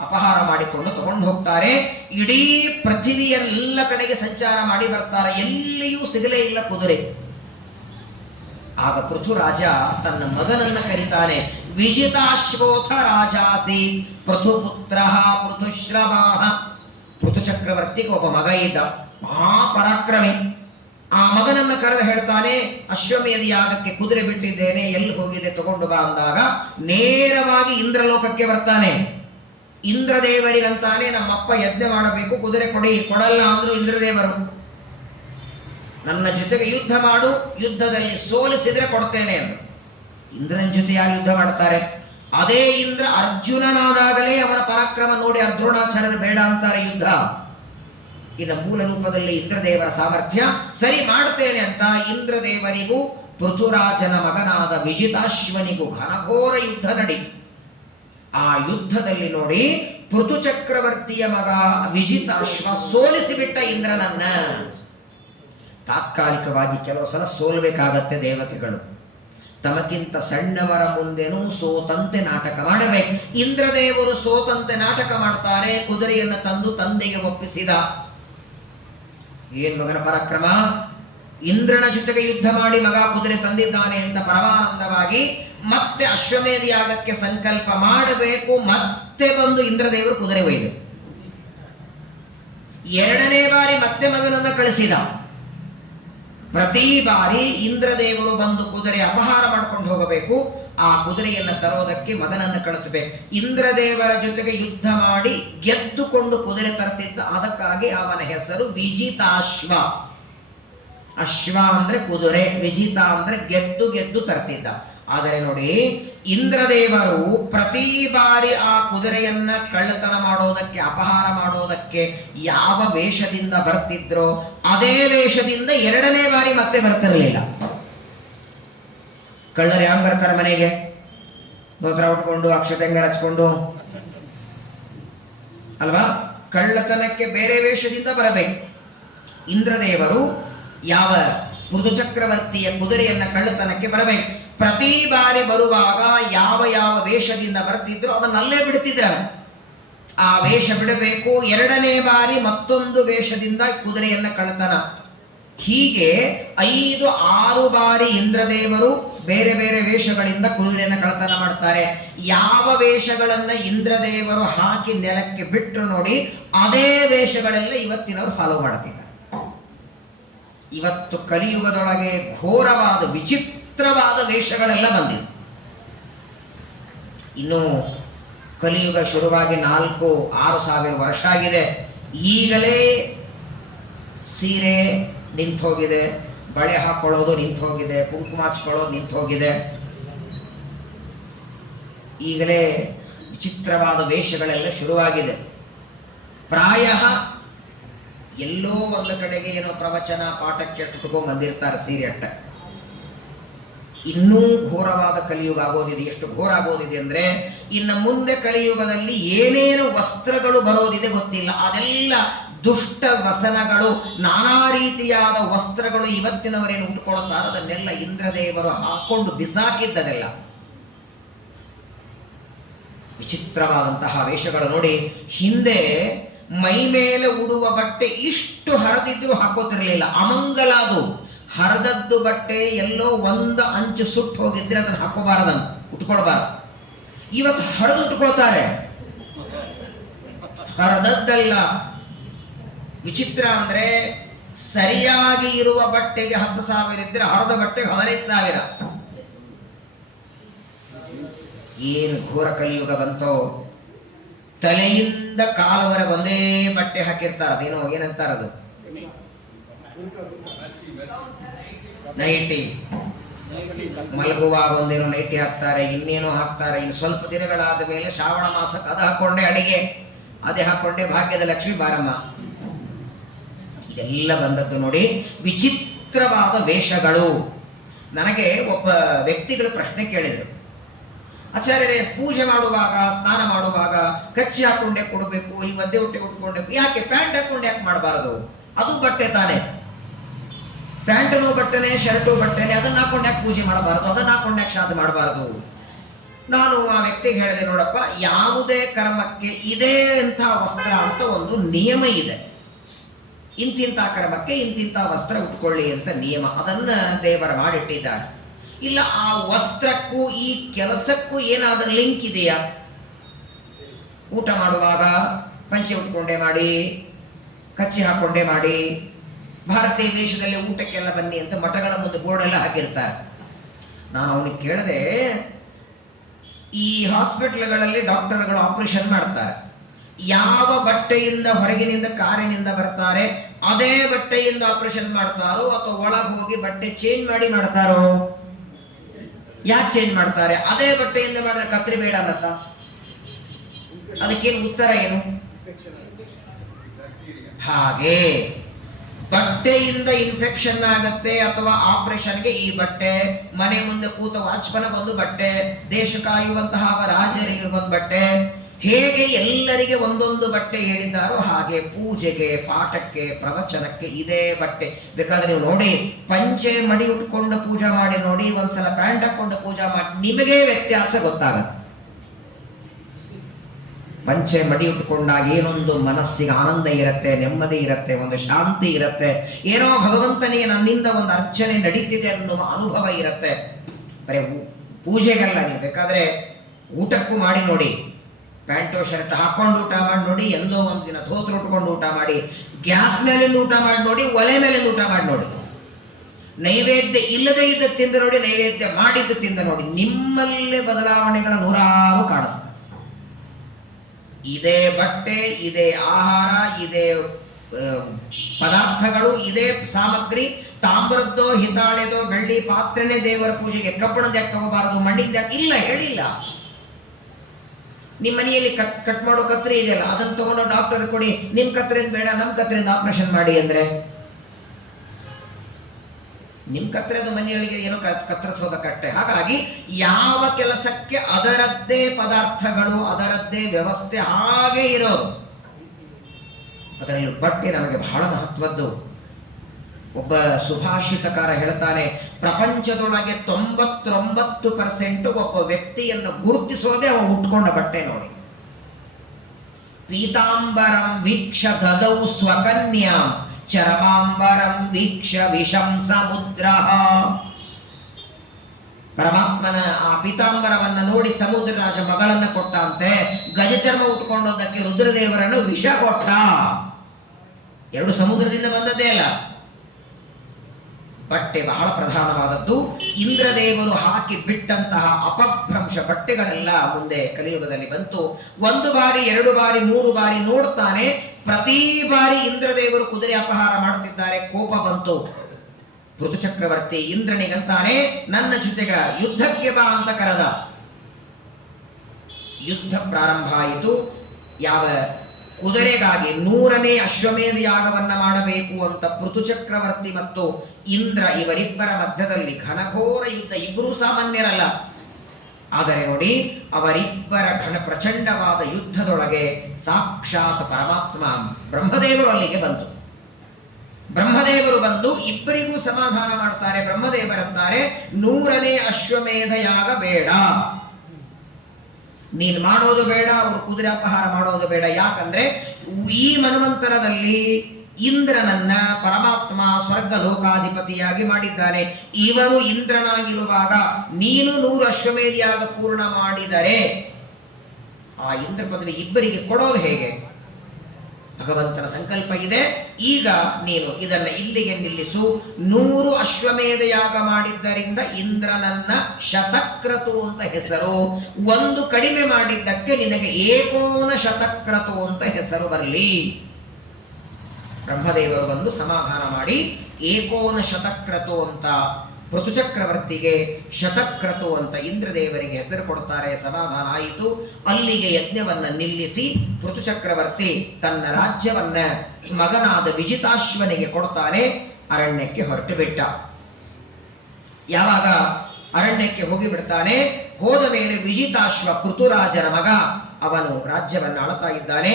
ಅಪಹಾರ ಮಾಡಿಕೊಂಡು ತಗೊಂಡು ಹೋಗ್ತಾರೆ. ಇಡೀ ಪೃಥ್ವಿಯೆಲ್ಲ ಕಡೆಗೆ ಸಂಚಾರ ಮಾಡಿ ಬರ್ತಾರೆ. ಎಲ್ಲಿಯೂ ಸಿಗಲೇ ಇಲ್ಲ ಕುದುರೆ. ಆಗ ಪೃಥುರಾಜ ತನ್ನ ಮಗನನ್ನ ಕರೀತಾನೆ. ವಿಜಿತಾಶ್ವೋಥ ರಾಜಾಸಿ ಪೃಥುಪುತ್ರ ಪೃಥುಶ್ರವಾಹ. ಪೃಥು ಚಕ್ರವರ್ತಿಗೆ ಒಬ್ಬ ಮಗ ಇದ್ದ, ಮಹಾಪರಾಕ್ರಮಿ. ಆ ಮಗನನ್ನ ಕರೆದು ಹೇಳ್ತಾನೆ, ಅಶ್ವಮೇಧ ಯಾಗಕ್ಕೆ ಕುದುರೆ ಬಿಟ್ಟಿದ್ದೇನೆ, ಎಲ್ಲಿ ಹೋಗಿದೆ ತಗೊಂಡು ಬಾ ಅಂದಾಗ ನೇರವಾಗಿ ಇಂದ್ರಲೋಕಕ್ಕೆ ಬರ್ತಾನೆ. ಇಂದ್ರದೇವರಿಗಂತಾನೆ, ನಮ್ಮಪ್ಪ ಯಜ್ಞ ಮಾಡಬೇಕು, ಕುದುರೆ ಕೊಡಲ್ಲ ಅಂದ್ರು ಇಂದ್ರದೇವರು. ನನ್ನ ಜೊತೆಗೆ ಯುದ್ಧ ಮಾಡು, ಯುದ್ಧದಲ್ಲಿ ಸೋಲಿಸಿದ್ರೆ ಕೊಡ್ತೇನೆ ಅಂದ್ರು. ಇಂದ್ರನ ಜೊತೆ ಯಾರು ಯುದ್ಧ ಮಾಡ್ತಾರೆ? ಅದೇ ಇಂದ್ರ ಅರ್ಜುನನಾದಾಗಲೇ ಅವನ ಪರಾಕ್ರಮ ನೋಡಿ ದ್ರೋಣಾಚಾರ್ಯರು ಬೇಡ ಅಂತಾರೆ ಯುದ್ಧ. ಇನ್ನು ಮೂಲ ರೂಪದಲ್ಲಿ ಇಂದ್ರದೇವರ ಸಾಮರ್ಥ್ಯ. ಸರಿ ಮಾಡ್ತೇನೆ ಅಂತ ಇಂದ್ರದೇವರಿಗೂ ಪೃಥುರಾಜನ ಮಗನಾದ ವಿಜಿತಾಶ್ವನಿಗೂ ಘನಘೋರ ಯುದ್ಧ ನಡಿ. ಆ ಯುದ್ಧದಲ್ಲಿ ನೋಡಿ ಪೃಥು ಚಕ್ರವರ್ತಿಯ ಮಗ ವಿಜಿತಾಶ್ವ ಸೋಲಿಸಿಬಿಟ್ಟ ಇಂದ್ರನನ್ನ. ತಾತ್ಕಾಲಿಕವಾಗಿ ಕೆಲವು ಸಲ ಸೋಲ್ಬೇಕಾಗತ್ತೆ ದೇವತೆಗಳು. ತಮಗಿಂತ ಸಣ್ಣವರ ಮುಂದೆನೂ ಸೋತಂತೆ ನಾಟಕ ಮಾಡಬೇಕು. ಇಂದ್ರದೇವರು ಸೋತಂತೆ ನಾಟಕ ಮಾಡ್ತಾರೆ. ಕುದುರೆಯನ್ನು ತಂದು ತಂದೆಗೆ ಒಪ್ಪಿಸಿದ. ಏನ್ ಮಗನ ಪರಾಕ್ರಮ! ಇಂದ್ರನ ಜೊತೆಗೆ ಯುದ್ಧ ಮಾಡಿ ಮಗ ಕುದುರೆ ತಂದಿದ್ದಾನೆ ಅಂತ ಪರಮಾನಂದವಾಗಿ ಮತ್ತೆ ಅಶ್ವಮೇಧ ಯಾಗಕ್ಕೆ ಸಂಕಲ್ಪ ಮಾಡಬೇಕು. ಮತ್ತೆ ಬಂದು ಇಂದ್ರದೇವರು ಕುದುರೆ ಒಯ್ದು 2ನೇ ಬಾರಿ ಮತ್ತೆ ಮಗನನ್ನ ಕಳಿಸಿದ. ಪ್ರತಿ ಬಾರಿ ಇಂದ್ರದೇವರು ಬಂದು ಕುದುರೆ ಅಪಹಾರ ಮಾಡ್ಕೊಂಡು ಹೋಗಬೇಕು. ಆ ಕುದುರೆಯನ್ನು ತರೋದಕ್ಕೆ ಮಗನನ್ನು ಕಳಿಸಬೇಕು. ಇಂದ್ರದೇವರ ಜೊತೆಗೆ ಯುದ್ಧ ಮಾಡಿ ಗೆದ್ದುಕೊಂಡು ಕುದುರೆ ತರ್ತಿದ್ದ. ಅದಕ್ಕಾಗಿ ಅವನ ಹೆಸರು ವಿಜಿತಾಶ್ವ. ಅಶ್ವ ಅಂದ್ರೆ ಕುದುರೆ, ವಿಜಿತ ಅಂದ್ರೆ ಗೆದ್ದು ಗೆದ್ದು ತರ್ತಿದ್ದ. ಆದರೆ ನೋಡಿ, ಇಂದ್ರದೇವರು ಪ್ರತಿ ಬಾರಿ ಆ ಕುದುರೆಯನ್ನ ಕಳ್ಳತನ ಮಾಡೋದಕ್ಕೆ, ಅಪಹಾರ ಮಾಡೋದಕ್ಕೆ ಯಾವ ವೇಷದಿಂದ ಬರ್ತಿದ್ರೋ ಅದೇ ವೇಷದಿಂದ 2ನೇ ಬಾರಿ ಮತ್ತೆ ಬರ್ತಿರಲಿಲ್ಲ. ಕಳ್ಳರು ಯಾವ ಬರ್ತಾರೆ ಮನೆಗೆ? ಧೋತ್ರ ಉಟ್ಕೊಂಡು, ಅಕ್ಷತೆಂಗರ ಹಚ್ಕೊಂಡು ಅಲ್ವಾ? ಕಳ್ಳತನಕ್ಕೆ ಬೇರೆ ವೇಷದಿಂದ ಬರಬೇಕು. ಇಂದ್ರದೇವರು ಯಾವ ಪೃಥು ಚಕ್ರವರ್ತಿಯ ಕುದುರೆಯನ್ನ ಕಳ್ಳತನಕ್ಕೆ ಬರಬೇಕು. ಪ್ರತಿ ಬಾರಿ ಬರುವಾಗ ಯಾವ ಯಾವ ವೇಷದಿಂದ ಬರ್ತಿದ್ರು ಅದನ್ನಲ್ಲೇ ಬಿಡ್ತಿದ್ರು. ಆ ವೇಷ ಬಿಡಬೇಕು. 2ನೇ ಬಾರಿ ಮತ್ತೊಂದು ವೇಷದಿಂದ ಕುದುರೆಯನ್ನ ಕಳ್ಳತನ. ಹೀಗೆ 5-6 ಬಾರಿ ಇಂದ್ರದೇವರು ಬೇರೆ ಬೇರೆ ವೇಷಗಳಿಂದ ಕುದುರೆಯನ್ನು ಕಳ್ಳತನ ಮಾಡ್ತಾರೆ. ಯಾವ ವೇಷಗಳನ್ನ ಇಂದ್ರದೇವರು ಹಾಕಿ ನೆಲಕ್ಕೆ ಬಿಟ್ಟರು ನೋಡಿ, ಅದೇ ವೇಷಗಳೆಲ್ಲ ಇವತ್ತಿನವರು ಫಾಲೋ ಮಾಡ್ತಿದ್ದಾರೆ. ಇವತ್ತು ಕಲಿಯುಗದೊಳಗೆ ಘೋರವಾದ ವಿಚಿತ್ರವಾದ ವೇಷಗಳೆಲ್ಲ ಬಂದಿವೆ. ಇನ್ನು ಕಲಿಯುಗ ಶುರುವಾಗಿ 4-6 ಸಾವಿರ ವರ್ಷ ಆಗಿದೆ. ಈಗಲೇ ಸೀರೆ ನಿಂತು ಹೋಗಿದೆ, ಬಳೆ ಹಾಕೊಳ್ಳೋದು ನಿಂತು ಹೋಗಿದೆ, ಕುಂಕುಮ ಹಚ್ಕೊಳ್ಳೋದು ನಿಂತು ಹೋಗಿದೆ. ಈಗಲೇ ವಿಚಿತ್ರವಾದ ವೇಷಗಳೆಲ್ಲ ಶುರುವಾಗಿದೆ. ಪ್ರಾಯ ಎಲ್ಲೋ ಒಂದು ಕಡೆಗೆ ಏನೋ ಪ್ರವಚನ ಪಾಠಕ್ಕೆ ಕುಟ್ಕೊಂಡ್ ಬಂದಿರ್ತಾರೆ ಸೀರೆ ಅಟ್ಟ. ಇನ್ನೂ ಘೋರವಾದ ಕಲಿಯುಗ ಆಗೋದಿದೆ. ಎಷ್ಟು ಘೋರ ಆಗೋದಿದೆ ಅಂದ್ರೆ, ಇನ್ನು ಮುಂದೆ ಕಲಿಯುಗದಲ್ಲಿ ಏನೇನು ವಸ್ತ್ರಗಳು ಬರೋದಿದೆ ಗೊತ್ತಿಲ್ಲ. ಅದೆಲ್ಲ ದುಷ್ಟ ವಸನಗಳು, ನಾನಾ ರೀತಿಯಾದ ವಸ್ತ್ರಗಳು ಇವತ್ತಿನವರೇನು ಉಟ್ಕೊಳ್ತಾರೆ ಅದನ್ನೆಲ್ಲ ಇಂದ್ರದೇವರು ಹಾಕೊಂಡು ಬಿಸಾಕಿದ್ದದೆಲ್ಲ. ವಿಚಿತ್ರವಾದಂತಹ ವೇಷಗಳು ನೋಡಿ. ಹಿಂದೆ ಮೈ ಮೇಲೆ ಉಡುವ ಬಟ್ಟೆ ಇಷ್ಟು ಹರಿದಿದ್ದು ಹಾಕೋತಿರ್ಲಿಲ್ಲ, ಅಮಂಗಲ ಅದು. ಹರಿದದ್ದು ಬಟ್ಟೆ ಎಲ್ಲೋ ಒಂದು ಅಂಚು ಸುಟ್ಟು ಹೋಗಿದ್ರೆ ಅದನ್ನು ಹಾಕೋಬಾರದನ್ನು, ಉಟ್ಕೊಳ್ಬಾರದು. ಇವತ್ತು ಹರಿದು ಉಟ್ಕೊಳ್ತಾರೆ, ಹರಿದದ್ದಲ್ಲ. ವಿಚಿತ್ರ ಅಂದ್ರೆ, ಸರಿಯಾಗಿ ಇರುವ ಬಟ್ಟೆಗೆ 10,000 ಇದ್ರೆ ಹರಿದ ಬಟ್ಟೆಗೆ 15,000. ಏನು ಘೋರ ಕಲಿಯುಗ ಬಂತೋ. ತಲೆಯಿಂದ ಕಾಲವರೆಗೆ ಒಂದೇ ಬಟ್ಟೆ ಹಾಕಿರ್ತಾರ. ಅದೇನೋ ಏನಂತಾರದು, ನೈಟಿ. ಮಲಗುವಾಗ ಒಂದೇನೋ ನೈಟಿ ಹಾಕ್ತಾರೆ, ಇನ್ನೇನೋ ಹಾಕ್ತಾರೆ. ಇನ್ನು ಸ್ವಲ್ಪ ದಿನಗಳಾದ ಮೇಲೆ ಶ್ರಾವಣ ಮಾಸಕ್ಕೆ ಅದು ಹಾಕೊಂಡೆ ಅಡಿಗೆ, ಅದೇ ಹಾಕೊಂಡೆ ಭಾಗ್ಯದ ಲಕ್ಷ್ಮಿ ಬಾರಮ್ಮ. ಇದೆಲ್ಲ ಬಂದದ್ದು ನೋಡಿ. ವಿಚಿತ್ರವಾದ ವೇಷಗಳು. ನನಗೆ ಒಬ್ಬ ವ್ಯಕ್ತಿಗಳು ಪ್ರಶ್ನೆ ಕೇಳಿದರು, ಆಚಾರ್ಯರೇ, ಪೂಜೆ ಮಾಡುವಾಗ ಸ್ನಾನ ಮಾಡುವಾಗ ಕಚ್ಚಿ ಹಾಕೊಂಡೆ ಕೊಡಬೇಕು, ಈ ಒದ್ದೆ ಹೊಟ್ಟೆ ಉಟ್ಕೊಂಡೆ ಯಾಕೆ, ಪ್ಯಾಂಟ್ ಹಾಕೊಂಡು ಯಾಕೆ ಮಾಡಬಾರದು? ಅದು ಬಟ್ಟೆ ತಾನೆ, ಪ್ಯಾಂಟನು ಬಟ್ಟೆನೆ, ಶರ್ಟು ಬಟ್ಟೆನೆ, ಅದನ್ನ ಹಾಕೊಂಡು ಯಾಕೆ ಪೂಜೆ ಮಾಡಬಾರದು? ಅದನ್ನ ಹಾಕೊಂಡು ಯಾಕೆ ಶ್ರಾದ್ದ ಮಾಡಬಾರದು? ನಾನು ಆ ವ್ಯಕ್ತಿಗೆ ಹೇಳಿದೆ, ನೋಡಪ್ಪ, ಯಾವುದೇ ಕರ್ಮಕ್ಕೆ ಇದೇ ಅಂತ ವಸ್ತ್ರ ಅಂತ ಒಂದು ನಿಯಮ ಇದೆ. ಇಂತಿಂಥ ಕರ್ಮಕ್ಕೆ ಇಂತಿಂಥ ವಸ್ತ್ರ ಉಟ್ಕೊಳ್ಳಿ ಅಂತ ನಿಯಮ, ಅದನ್ನ ದೇವರ ಮಾಡಿಟ್ಟಿದ್ದಾರೆ. ಇಲ್ಲ ಆ ವಸ್ತ್ರಕ್ಕೂ ಈ ಕೆಲಸಕ್ಕೂ ಏನಾದರೂ ಲಿಂಕ್ ಇದೆಯಾ? ಊಟ ಮಾಡುವಾಗ ಪಂಚೆ ಉಟ್ಕೊಂಡೇ ಮಾಡಿ, ಕಚ್ಚಿ ಹಾಕೊಂಡೇ ಮಾಡಿ, ಭಾರತೀಯ ವೇಷದಲ್ಲಿ ಊಟಕ್ಕೆಲ್ಲ ಬನ್ನಿ ಅಂತ ಮಠಗಳ ಮುಂದೆ ಬೋರ್ಡ್ ಎಲ್ಲ ಹಾಕಿರ್ತಾರೆ. ನಾನು ಅವನಿಗೆ ಕೇಳಿದೆ, ಈ ಹಾಸ್ಪಿಟಲ್ಗಳಲ್ಲಿ ಡಾಕ್ಟರ್ಗಳು ಆಪರೇಷನ್ ಮಾಡ್ತಾರೆ, ಯಾವ ಬಟ್ಟೆಯಿಂದ ಹೊರಗಿನಿಂದ ಕಾರಿನಿಂದ ಬರ್ತಾರೆ ಅದೇ ಬಟ್ಟೆಯಿಂದ ಆಪರೇಷನ್ ಮಾಡ್ತಾರೋ ಅಥವಾ ಒಳಗೆ ಹೋಗಿ ಬಟ್ಟೆ ಚೇಂಜ್ ಮಾಡಿ ಮಾಡ್ತಾರೋ? ಯಾಕೆ ಚೇಂಜ್ ಮಾಡ್ತಾರೆ? ಅದೇ ಬಟ್ಟೆಯಿಂದ ಮಾಡಿದ್ರೆ ಕತ್ರಿ ಬೇಡ ಅನ್ನತ್ತ? ಅದಕ್ಕೇನು ಉತ್ತರ ಏನು? ಹಾಗೆ ಬಟ್ಟೆಯಿಂದ ಇನ್ಫೆಕ್ಷನ್ ಆಗತ್ತೆ ಅಥವಾ ಆಪರೇಷನ್ಗೆ ಈ ಬಟ್ಟೆ, ಮನೆ ಮುಂದೆ ಕೂತ ವಾಚ್ಮನ್ ಒಂದು ಬಟ್ಟೆ, ದೇಶ ಕಾಯುವಂತಹ ರಾಜರಿಗೆ ಒಂದು ಬಟ್ಟೆ, ಹೇಗೆ ಎಲ್ಲರಿಗೆ ಒಂದೊಂದು ಬಟ್ಟೆ ಹೇಳಿದ್ದಾರೋ ಹಾಗೆ ಪೂಜೆಗೆ, ಪಾಠಕ್ಕೆ, ಪ್ರವಚನಕ್ಕೆ ಇದೇ ಬಟ್ಟೆ. ಬೇಕಾದ್ರೆ ನೀವು ನೋಡಿ, ಪಂಚೆ ಮಡಿ ಉಟ್ಕೊಂಡು ಪೂಜೆ ಮಾಡಿ ನೋಡಿ, ಒಂದ್ಸಲ ಪ್ಯಾಂಟ್ ಹಾಕೊಂಡು ಪೂಜೆ ಮಾಡಿ, ನಿಮಗೆ ವ್ಯತ್ಯಾಸ ಗೊತ್ತಾಗುತ್ತೆ. ಪಂಚೆ ಮಡಿ ಉಟ್ಕೊಂಡಾಗ ಏನೊಂದು ಮನಸ್ಸಿಗೆ ಆನಂದ ಇರುತ್ತೆ, ನೆಮ್ಮದಿ ಇರುತ್ತೆ, ಒಂದು ಶಾಂತಿ ಇರುತ್ತೆ, ಏನೋ ಭಗವಂತನಿಗೆ ನನ್ನಿಂದ ಒಂದು ಅರ್ಚನೆ ನಡೀತಿದೆ ಅನ್ನುವ ಅನುಭವ ಇರುತ್ತೆ. ಬರೀ ಪೂಜೆಗಲ್ಲ, ನೀವು ಬೇಕಾದ್ರೆ ಊಟಕ್ಕೂ ಮಾಡಿ ನೋಡಿ. ಪ್ಯಾಂಟು ಶರ್ಟ್ ಹಾಕೊಂಡು ಊಟ ಮಾಡಿ ನೋಡಿ, ಎಂದೋ ಒಂದು ದಿನ ಧೋತ್ರ ಉಟ್ಕೊಂಡು ಊಟ ಮಾಡಿ, ಗ್ಯಾಸ್ ಮೇಲಿಂದ ಊಟ ಮಾಡಿ ನೋಡಿ, ಒಲೆ ಮೇಲಿಂದ ಊಟ ಮಾಡಿ ನೋಡಿ, ನೈವೇದ್ಯ ಇಲ್ಲದೆ ಇದ್ದ ತಿಂದು ನೋಡಿ, ನೈವೇದ್ಯ ಮಾಡಿದ್ದು ತಿಂದ ನೋಡಿ, ನಿಮ್ಮಲ್ಲೇ ಬದಲಾವಣೆಗಳ ನೂರಾರು ಕಾಣಿಸ್ತದೆ. ಇದೇ ಬಟ್ಟೆ, ಇದೇ ಆಹಾರ, ಇದೇ ಪದಾರ್ಥಗಳು, ಇದೇ ಸಾಮಗ್ರಿ, ತಾಮ್ರದ್ದೋ ಹಿತಾಳೆದೋ ಬೆಳ್ಳಿ ಪಾತ್ರೆನೇ ದೇವರ ಪೂಜೆಗೆ, ಕಬ್ಬಣದ ಯಾಕೆ ತಗೋಬಾರದು, ಮಣ್ಣಿಂದ ಯಾಕೆ? ಇಲ್ಲ, ಹೇಳಿಲ್ಲ. ನಿಮ್ಮ ಮನೆಯಲ್ಲಿ ಕಟ್ ಮಾಡೋ ಕತ್ರಿ ಇದೆಯಲ್ಲ, ಅದನ್ನು ತಗೊಂಡು ಡಾಕ್ಟರ್ ಕೊಡಿ, ನಿಮ್ ಕತ್ರಿಯಿಂದ ಬೇಡ, ನಮ್ಮ ಕತ್ರಿಯಿಂದ ಆಪರೇಷನ್ ಮಾಡಿ ಅಂದ್ರೆ, ನಿಮ್ ಕತ್ರೆದು ಮನೆಯೊಳಗೆ ಏನೋ ಕತ್ತರಿಸೋದಕ್ಕಷ್ಟೇ. ಹಾಗಾಗಿ ಯಾವ ಕೆಲಸಕ್ಕೆ ಅದರದ್ದೇ ಪದಾರ್ಥಗಳು, ಅದರದ್ದೇ ವ್ಯವಸ್ಥೆ ಹಾಗೆ ಇರೋದು. ಅದರಲ್ಲಿ ಬಟ್ಟೆ ನಮಗೆ ಬಹಳ ಮಹತ್ವದ್ದು. ಒಬ್ಬ ಸುಭಾಷಿತಕಾರ ಹೇಳ್ತಾನೆ, ಪ್ರಪಂಚದೊಳಗೆ 99% ಒಬ್ಬ ವ್ಯಕ್ತಿಯನ್ನು ಗುರುತಿಸೋದೇ ಅವ ಉಟ್ಕೊಂಡ ಬಟ್ಟೆ ನೋಡಿ. ಪೀತಾಂಬರಂ ವೀಕ್ಷ ದದೌ ಸ್ವಕನ್ಯಾಂ ಚರಮಾಂಬರಂ ವೀಕ್ಷ ವಿಷಂ ಸಮುದ್ರ. ಪರಮಾತ್ಮನ ಆ ಪೀತಾಂಬರವನ್ನ ನೋಡಿ ಸಮುದ್ರರಾಜ ಮಗಳನ್ನ ಕೊಟ್ಟಂತೆ, ಗಜಚರ್ಮ ಉಟ್ಕೊಂಡೋದಕ್ಕೆ ರುದ್ರದೇವರನ್ನು ವಿಷ ಕೊಟ್ಟ. ಎರಡು ಸಮುದ್ರದಿಂದ ಬಂದದ್ದೇ ಅಲ್ಲ. ಬಟ್ಟೆ ಬಹಳ ಪ್ರಧಾನವಾದದ್ದು. ಇಂದ್ರದೇವರು ಹಾಕಿ ಬಿಟ್ಟಂತಹ ಅಪಭ್ರಂಶ ಬಟ್ಟೆಗಳೆಲ್ಲ ಮುಂದೆ ಕಲಿಯುಗದಲ್ಲಿ ಬಂತು. 1 ಬಾರಿ 2 ಬಾರಿ 3 ಬಾರಿ ನೋಡ್ತಾನೆ, ಪ್ರತಿ ಬಾರಿ ಇಂದ್ರದೇವರು ಕುದುರೆ ಅಪಹಾರ ಮಾಡುತ್ತಿದ್ದಾರೆ. ಕೋಪ ಬಂತು. ಋತುಚಕ್ರವರ್ತಿ ಇಂದ್ರನಿಗಂತಾನೆ, ನನ್ನ ಜೊತೆಗ ಯುದ್ಧಕ್ಕೆ ಬಾ ಅಂತ ಕರೆದ. ಯುದ್ಧ ಪ್ರಾರಂಭ ಆಯಿತು. ಯಾವ ಕುದುರೆಗಾಗಿ 100ನೇ ಅಶ್ವಮೇಧ ಯಾಗವನ್ನ ಮಾಡಬೇಕು ಅಂತ ಋತುಚಕ್ರವರ್ತಿ ಮತ್ತು ಇಂದ್ರ ಇವರಿಬ್ಬರ ಮಧ್ಯದಲ್ಲಿ ಘನಘೋರ ಯುದ್ಧ. ಇಬ್ಬರೂ ಸಾಮಾನ್ಯರಲ್ಲ. ಆದರೆ ನೋಡಿ, ಅವರಿಬ್ಬರ ಪ್ರಚಂಡವಾದ ಯುದ್ಧದೊಳಗೆ ಸಾಕ್ಷಾತ್ ಪರಮಾತ್ಮ ಬ್ರಹ್ಮದೇವರು ಅಲ್ಲಿಗೆ ಬಂತು. ಬ್ರಹ್ಮದೇವರು ಬಂದು ಇಬ್ಬರಿಗೂ ಸಮಾಧಾನ ಮಾಡ್ತಾರೆ. ಬ್ರಹ್ಮದೇವರಂತಾರೆ, 100ನೇ ಅಶ್ವಮೇಧ ಯಾಗ ಬೇಡ, ನೀನು ಮಾಡೋದು ಬೇಡ, ಅವರು ಕುದುರೆ ಅಪಹಾರ ಮಾಡೋದು ಬೇಡ. ಯಾಕಂದ್ರೆ ಈ ಮನ್ವಂತರದಲ್ಲಿ ಇಂದ್ರನನ್ನ ಪರಮಾತ್ಮ ಸ್ವರ್ಗ ಲೋಕಾಧಿಪತಿಯಾಗಿ ಮಾಡಿದ್ದಾನೆ. ಇವರು ಇಂದ್ರನಾಗಿರುವಾಗ ನೀನು 100 ಅಶ್ವಮೇಧ ಯಾಗ ಪೂರ್ಣ ಮಾಡಿದರೆ ಆ ಇಂದ್ರ ಪದವಿ ಇಬ್ಬರಿಗೆ ಕೊಡೋದು ಹೇಗೆ? ಭಗವಂತನ ಸಂಕಲ್ಪ ಇದೆ. ಈಗ ನೀನು ಇದನ್ನ ಇಲ್ಲಿಗೆ ನಿಲ್ಲಿಸು. 100 ಅಶ್ವಮೇಧ ಯಾಗ ಮಾಡಿದ್ದರಿಂದ ಇಂದ್ರನನ್ನ ಶತಕ್ರತು ಅಂತ ಹೆಸರು. 1 ಕಡಿಮೆ ಮಾಡಿದ್ದಕ್ಕೆ ನಿನಗೆ ಏಕೋನ ಶತಕ್ರತು ಅಂತ ಹೆಸರು ಬರಲಿ. ಬ್ರಹ್ಮದೇವರು ಬಂದು ಸಮಾಧಾನ ಮಾಡಿ ಏಕೋನ ಶತಕ್ರತು ಅಂತ ಋತುಚಕ್ರವರ್ತಿಗೆ, ಶತಕ್ರತು ಅಂತ ಇಂದ್ರದೇವರಿಗೆ ಹೆಸರು ಕೊಡ್ತಾರೆ. ಸಮಾಧಾನ ಆಯಿತು. ಅಲ್ಲಿಗೆ ಯಜ್ಞವನ್ನ ನಿಲ್ಲಿಸಿ ಋತುಚಕ್ರವರ್ತಿ ತನ್ನ ರಾಜ್ಯವನ್ನ ಮಗನಾದ ವಿಜಿತಾಶ್ವನಿಗೆ ಕೊಡ್ತಾನೆ. ಅರಣ್ಯಕ್ಕೆ ಹೊರಟು ಬಿಟ್ಟ. ಯಾವಾಗ ಅರಣ್ಯಕ್ಕೆ ಹೋಗಿಬಿಡ್ತಾನೆ, ಹೋದ ಮೇಲೆ ವಿಜಿತಾಶ್ವ ಪೃಥುರಾಜನ ಮಗ, ಅವನು ರಾಜ್ಯವನ್ನು ಆಳ್ತಾ ಇದ್ದಾನೆ.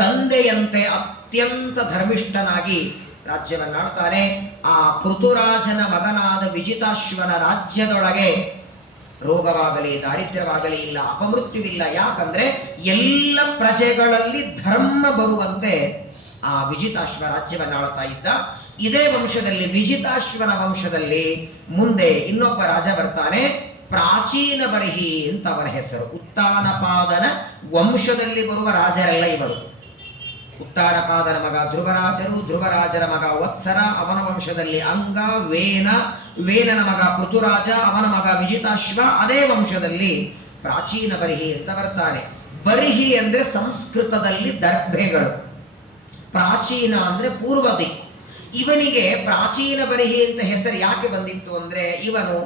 ತಂದೆಯಂತೆ ಅತ್ಯಂತ ಧರ್ಮಿಷ್ಠನಾಗಿ ರಾಜ್ಯವನ್ನು ಆಳ್ತಾನೆ. ಆ ಪೃಥುರಾಜನ ಮಗನಾದ ವಿಜಿತಾಶ್ವನ ರಾಜ್ಯದೊಳಗೆ ರೋಗವಾಗಲಿ ದಾರಿದ್ರ್ಯವಾಗಲಿ ಇಲ್ಲ, ಅಪಮೃತ್ಯುವಿಲ್ಲ. ಯಾಕಂದ್ರೆ ಎಲ್ಲ ಪ್ರಜೆಗಳಲ್ಲಿ ಧರ್ಮ ಬರುವಂತೆ ಆ ವಿಜಿತಾಶ್ವ ರಾಜ್ಯವನ್ನು ಆಳ್ತಾ ಇದ್ದ. ಇದೇ ವಂಶದಲ್ಲಿ, ವಿಜಿತಾಶ್ವನ ವಂಶದಲ್ಲಿ ಮುಂದೆ ಇನ್ನೊಬ್ಬ ರಾಜ ಬರ್ತಾನೆ, ಪ್ರಾಚೀನ ಬರಹಿ ಅಂತ ಅವನ ಹೆಸರು. ಉತ್ತಾನಪಾದನ ವಂಶದಲ್ಲಿ ಬರುವ ರಾಜರೆಲ್ಲ ಇವರು. ಉತ್ತಾನಪಾದನ ಮಗ ಧ್ರುವರಾಜರು, ಧ್ರುವರಾಜರ ಮಗ ವತ್ಸರ, ಅವನ ವಂಶದಲ್ಲಿ ಅಂಗ, ವೇನನ ಮಗ ಪೃಥುರಾಜ, ಅವನ ಮಗ ವಿಜಿತಾಶ್ವ. ಅದೇ ವಂಶದಲ್ಲಿ ಪ್ರಾಚೀನ ಬರಿಹಿ ಅಂತ ಬರ್ತಾನೆ. ಬರಿಹಿ ಅಂದ್ರೆ ಸಂಸ್ಕೃತದಲ್ಲಿ ದರ್ಭೆಗಳು, ಪ್ರಾಚೀನ ಅಂದ್ರೆ ಪೂರ್ವ ದಿಕ್ಕು. ಇವನಿಗೆ ಪ್ರಾಚೀನ ಬರಿಹಿ ಅಂತ ಹೆಸರು ಯಾಕೆ ಬಂದಿತ್ತು ಅಂದ್ರೆ, ಇವನು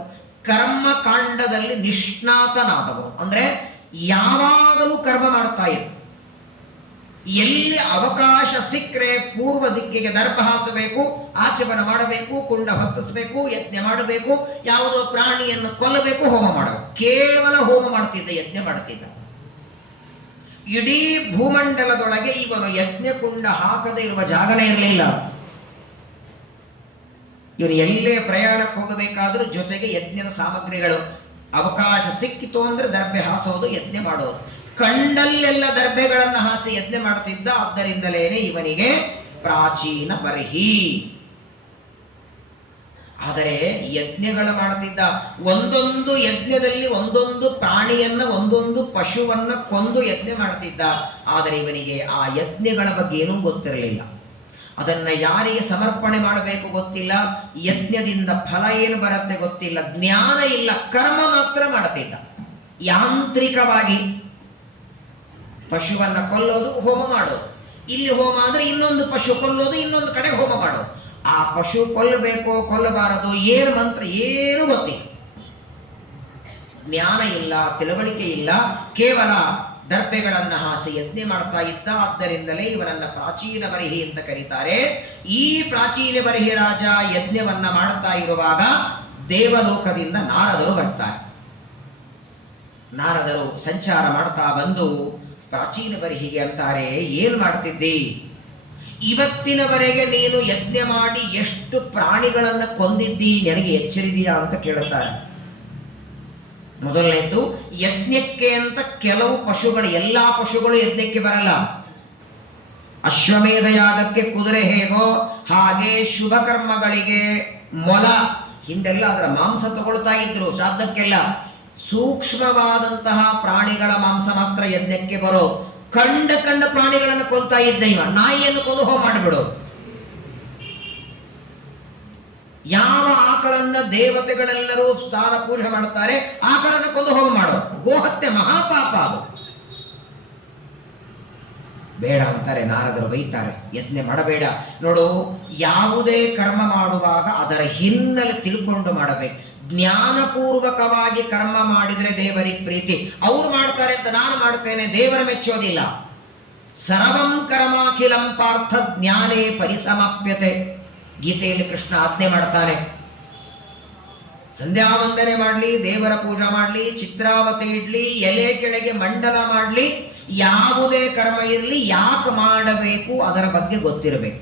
ಕರ್ಮಕಾಂಡದಲ್ಲಿ ನಿಷ್ಣಾತನಾದವನು. ಅಂದ್ರೆ ಯಾವಾಗಲೂ ಕರ್ಮ ಮಾಡ್ತಾ ಇದ್ದ. ಎಲ್ಲಿ ಅವಕಾಶ ಸಿಕ್ಕರೆ ಪೂರ್ವ ದಿಕ್ಕಿಗೆ ದರ್ಭ ಹಾಸಬೇಕು, ಆಚಮನ ಮಾಡಬೇಕು, ಕುಂಡ ಹೊತ್ತಿಸಬೇಕು, ಯಜ್ಞ ಮಾಡಬೇಕು, ಯಾವುದೋ ಪ್ರಾಣಿಯನ್ನು ಕೊಲ್ಲಬೇಕು, ಹೋಮ ಮಾಡಬೇಕು. ಕೇವಲ ಹೋಮ ಮಾಡ್ತಿದ್ದ, ಯಜ್ಞ ಮಾಡ್ತಿದ್ದ. ಇಡೀ ಭೂಮಂಡಲದೊಳಗೆ ಇವನು ಯಜ್ಞ ಕುಂಡ ಹಾಕದೇ ಇರುವ ಜಾಗನೇ ಇರಲಿಲ್ಲ. ಇವನು ಎಲ್ಲೇ ಪ್ರಯಾಣಕ್ಕೆ ಹೋಗಬೇಕಾದ್ರೂ ಜೊತೆಗೆ ಯಜ್ಞದ ಸಾಮಗ್ರಿಗಳು. ಅವಕಾಶ ಸಿಕ್ಕಿತು ಅಂದ್ರೆ ದರ್ಭೆ ಹಾಸೋದು, ಯಜ್ಞ ಮಾಡೋದು. ಕಂಡಲ್ಲೆಲ್ಲ ದರ್ಭೆಗಳನ್ನು ಹಾಸಿ ಯಜ್ಞ ಮಾಡ್ತಿದ್ದ. ಆದ್ದರಿಂದಲೇನೆ ಇವನಿಗೆ ಪ್ರಾಚೀನ ಬರಹಿ. ಆದರೆ ಯಜ್ಞಗಳ ಮಾಡ್ತಿದ್ದ. ಒಂದೊಂದು ಯಜ್ಞದಲ್ಲಿ ಒಂದೊಂದು ಪ್ರಾಣಿಯನ್ನ, ಒಂದೊಂದು ಪಶುವನ್ನ ಕೊಂದು ಯಜ್ಞ ಮಾಡ್ತಿದ್ದ. ಆದರೆ ಇವನಿಗೆ ಆ ಯಜ್ಞಗಳ ಬಗ್ಗೆ ಏನೂ ಗೊತ್ತಿರಲಿಲ್ಲ. ಅದನ್ನ ಯಾರಿಗೆ ಸಮರ್ಪಣೆ ಮಾಡಬೇಕು ಗೊತ್ತಿಲ್ಲ, ಯಜ್ಞದಿಂದ ಫಲ ಏನು ಬರುತ್ತೆ ಗೊತ್ತಿಲ್ಲ, ಜ್ಞಾನ ಇಲ್ಲ, ಕರ್ಮ ಮಾತ್ರ ಮಾಡ್ತಿದ್ದ ಯಾಂತ್ರಿಕವಾಗಿ. ಪಶುವನ್ನ ಕೊಲ್ಲೋದು, ಹೋಮ ಮಾಡೋದು. ಇಲ್ಲಿ ಹೋಮ ಅಂದ್ರೆ ಇನ್ನೊಂದು ಪಶು ಕೊಲ್ಲೋದು, ಇನ್ನೊಂದು ಕಡೆ ಹೋಮ ಮಾಡೋದು. ಆ ಪಶು ಕೊಲ್ಲಬೇಕೋ ಕೊಲ್ಲಬಾರದು, ಏನು ಮಂತ್ರ ಏನು ಗೊತ್ತಿಲ್ಲ, ಜ್ಞಾನ ಇಲ್ಲ, ತಿಳುವಳಿಕೆ ಇಲ್ಲ, ಕೇವಲ ದರ್ಭೆಗಳನ್ನು ಹಾಸಿ ಯಜ್ಞ ಮಾಡ್ತಾ ಇದ್ದ. ಆದ್ದರಿಂದಲೇ ಇವನನ್ನ ಪ್ರಾಚೀನ ಬರಿಹಿ ಅಂತ ಕರೀತಾರೆ. ಈ ಪ್ರಾಚೀನ ಬರಿಹಿ ರಾಜ ಯಜ್ಞವನ್ನ ಮಾಡ್ತಾ ಇರುವಾಗ ದೇವಲೋಕದಿಂದ ನಾರದರು ಬರ್ತಾರೆ. ನಾರದರು ಸಂಚಾರ ಮಾಡ್ತಾ ಬಂದು ಪ್ರಾಚೀನ ಬರಿಹಿಗೆ ಅಂತಾರೆ, ಏನ್ ಮಾಡ್ತಿದ್ದಿ? ಇವತ್ತಿನವರೆಗೆ ನೀನು ಯಜ್ಞ ಮಾಡಿ ಎಷ್ಟು ಪ್ರಾಣಿಗಳನ್ನ ಕೊಂದಿದ್ದಿ, ನನಗೆ ಎಚ್ಚರಿದೆಯಾ ಅಂತ ಕೇಳುತ್ತಾರೆ. ಮೊದಲನೇದ್ದು, ಯಜ್ಞಕ್ಕೆ ಅಂತ ಕೆಲವು ಪಶುಗಳು, ಎಲ್ಲಾ ಪಶುಗಳು ಯಜ್ಞಕ್ಕೆ ಬರಲ್ಲ. ಅಶ್ವಮೇಧ ಯಾಗಕ್ಕೆ ಕುದುರೆ ಹೇಗೋ ಹಾಗೆ ಶುಭ ಕರ್ಮಗಳಿಗೆ ಮೊಲ, ಹಿಂದೆಲ್ಲ ಅದರ ಮಾಂಸ ತಗೊಳ್ತಾ ಇದ್ರು ಶ್ರಾದ್ದಕ್ಕೆಲ್ಲ. ಸೂಕ್ಷ್ಮವಾದಂತಹ ಪ್ರಾಣಿಗಳ ಮಾಂಸ ಮಾತ್ರ ಯಜ್ಞಕ್ಕೆ ಬರೋ. ಕಂಡ ಪ್ರಾಣಿಗಳನ್ನು ಕೊಲ್ತಾ ಇದ್ದ ಇವ. ನಾಯಿಯನ್ನು ಕೊಂದು ಹೋಮ ಮಾಡಿಬಿಡೋದು. ಯಾವ ಆಕಳನ್ನ ದೇವತೆಗಳೆಲ್ಲರೂ ಸ್ನಾನ ಪೂಜೆ ಮಾಡುತ್ತಾರೆ, ಆಕಳನ್ನ ಕೊಂದು ಹೋಮ ಮಾಡೋದು. ಗೋಹತ್ಯೆ ಮಹಾಪಾಪ ಅದು. ಬೇಡ ಅಂತಾರೆ ನಾರದರು, ಬೈತಾರೆ, ಯತ್ನೆ ಮಾಡಬೇಡ. ನೋಡು, ಯಾವುದೇ ಕರ್ಮ ಮಾಡುವಾಗ ಅದರ ಹಿನ್ನೆಲೆ ತಿಳ್ಕೊಂಡು ಮಾಡಬೇಕು. ಜ್ಞಾನಪೂರ್ವಕವಾಗಿ ಕರ್ಮ ಮಾಡಿದರೆ ದೇವರಿಗೆ ಪ್ರೀತಿ. ಅವ್ರು ಮಾಡ್ತಾರೆ ಅಂತ ನಾನು ಮಾಡ್ತೇನೆ, ದೇವರ ಮೆಚ್ಚೋದಿಲ್ಲ. ಸರ್ವಂ ಕರ್ಮಾಖಿಲಂ ಪಾರ್ಥ ಜ್ಞಾನೇ ಪರಿಸಮಾಪ್ಯತೆ. ಗೀತೆಯಲ್ಲಿ ಕೃಷ್ಣ ಆಜ್ಞೆ ಮಾಡ್ತಾನೆ, ಸಂಧ್ಯಾ ವಂದನೆ ಮಾಡಲಿ, ದೇವರ ಪೂಜಾ ಮಾಡಲಿ, ಚಿತ್ರಾವತಿ ಇಡ್ಲಿ, ಎಲೆ ಕೆಳಗೆ ಮಂಡಲ ಮಾಡಲಿ, ಯಾವುದೇ ಕರ್ಮ ಇರಲಿ, ಯಾಕೆ ಮಾಡಬೇಕು ಅದರ ಬಗ್ಗೆ ಗೊತ್ತಿರಬೇಕು.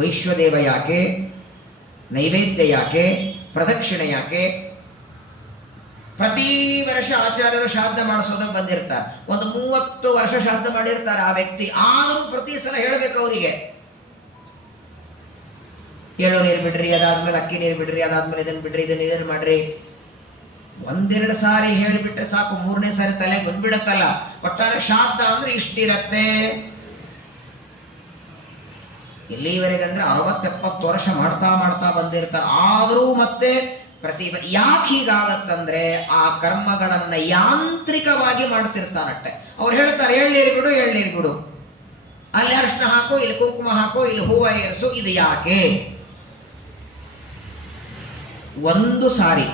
ವೈಶ್ವದೇವ ಯಾಕೆ, ನೈವೇದ್ಯ ಯಾಕೆ, ಪ್ರದಕ್ಷಿಣೆ ಯಾಕೆ. ಪ್ರತಿ ವರ್ಷ ಆಚಾರ್ಯರು ಶ್ರಾದ್ದ ಮಾಡಿಸೋದಕ್ಕೆ ಬಂದಿರ್ತಾರೆ. ಒಂದು 30 ವರ್ಷ ಶ್ರಾದ್ದ ಮಾಡಿರ್ತಾರೆ ಆ ವ್ಯಕ್ತಿ. ಆದರೂ ಪ್ರತಿ ಸಲ ಹೇಳಬೇಕು ಅವರಿಗೆ, ಎಳ್ಳು ನೀರು ಬಿಡ್ರಿ, ಅದಾದ್ಮೇಲೆ ಅಕ್ಕಿ ನೀರು ಬಿಡ್ರಿ, ಅದಾದ್ಮೇಲೆ ಇದನ್ನು ಬಿಡ್ರಿ, ಇದನ್ನ ಇದನ್ನು ಮಾಡ್ರಿ. 1-2 ಸಾರಿ ಹೇಳಿಬಿಟ್ರೆ ಸಾಕು, 3ನೇ ಸಾರಿ ತಲೆಗೆ ಬಂದ್ಬಿಡತ್ತಲ್ಲ. ಒಟ್ಟಾರೆ ಶ್ರಾದ್ದ ಅಂದ್ರೆ ಇಷ್ಟಿರತ್ತೆ. ಇಲ್ಲಿವರೆಗಂದ್ರೆ 60-70 ವರ್ಷ ಮಾಡ್ತಾ ಬಂದಿರ್ತಾರೆ. ಆದರೂ ಮತ್ತೆ ಪ್ರತಿ ಯಾಕೆ ಹೀಗಾಗತ್ತಂದ್ರೆ ಆ ಕರ್ಮಗಳನ್ನ ಯಾಂತ್ರಿಕವಾಗಿ ಮಾಡ್ತಿರ್ತಾನಟ್ಟೆ. ಅವ್ರು ಹೇಳ್ತಾರೆ, ಎಳ್ನೀರು ಬಿಡು, ಅಲ್ಲಿ ಅರಿಶಿನ ಹಾಕೋ, ಇಲ್ಲಿ ಕುಂಕುಮ ಹಾಕೋ, ಇಲ್ಲಿ ಹೂವ ಏರಿಸು. ಇದು ಯಾಕೆ? ಒಂದು ಸಾರಿ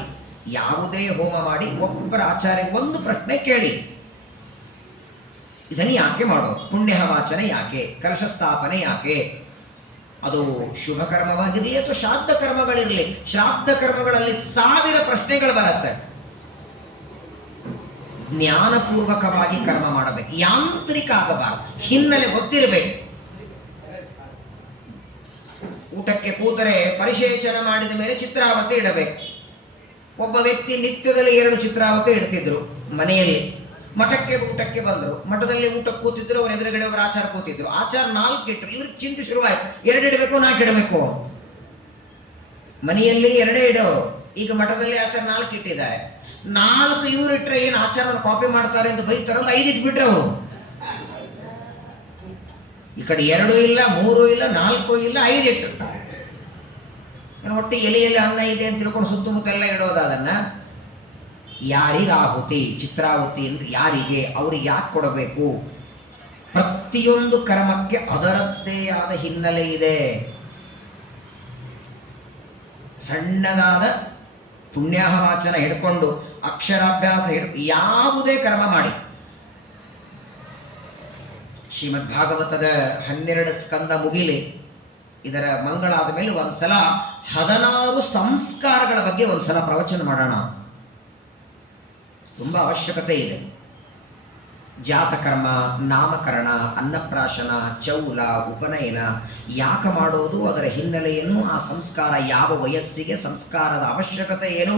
ಯಾವುದೇ ಹೋಮ ಮಾಡಿ ಒಬ್ಬರ ಆಚಾರ್ಯ ಒಂದು ಪ್ರಶ್ನೆ ಕೇಳಿ, ಇದನ್ನು ಯಾಕೆ ಮಾಡೋದು? ಪುಣ್ಯ ವಾಚನ ಯಾಕೆ? ಕಲಶ ಸ್ಥಾಪನೆ ಯಾಕೆ? ಅದು ಶುಭ ಕರ್ಮವಾಗಿರಲಿ ಅಥವಾ ಶ್ರಾದ್ದ ಕರ್ಮಗಳಿರಲಿ, ಶ್ರಾದ್ದ ಕರ್ಮಗಳಲ್ಲಿ 1000 ಪ್ರಶ್ನೆಗಳು ಬರುತ್ತೆ. ಜ್ಞಾನಪೂರ್ವಕವಾಗಿ ಕರ್ಮ ಮಾಡಬೇಕು, ಯಾಂತ್ರಿಕ ಆಗಬಾರದು, ಹಿನ್ನೆಲೆ ಗೊತ್ತಿರಬೇಕು. ಊಟಕ್ಕೆ ಕೂತರೆ ಪರಿಶೇಚನ ಮಾಡಿದ ಮೇಲೆ ಚಿತ್ರಾವತಿ ಇಡಬೇಕು. ಒಬ್ಬ ವ್ಯಕ್ತಿ ನಿತ್ಯದಲ್ಲಿ 2 ಚಿತ್ರಾವತಿ ಇಡ್ತಿದ್ರು ಮನೆಯಲ್ಲಿ. ಮಠಕ್ಕೆ ಊಟಕ್ಕೆ ಬಂದರು, ಮಠದಲ್ಲಿ ಊಟಕ್ಕೆ ಕೂತಿದ್ರು, ಅವ್ರ ಎದುರುಗಡೆ ಒಬ್ಬರು ಆಚಾರ ಕೂತಿದ್ರು. ಆಚಾರ 4 ಇಟ್ಟರು. ಇವ್ರಿಗೆ ಚಿಂತೆ ಶುರುವಾಯ್ತು, 2 ಇಡಬೇಕು 4 ಇಡಬೇಕು. ಮನೆಯಲ್ಲಿ 2 ಇಡೋರು, ಈಗ ಮಠದಲ್ಲಿ ಆಚಾರ 4 ಇಟ್ಟಿದ್ದಾರೆ. 4 ಇವ್ರು ಇಟ್ಟರೆ ಏನು ಆಚಾರ ಕಾಪಿ ಮಾಡ್ತಾರೆ ಅಂತ ಬೈತಾರ, 5 ಇಟ್ಬಿಟ್ರೆ ಅವರು. ಈ ಕಡೆ 2 ಇಲ್ಲ, 3 ಇಲ್ಲ, 4 ಇಲ್ಲ, 5 ಇಟ್ಟು ಒಟ್ಟು ಎಲೆಯಲ್ಲಿ ಅನ್ನ ಇದೆ ಅಂತ ತಿಳ್ಕೊಂಡು ಸುತ್ತಮುತ್ತ ಎಲ್ಲ ಇಡೋದು. ಅದನ್ನ ಯಾರಿಗೆ ಆಹುತಿ, ಚಿತ್ರಾಹುತಿ ಅಂದ್ರೆ ಯಾರಿಗೆ, ಅವ್ರಿಗೆ ಯಾಕೆ ಕೊಡಬೇಕು? ಪ್ರತಿಯೊಂದು ಕರ್ಮಕ್ಕೆ ಅದರದ್ದೇ ಆದ ಹಿನ್ನೆಲೆ ಇದೆ. ಸಣ್ಣದಾದ ಪುಣ್ಯಾಹವಾಚನ ಹಿಡ್ಕೊಂಡು ಅಕ್ಷರಾಭ್ಯಾಸ ಯಾವುದೇ ಕರ್ಮ ಮಾಡಿ. ಶ್ರೀಮದ್ ಭಾಗವತದ 12 ಸ್ಕಂದ ಮುಗಿಲಿ, ಇದರ ಮಂಗಳಾದ ಮೇಲೆ ಒಂದ್ಸಲ 16 ಸಂಸ್ಕಾರಗಳ ಬಗ್ಗೆ ಒಂದ್ಸಲ ಪ್ರವಚನ ಮಾಡೋಣ. ತುಂಬ ಅವಶ್ಯಕತೆ ಇದೆ. ಜಾತಕರ್ಮ, ನಾಮಕರಣ, ಅನ್ನಪ್ರಾಶನ, ಚೌಲ, ಉಪನಯನ ಯಾಕೆ ಮಾಡೋದು, ಅದರ ಹಿನ್ನೆಲೆ ಏನು, ಆ ಸಂಸ್ಕಾರ ಯಾವ ವಯಸ್ಸಿಗೆ, ಸಂಸ್ಕಾರದ ಅವಶ್ಯಕತೆ ಏನು.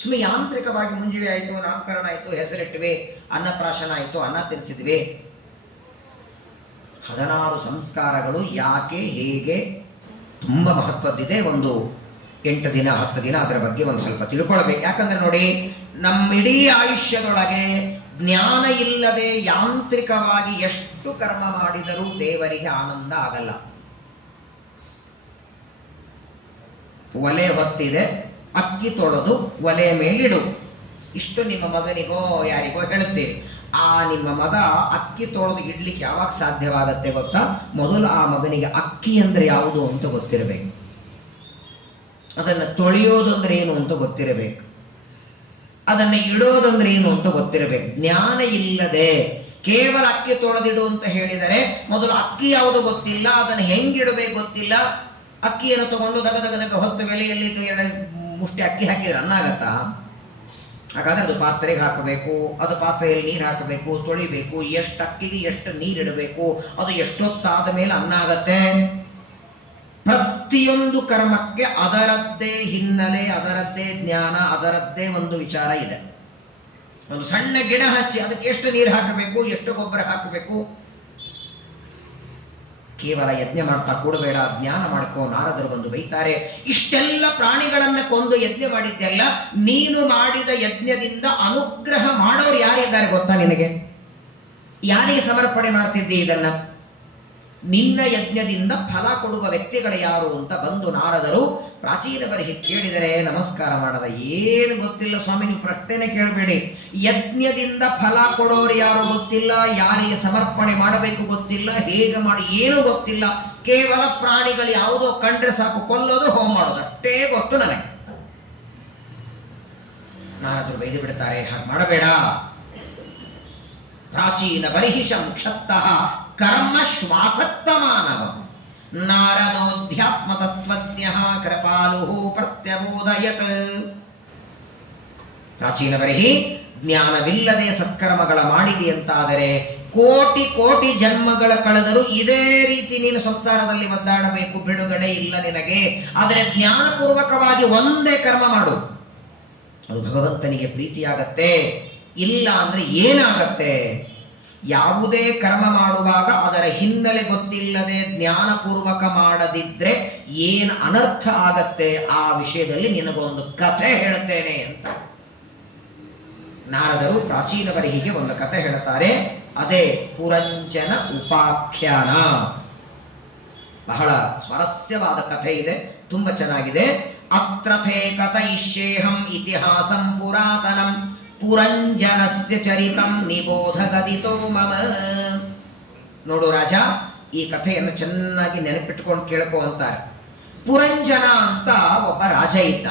ಸುಮ್ಮನೆ ಯಾಂತ್ರಿಕವಾಗಿ ಮುಂಜುವೆ ಆಯಿತು, ನಾಮಕರಣ ಆಯಿತು, ಹೆಸರಿಟ್ಟಿವೆ, ಅನ್ನಪ್ರಾಶನ ಆಯಿತು, ಅನ್ನ ತಿನ್ನಿಸಿದ್ವಿ. 16 ಸಂಸ್ಕಾರಗಳು ಯಾಕೆ, ಹೇಗೆ, ತುಂಬ ಮಹತ್ವದ್ದಿದೆ. ಒಂದು 8 ದಿನ 10 ದಿನ ಅದರ ಬಗ್ಗೆ ಒಂದು ಸ್ವಲ್ಪ ತಿಳ್ಕೊಳ್ಬೇಕು. ಯಾಕಂದ್ರೆ ನೋಡಿ, ನಮ್ಮಿಡೀ ಆಯುಷ್ಯದೊಳಗೆ ಜ್ಞಾನ ಇಲ್ಲದೆ ಯಾಂತ್ರಿಕವಾಗಿ ಎಷ್ಟು ಕರ್ಮ ಮಾಡಿದರೂ ದೇವರಿಗೆ ಆನಂದ ಆಗಲ್ಲ. ಒಲೆ ಹೊತ್ತಿದೆ, ಅಕ್ಕಿ ತೊಳೆದು ಒಲೆ ಮೇಲಿಡು, ಇಷ್ಟು ನಿಮ್ಮ ಮಗನಿಗೋ ಯಾರಿಗೋ ಹೇಳುತ್ತೀರಿ. ಆ ನಿಮ್ಮ ಮಗ ಅಕ್ಕಿ ತೊಳೆದು ಇಡ್ಲಿಕ್ಕೆ ಯಾವಾಗ ಸಾಧ್ಯವಾಗತ್ತೆ ಗೊತ್ತಾ? ಮೊದಲು ಆ ಮಗನಿಗೆ ಅಕ್ಕಿ ಅಂದ್ರೆ ಯಾವುದು ಅಂತ ಗೊತ್ತಿರಬೇಕು, ಅದನ್ನು ತೊಳೆಯೋದಂದ್ರೆ ಏನು ಅಂತ ಗೊತ್ತಿರಬೇಕು, ಅದನ್ನು ಇಡೋದಂದ್ರೆ ಏನು ಅಂತ ಗೊತ್ತಿರಬೇಕು. ಜ್ಞಾನ ಇಲ್ಲದೆ ಕೇವಲ ಅಕ್ಕಿ ತೊಳೆದಿಡು ಅಂತ ಹೇಳಿದರೆ ಮೊದಲು ಅಕ್ಕಿ ಯಾವುದು ಗೊತ್ತಿಲ್ಲ, ಅದನ್ನು ಹೆಂಗಿಡಬೇಕು ಗೊತ್ತಿಲ್ಲ. ಅಕ್ಕಿಯನ್ನು ತಗೊಂಡು ದಗ ಹೊತ್ತು ಬೆಲೆಯಲ್ಲಿ 2 ಮುಷ್ಟಿ ಅಕ್ಕಿ ಹಾಕಿದ್ರೆ ಅನ್ನ ಆಗತ್ತಾ? ಹಾಗಾದ್ರೆ ಅದು ಪಾತ್ರೆಗೆ ಹಾಕಬೇಕು, ಅದು ಪಾತ್ರೆಯಲ್ಲಿ ನೀರು ಹಾಕಬೇಕು, ತೊಳಿಬೇಕು, ಎಷ್ಟು ಅಕ್ಕಿಗೆ ಎಷ್ಟು ನೀರಿಡಬೇಕು, ಅದು ಎಷ್ಟೊತ್ತಾದ ಮೇಲೆ ಅನ್ನ ಆಗತ್ತೆ. ಪ್ರತಿಯೊಂದು ಕರ್ಮಕ್ಕೆ ಅದರದ್ದೇ ಹಿನ್ನೆಲೆ, ಅದರದ್ದೇ ಜ್ಞಾನ, ಅದರದ್ದೇ ಒಂದು ವಿಚಾರ ಇದೆ. ಒಂದು ಸಣ್ಣ ಗಿಡ ಹಚ್ಚಿ ಅದಕ್ಕೆ ಎಷ್ಟು ನೀರು ಹಾಕಬೇಕು, ಎಷ್ಟು ಗೊಬ್ಬರ ಹಾಕಬೇಕು. ಕೇವಲ ಯಜ್ಞ ಮಾಡ್ತಾ ಕೂಡಬೇಡ, ಜ್ಞಾನ ಮಾಡ್ಕೋ. ನಾರದರು ಬಂದು ಬೈತಾರೆ, ಇಷ್ಟೆಲ್ಲ ಪ್ರಾಣಿಗಳನ್ನ ಕೊಂದು ಯಜ್ಞ ಮಾಡಿದ್ದೆಲ್ಲ, ನೀನು ಮಾಡಿದ ಯಜ್ಞದಿಂದ ಅನುಗ್ರಹ ಮಾಡೋರು ಯಾರಿದ್ದಾರೆ ಗೊತ್ತಾ ನಿನಗೆ? ಯಾರಿಗೆ ಸಮರ್ಪಣೆ ಮಾಡ್ತಿದ್ದಿ ಇದನ್ನ? ನಿನ್ನ ಯಜ್ಞದಿಂದ ಫಲ ಕೊಡುವ ವ್ಯಕ್ತಿಗಳು ಯಾರು ಅಂತ ಬಂದು ನಾರದರು ಪ್ರಾಚೀನ ಬರಿಹಿ ಕೇಳಿದರೆ ನಮಸ್ಕಾರ ಮಾಡದ. ಏನು ಗೊತ್ತಿಲ್ಲ ಸ್ವಾಮಿ, ನೀವು ಪ್ರಶ್ನೆನೇ ಕೇಳಬೇಡಿ. ಯಜ್ಞದಿಂದ ಫಲ ಕೊಡೋರು ಯಾರು ಗೊತ್ತಿಲ್ಲ, ಯಾರಿಗೆ ಸಮರ್ಪಣೆ ಮಾಡಬೇಕು ಗೊತ್ತಿಲ್ಲ, ಹೇಗೆ ಮಾಡಿ ಏನೂ ಗೊತ್ತಿಲ್ಲ. ಕೇವಲ ಪ್ರಾಣಿಗಳು ಯಾವುದೋ ಕಂಡ್ರೆ ಸಾಕು ಕೊಲ್ಲೋದು, ಹೋಮ ಮಾಡೋದು ಅಷ್ಟೇ ಗೊತ್ತು ನನಗೆ. ನಾರದರು ಬೈದು ಬಿಡ್ತಾರೆ, ಹಾಗೆ ಮಾಡಬೇಡ. ಪ್ರಾಚೀನ ಬರಿಹಿಷಂ ಕ್ಷತ್ತಃ ಕರ್ಮ ಶ್ವಾಸಕ್ತ ಮಾನವ ನಾರದೋಧ್ಯಾತ್ಮ ತತ್ವಜ್ಞ ಕೃಪಾಲು ಪ್ರತ್ಯಬೋಧಯತ್. ಪ್ರಾಚೀನ ಬರಿಹಿ, ಜ್ಞಾನವಿಲ್ಲದೆ ಸತ್ಕರ್ಮಗಳ ಮಾಡಿದೆಯಂತಾದರೆ ಕೋಟಿ ಕೋಟಿ ಜನ್ಮಗಳ ಕಳೆದರೂ ಇದೇ ರೀತಿ ನೀನು ಸಂಸಾರದಲ್ಲಿ ಒದ್ದಾಡಬೇಕು, ಬಿಡುಗಡೆ ಇಲ್ಲ ನಿನಗೆ. ಆದರೆ ಜ್ಞಾನಪೂರ್ವಕವಾಗಿ ಒಂದೇ ಕರ್ಮ ಮಾಡು, ಅದು ಭಗವಂತನಿಗೆ ಪ್ರೀತಿಯಾಗತ್ತೆ. ಇಲ್ಲ ಅಂದ್ರೆ ಏನಾಗತ್ತೆ? ಯಾವುದೇ ಕರ್ಮ ಮಾಡುವಾಗ ಅದರ ಹಿನ್ನೆಲೆ ಗೊತ್ತಿಲ್ಲದೆ ಜ್ಞಾನಪೂರ್ವಕ ಮಾಡದಿದ್ರೆ ಏನು ಅನರ್ಥ ಆಗತ್ತೆ, ಆ ವಿಷಯದಲ್ಲಿ ನಿನಗೊಂದು ಕಥೆ ಹೇಳ್ತೇನೆ ಅಂತ ನಾರದರು ಪ್ರಾಚೀನ ಬರಿಹಿಗೆ ಒಂದು ಕಥೆ ಹೇಳ್ತಾರೆ. ಅದೇ ಪುರಂಜನ ಉಪಾಖ್ಯಾನ. ಬಹಳ ಸ್ವಾರಸ್ಯವಾದ ಕಥೆ ಇದೆ, ತುಂಬಾ ಚೆನ್ನಾಗಿದೆ. ಅತ್ರಥೇ ಕಥಯಿಷ್ಯೇಹಂ ಇತಿಹಾಸಂ ಪುರಾತನಂ ಪುರಂಜನಸ್ಯ ಚರಿತಂ ನಿಬೋಧಗದಿತೋ ಮಮ. ನೋಡು ರಾಜ, ಈ ಕಥೆಯನ್ನು ಚೆನ್ನಾಗಿ ನೆನಪಿಟ್ಟುಕೊಂಡು ಕೇಳ್ಕೊ ಅಂತಾರೆ. ಪುರಂಜನ ಅಂತ ಒಬ್ಬ ರಾಜ ಇದ್ದ.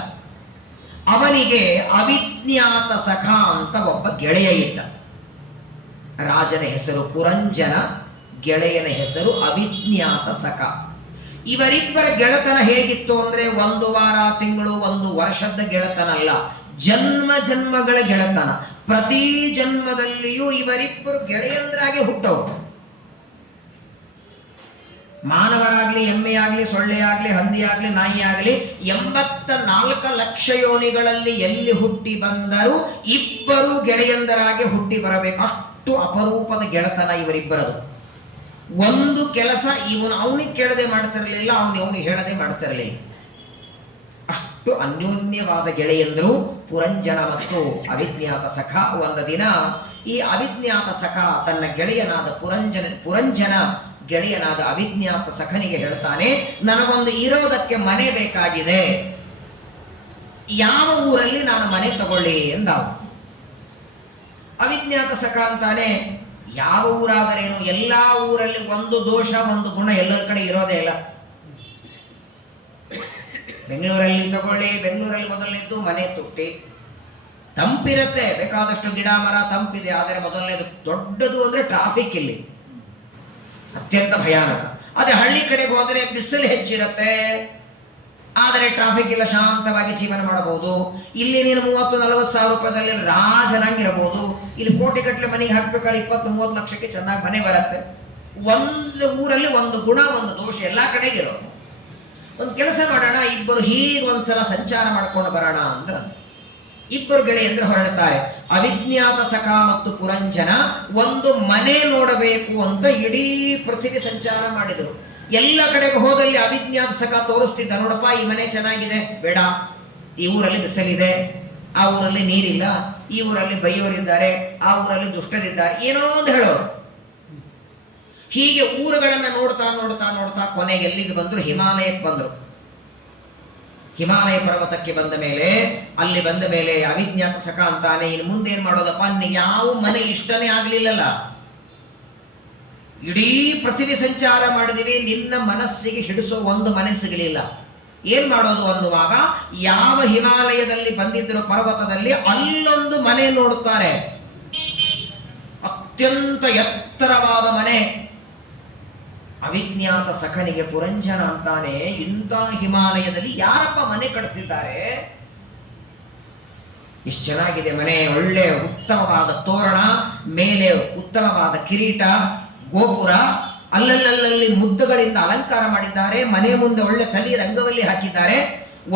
ಅವನಿಗೆ ಅವಿಜ್ಞಾತ ಸಖ ಅಂತ ಒಬ್ಬ ಗೆಳೆಯ ಇದ್ದ. ರಾಜನ ಹೆಸರು ಪುರಂಜನ, ಗೆಳೆಯನ ಹೆಸರು ಅವಿಜ್ಞಾತ ಸಖ. ಇವರಿಬ್ಬರ ಗೆಳೆತನ ಹೇಗಿತ್ತು ಅಂದ್ರೆ ಒಂದು ವಾರ, ತಿಂಗಳು, ಒಂದು ವರ್ಷದ ಗೆಳೆತನ ಅಲ್ಲ, ಜನ್ಮ ಜನ್ಮಗಳ ಗೆಳೆತನ. ಪ್ರತಿ ಜನ್ಮದಲ್ಲಿಯೂ ಇವರಿಬ್ಬರು ಗೆಳೆಯಂದ್ರಾಗೆ ಹುಟ್ಟವರು. ಮಾನವರಾಗ್ಲಿ, ಎಮ್ಮೆಯಾಗ್ಲಿ, ಸೊಳ್ಳೆಯಾಗ್ಲಿ, ಹಂದಿಯಾಗ್ಲಿ, ನಾಯಿಯಾಗ್ಲಿ 84 ಲಕ್ಷ ಯೋನಿಗಳಲ್ಲಿ ಎಲ್ಲಿ ಹುಟ್ಟಿ ಬಂದರೂ ಇಬ್ಬರು ಗೆಳೆಯಂದರಾಗೆ ಹುಟ್ಟಿ ಬರಬೇಕು. ಅಷ್ಟು ಅಪರೂಪದ ಗೆಳೆತನ ಇವರಿಬ್ಬರದು. ಒಂದು ಕೆಲಸ ಅವನಿಗೆ ಕೇಳದೆ ಮಾಡ್ತಿರಲಿಲ್ಲ, ಅವನಿಗೆ ಹೇಳದೆ ಮಾಡ್ತಿರಲಿಲ್ಲ. ಅಷ್ಟು ಅನ್ಯೋನ್ಯವಾದ ಗೆಳೆಯಂದರು ಪುರಂಜನ ಮತ್ತು ಅವಿಜ್ಞಾತ ಸಖ. ಒಂದು ದಿನ ಈ ಅವಿಜ್ಞಾತ ಸಖ ತನ್ನ ಗೆಳೆಯನಾದ ಪುರಂಜನ ಗೆಳೆಯನಾದ ಅವಿಜ್ಞಾತ ಸಖನಿಗೆ ಹೇಳ್ತಾನೆ, ನನಗೊಂದು ಇರೋದಕ್ಕೆ ಮನೆ ಬೇಕಾಗಿದೆ, ಯಾವ ಊರಲ್ಲಿ ನಾನು ಮನೆ ತಗೊಳ್ಳಿ ಎಂದ. ಅವಿಜ್ಞಾತ ಸಖ ಅಂತಾನೆ, ಯಾವ ಊರಾದರೇನು, ಎಲ್ಲಾ ಊರಲ್ಲಿ ಒಂದು ದೋಷ ಒಂದು ಗುಣ ಎಲ್ಲರ ಕಡೆ ಇರೋದೇ ಇಲ್ಲ. ಬೆಂಗಳೂರಲ್ಲಿ ತಗೊಳ್ಳಿ, ಬೆಂಗಳೂರಲ್ಲಿ ಮೊದಲನೇದ್ದು ಮನೆ ತುಟ್ಟಿ, ತಂಪಿರುತ್ತೆ, ಬೇಕಾದಷ್ಟು ಗಿಡ ಮರ ತಂಪಿದೆ. ಆದರೆ ಮೊದಲನೇದು ದೊಡ್ಡದು ಅಂದ್ರೆ ಟ್ರಾಫಿಕ್ ಇಲ್ಲಿ ಅತ್ಯಂತ ಭಯಾನಕ. ಅದೇ ಹಳ್ಳಿ ಕಡೆಗೆ ಹೋದರೆ ಬಿಸಿಲು ಹೆಚ್ಚಿರುತ್ತೆ, ಆದರೆ ಟ್ರಾಫಿಕ್ ಇಲ್ಲ, ಶಾಂತವಾಗಿ ಜೀವನ ಮಾಡಬಹುದು. ಇಲ್ಲಿ ನೀನು 30-40 ಸಾವಿರ ರೂಪಾಯಿದಲ್ಲಿ ರಾಜನಾಗಿರಬಹುದು. ಇಲ್ಲಿ ಕೋಟಿಗಟ್ಟಲೆ ಮನೆಗೆ ಹಾಕ್ಬೇಕಾದ್ರೆ 20-30 ಲಕ್ಷಕ್ಕೆ ಚೆನ್ನಾಗಿ ಮನೆ ಬರುತ್ತೆ. ಒಂದು ಊರಲ್ಲಿ ಒಂದು ಗುಣ ಒಂದು ದೋಷ ಎಲ್ಲ ಕಡೆಗಿರೋ. ಒಂದು ಕೆಲಸ ಮಾಡೋಣ, ಇಬ್ಬರು ಹೀಗೆ ಒಂದ್ಸಲ ಸಂಚಾರ ಮಾಡ್ಕೊಂಡು ಬರೋಣ ಅಂದ್ರೆ ಇಬ್ಬರು ಗೆಳೆಯಂದ್ರೆ ಹೊರಡ್ತಾರೆ. ಅವಿಜ್ಞಾತ ಸಖ ಮತ್ತು ಪುರಂಜನ ಒಂದು ಮನೆ ನೋಡಬೇಕು ಅಂತ ಇಡೀ ಪೃಥ್ವಿ ಸಂಚಾರ ಮಾಡಿದರು. ಎಲ್ಲ ಕಡೆಗೆ ಹೋದಲ್ಲಿ ಅವಿಜ್ಞಾತ ಸಖ ತೋರಿಸ್ತಿದ್ದ, ನೋಡಪ್ಪ ಈ ಮನೆ ಚೆನ್ನಾಗಿದೆ, ಬೇಡ, ಈ ಊರಲ್ಲಿ ಬಿಸಿಲಿದೆ, ಆ ಊರಲ್ಲಿ ನೀರಿಲ್ಲ, ಈ ಊರಲ್ಲಿ ಬೈಯೋರಿದ್ದಾರೆ, ಆ ಊರಲ್ಲಿ ದುಷ್ಟರಿದ್ದಾರೆ, ಏನೋ ಒಂದು ಹೇಳೋರು. ಹೀಗೆ ಊರುಗಳನ್ನ ನೋಡ್ತಾ ನೋಡ್ತಾ ನೋಡ್ತಾ ಕೊನೆಗೆ ಎಲ್ಲಿಗೆ ಬಂದ್ರು? ಹಿಮಾಲಯಕ್ಕೆ ಬಂದರು. ಹಿಮಾಲಯ ಪರ್ವತಕ್ಕೆ ಬಂದ ಮೇಲೆ ಅವಿಜ್ಞಾತ ಸಖ ಅಂತಾನೆ, ಇನ್ನು ಮುಂದೆ ಏನ್ ಮಾಡೋದಪ್ಪ, ನಿನಗೆ ಯಾವ ಮನೆ ಇಷ್ಟನೇ ಆಗ್ಲಿಲ್ಲಲ್ಲ, ಇಡೀ ಪೃಥ್ವಿ ಸಂಚಾರ ಮಾಡಿದಿವಿ, ನಿನ್ನ ಮನಸ್ಸಿಗೆ ಹಿಡಿಸೋ ಒಂದು ಮನೆ ಸಿಗಲಿಲ್ಲ, ಏನ್ ಮಾಡೋದು ಅನ್ನುವಾಗ ಯಾವ ಹಿಮಾಲಯದಲ್ಲಿ ಬಂದಿದ್ರು ಪರ್ವತದಲ್ಲಿ ಅಲ್ಲೊಂದು ಮನೆ ನೋಡುತ್ತಾರೆ. ಅತ್ಯಂತ ಎತ್ತರವಾದ ಮನೆ. ಅವಿಜ್ಞಾತ ಸಖನಿಗೆ ಪುರಂಜನ ಅಂತಾನೆ, ಇಂಥ ಹಿಮಾಲಯದಲ್ಲಿ ಯಾರಪ್ಪ ಮನೆ ಕಟ್ಟಿಸಿದ್ದಾರೆ? ಇಷ್ಟು ಚೆನ್ನಾಗಿದೆ ಮನೆ, ಒಳ್ಳೆ ಉತ್ತಮವಾದ ತೋರಣ, ಮೇಲೆ ಉತ್ತಮವಾದ ಕಿರೀಟ, ಗೋಪುರ, ಅಲ್ಲಲ್ಲಿ ಮುದ್ದುಗಳಿಂದ ಅಲಂಕಾರ ಮಾಡಿದ್ದಾರೆ. ಮನೆ ಮುಂದೆ ಒಳ್ಳೆ ತಲಿ ರಂಗವಲ್ಲಿ ಹಾಕಿದ್ದಾರೆ.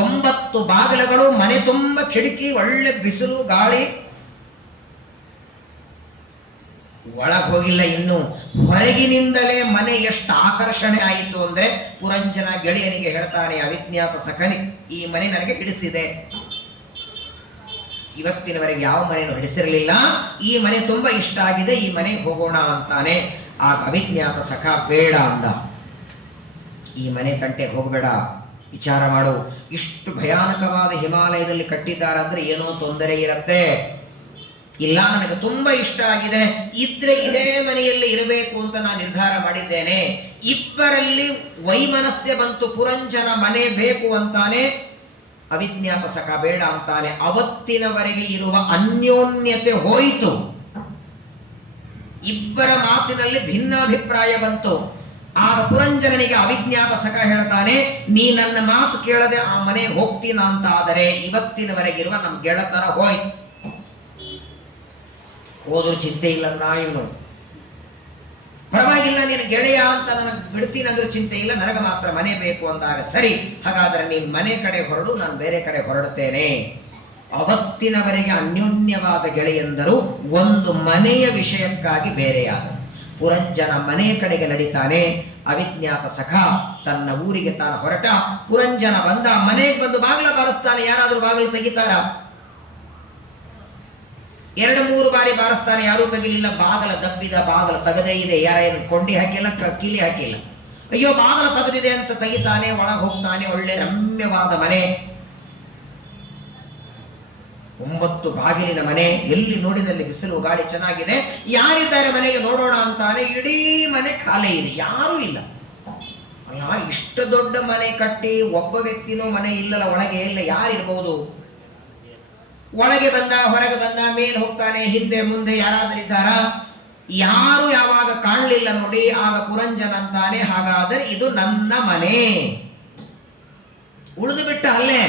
9 ಬಾಗಿಲುಗಳು, ಮನೆ ತುಂಬ ಕಿಟಕಿ, ಒಳ್ಳೆ ಬಿಸಿಲು ಗಾಳಿ. ಒಳಗೆ ಹೋಗಿಲ್ಲ ಇನ್ನು, ಹೊರಗಿನಿಂದಲೇ ಮನೆ ಎಷ್ಟು ಆಕರ್ಷಣೆ ಆಯಿತು ಅಂದ್ರೆ ಪುರಂಜನ ಗೆಳೆಯನಿಗೆ ಹೇಳ್ತಾನೆ, ಅವಿಜ್ಞಾತ ಸಖನಿ, ಈ ಮನೆ ನನಗೆ ಹಿಡಿಸಿದೆ. ಇವತ್ತಿನವರೆಗೆ ಯಾವ ಮನೆಯನ್ನು ಹಿಡಿಸಿರಲಿಲ್ಲ, ಈ ಮನೆ ತುಂಬಾ ಇಷ್ಟ ಆಗಿದೆ, ಈ ಮನೆಗೆ ಹೋಗೋಣ ಅಂತಾನೆ. ಆಗ ಅವಿಜ್ಞಾತ ಸಖ ಬೇಡ ಅಂದ. ಈ ಮನೆ ತಂಟೆಗೆ ಹೋಗಬೇಡ, ವಿಚಾರ ಮಾಡು. ಇಷ್ಟು ಭಯಾನಕವಾದ ಹಿಮಾಲಯದಲ್ಲಿ ಕಟ್ಟಿದ್ದಾರಂದ್ರೆ ಏನೋ ತೊಂದರೆ ಇರತ್ತೆ. ಇಲ್ಲ, ನನಗೆ ತುಂಬಾ ಇಷ್ಟ ಆಗಿದೆ, ಇದ್ರೆ ಇದೇ ಮನೆಯಲ್ಲಿ ಇರಬೇಕು ಅಂತ ನಾನು ನಿರ್ಧಾರ ಮಾಡಿದ್ದೇನೆ. ಇಬ್ಬರಲ್ಲಿ ವೈಮನಸ್ಯ ಬಂತು, ಪುರಂಜನ ಮನೆ ಬೇಕು ಅಂತಾನೆ, ಅವಿಜ್ಞಾತ ಸಖ ಬೇಡ ಅಂತಾನೆ. ಅವತ್ತಿನವರೆಗೆ ಇರುವ ಅನ್ಯೋನ್ಯತೆ ಹೋಯಿತು. ಇಬ್ಬರ ಮಾತಿನಲ್ಲಿ ಭಿನ್ನಾಭಿಪ್ರಾಯ ಬಂತು. ಆಗ ಪುರಂಜನನಿಗೆ ಅವಿಜ್ಞಾತ ಸಖ ಹೇಳ್ತಾನೆ, ನೀ ನನ್ನ ಮಾತು ಕೇಳದೆ ಆ ಮನೆಗೆ ಹೋಗ್ತೀನ ಅಂತ ಆದರೆ ಇವತ್ತಿನವರೆಗಿರುವ ನಮ್ಮ ಗೆಳತನ ಹೋಯ್ತು. ಹೋದ್ರು ಚಿಂತೆ ಇಲ್ಲ, ಇವನು ಪರವಾಗಿಲ್ಲ, ನೀನು ಗೆಳೆಯ ಅಂತ ನನಗೆ ಬಿಡ್ತೀನಿ ಅಂದ್ರೂ ಚಿಂತೆ ಇಲ್ಲ, ನನಗೆ ಮಾತ್ರ ಮನೆ ಬೇಕು ಅಂದಾಗ ಸರಿ, ಹಾಗಾದ್ರೆ ನೀನು ಮನೆ ಕಡೆ ಹೊರಡು, ನಾನು ಬೇರೆ ಕಡೆ ಹೊರಡುತ್ತೇನೆ. ಅವತ್ತಿನವರೆಗೆ ಅನ್ಯೋನ್ಯವಾದ ಗೆಳೆಯಂದರು ಒಂದು ಮನೆಯ ವಿಷಯಕ್ಕಾಗಿ ಬೇರೆಯಾದ. ಪುರಂಜನ ಮನೆ ಕಡೆಗೆ ನಡೀತಾನೆ, ಅವಿಜ್ಞಾತ ಸಖ ತನ್ನ ಊರಿಗೆ ತಾನು ಹೊರಟ. ಪುರಂಜನ ಬಂದ, ಮನೆಗೆ ಬಂದು ಬಾಗಿಲ ಬಾರಿಸ್ತಾನೆ. ಯಾರಾದ್ರೂ ಬಾಗಿಲು ತೆಗಿತಾರ? 2-3 ಬಾರಿ ಬಾರಿಸ್ತಾನೆ, ಯಾರೂ ತೆಗಿಲಿಲ್ಲ. ಬಾಗಲ ದಬ್ಬಿದ, ಬಾಗಲ ತೆಗದೇ ಇದೆ, ಯಾರೇನು ಕೊಂಡಿ ಹಾಕಿಲ್ಲ, ಕೀಲಿ ಹಾಕಿಲ್ಲ. ಅಯ್ಯೋ ಬಾಗಲ ತೆಗೆದಿದೆ ಅಂತ ತೆಗಿತಾನೆ, ಒಳಗೆ ಹೋಗ್ತಾನೆ. ಒಳ್ಳೆ ರಮ್ಯವಾದ ಮನೆ, 9 ಬಾಗಿಲಿನ ಮನೆ, ಎಲ್ಲಿ ನೋಡಿದಲ್ಲಿ ಬಿಸಿಲು ಗಾಳಿ ಚೆನ್ನಾಗಿದೆ. ಯಾರಿದ್ದಾರೆ ಮನೆಗೆ ನೋಡೋಣ ಅಂತಾನೆ, ಇಡೀ ಮನೆ ಖಾಲಿ ಇದೆ, ಯಾರೂ ಇಲ್ಲ. ಅಲ್ಲ, ಇಷ್ಟು ದೊಡ್ಡ ಮನೆ ಕಟ್ಟಿ ಒಬ್ಬ ವ್ಯಕ್ತಿನೂ ಮನೆ ಇಲ್ಲಲ್ಲ, ಒಳಗೆ ಇಲ್ಲ, ಯಾರಿರ್ಬಹುದು? ಒಳಗೆ ಬಂದ, ಹೊರಗೆ ಬಂದ, ಮೇಲೆ ಹೋಗ್ತಾನೆ, ಹಿಂದೆ ಮುಂದೆ ಯಾರಾದ್ರಿದ್ದಾರ? ಯಾರು ಯಾವಾಗ ಕಾಣಲಿಲ್ಲ ನೋಡಿ. ಆಗ ಪುರಂಜನ ಅಂತಾನೆ, ಹಾಗಾದರೆ ಇದು ನನ್ನ ಮನೆ. ಉಳಿದು ಬಿಟ್ಟ ಅಲ್ಲೇ.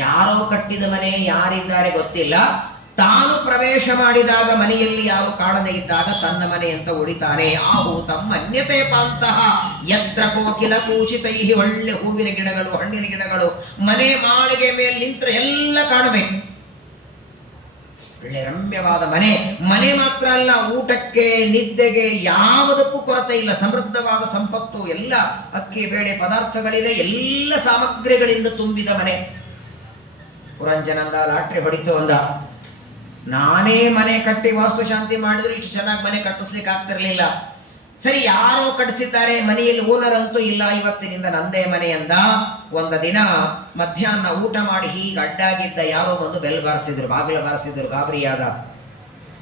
ಯಾರೋ ಕಟ್ಟಿದ ಮನೆ, ಯಾರಿದ್ದಾರೆ ಗೊತ್ತಿಲ್ಲ. ತಾನು ಪ್ರವೇಶ ಮಾಡಿದಾಗ ಮನೆಯಲ್ಲಿ ಯಾರು ಕಾಣದೇ ಇದ್ದಾಗ ತನ್ನ ಮನೆ ಅಂತ ಉಳಿತಾನೆ. ಆಹೂತಂ ಅನ್ಯತೆ ಪಾಂತಹ ಯತ್ರ ಕೋಕಿಲ ಕೂಚಿತೈ. ಒಳ್ಳೆ ಹೂವಿನ ಗಿಡಗಳು, ಹಣ್ಣಿನ ಗಿಡಗಳು, ಮನೆ ಮಾಳಿಗೆ ಮೇಲೆ ನಿಂತರೆ ಎಲ್ಲ ಕಾಣಬೇಕು. ಒಳ್ಳೆ ರಮ್ಯವಾದ ಮನೆ. ಮನೆ ಮಾತ್ರ ಅಲ್ಲ, ಊಟಕ್ಕೆ ನಿದ್ದೆಗೆ ಯಾವುದಕ್ಕೂ ಕೊರತೆ ಇಲ್ಲ. ಸಮೃದ್ಧವಾದ ಸಂಪತ್ತು, ಎಲ್ಲ ಅಕ್ಕಿ ಬೇಳೆ ಪದಾರ್ಥಗಳಿದೆ, ಎಲ್ಲ ಸಾಮಗ್ರಿಗಳಿಂದ ತುಂಬಿದ ಮನೆ. ಪುರಂಜನಂದ ಲಾಟ್ರಿ ಹೊಡಿತು ಅಂದ, ನಾನೇ ಮನೆ ಕಟ್ಟಿ ವಾಸ್ತುಶಾಂತಿ ಮಾಡಿದ್ರು ಇಷ್ಟು ಚೆನ್ನಾಗಿ ಮನೆ ಕಟ್ಟಿಸ್ಲಿಕ್ಕೆ ಆಗ್ತಿರ್ಲಿಲ್ಲ. ಸರಿ, ಯಾರೋ ಕಟ್ಟಿಸಿದ್ದಾರೆ, ಮನೆಯಲ್ಲಿ ಓನರ್ ಅಂತೂ ಇಲ್ಲ, ಇವತ್ತಿನಿಂದ ನಂದೇ ಮನೆ ಅಂದ. ಒಂದು ದಿನ ಮಧ್ಯಾಹ್ನ ಊಟ ಮಾಡಿ ಹೀಗೆ ಅಡ್ಡಾಗಿದ್ದ ಯಾರೋ ಬಂದು ಬೆಲ್ ಬಾರಿಸಿದ್ರು, ಬಾಗಿಲು ಬಾರಿಸಿದ್ರು. ಗಾಬರಿಯಾದ.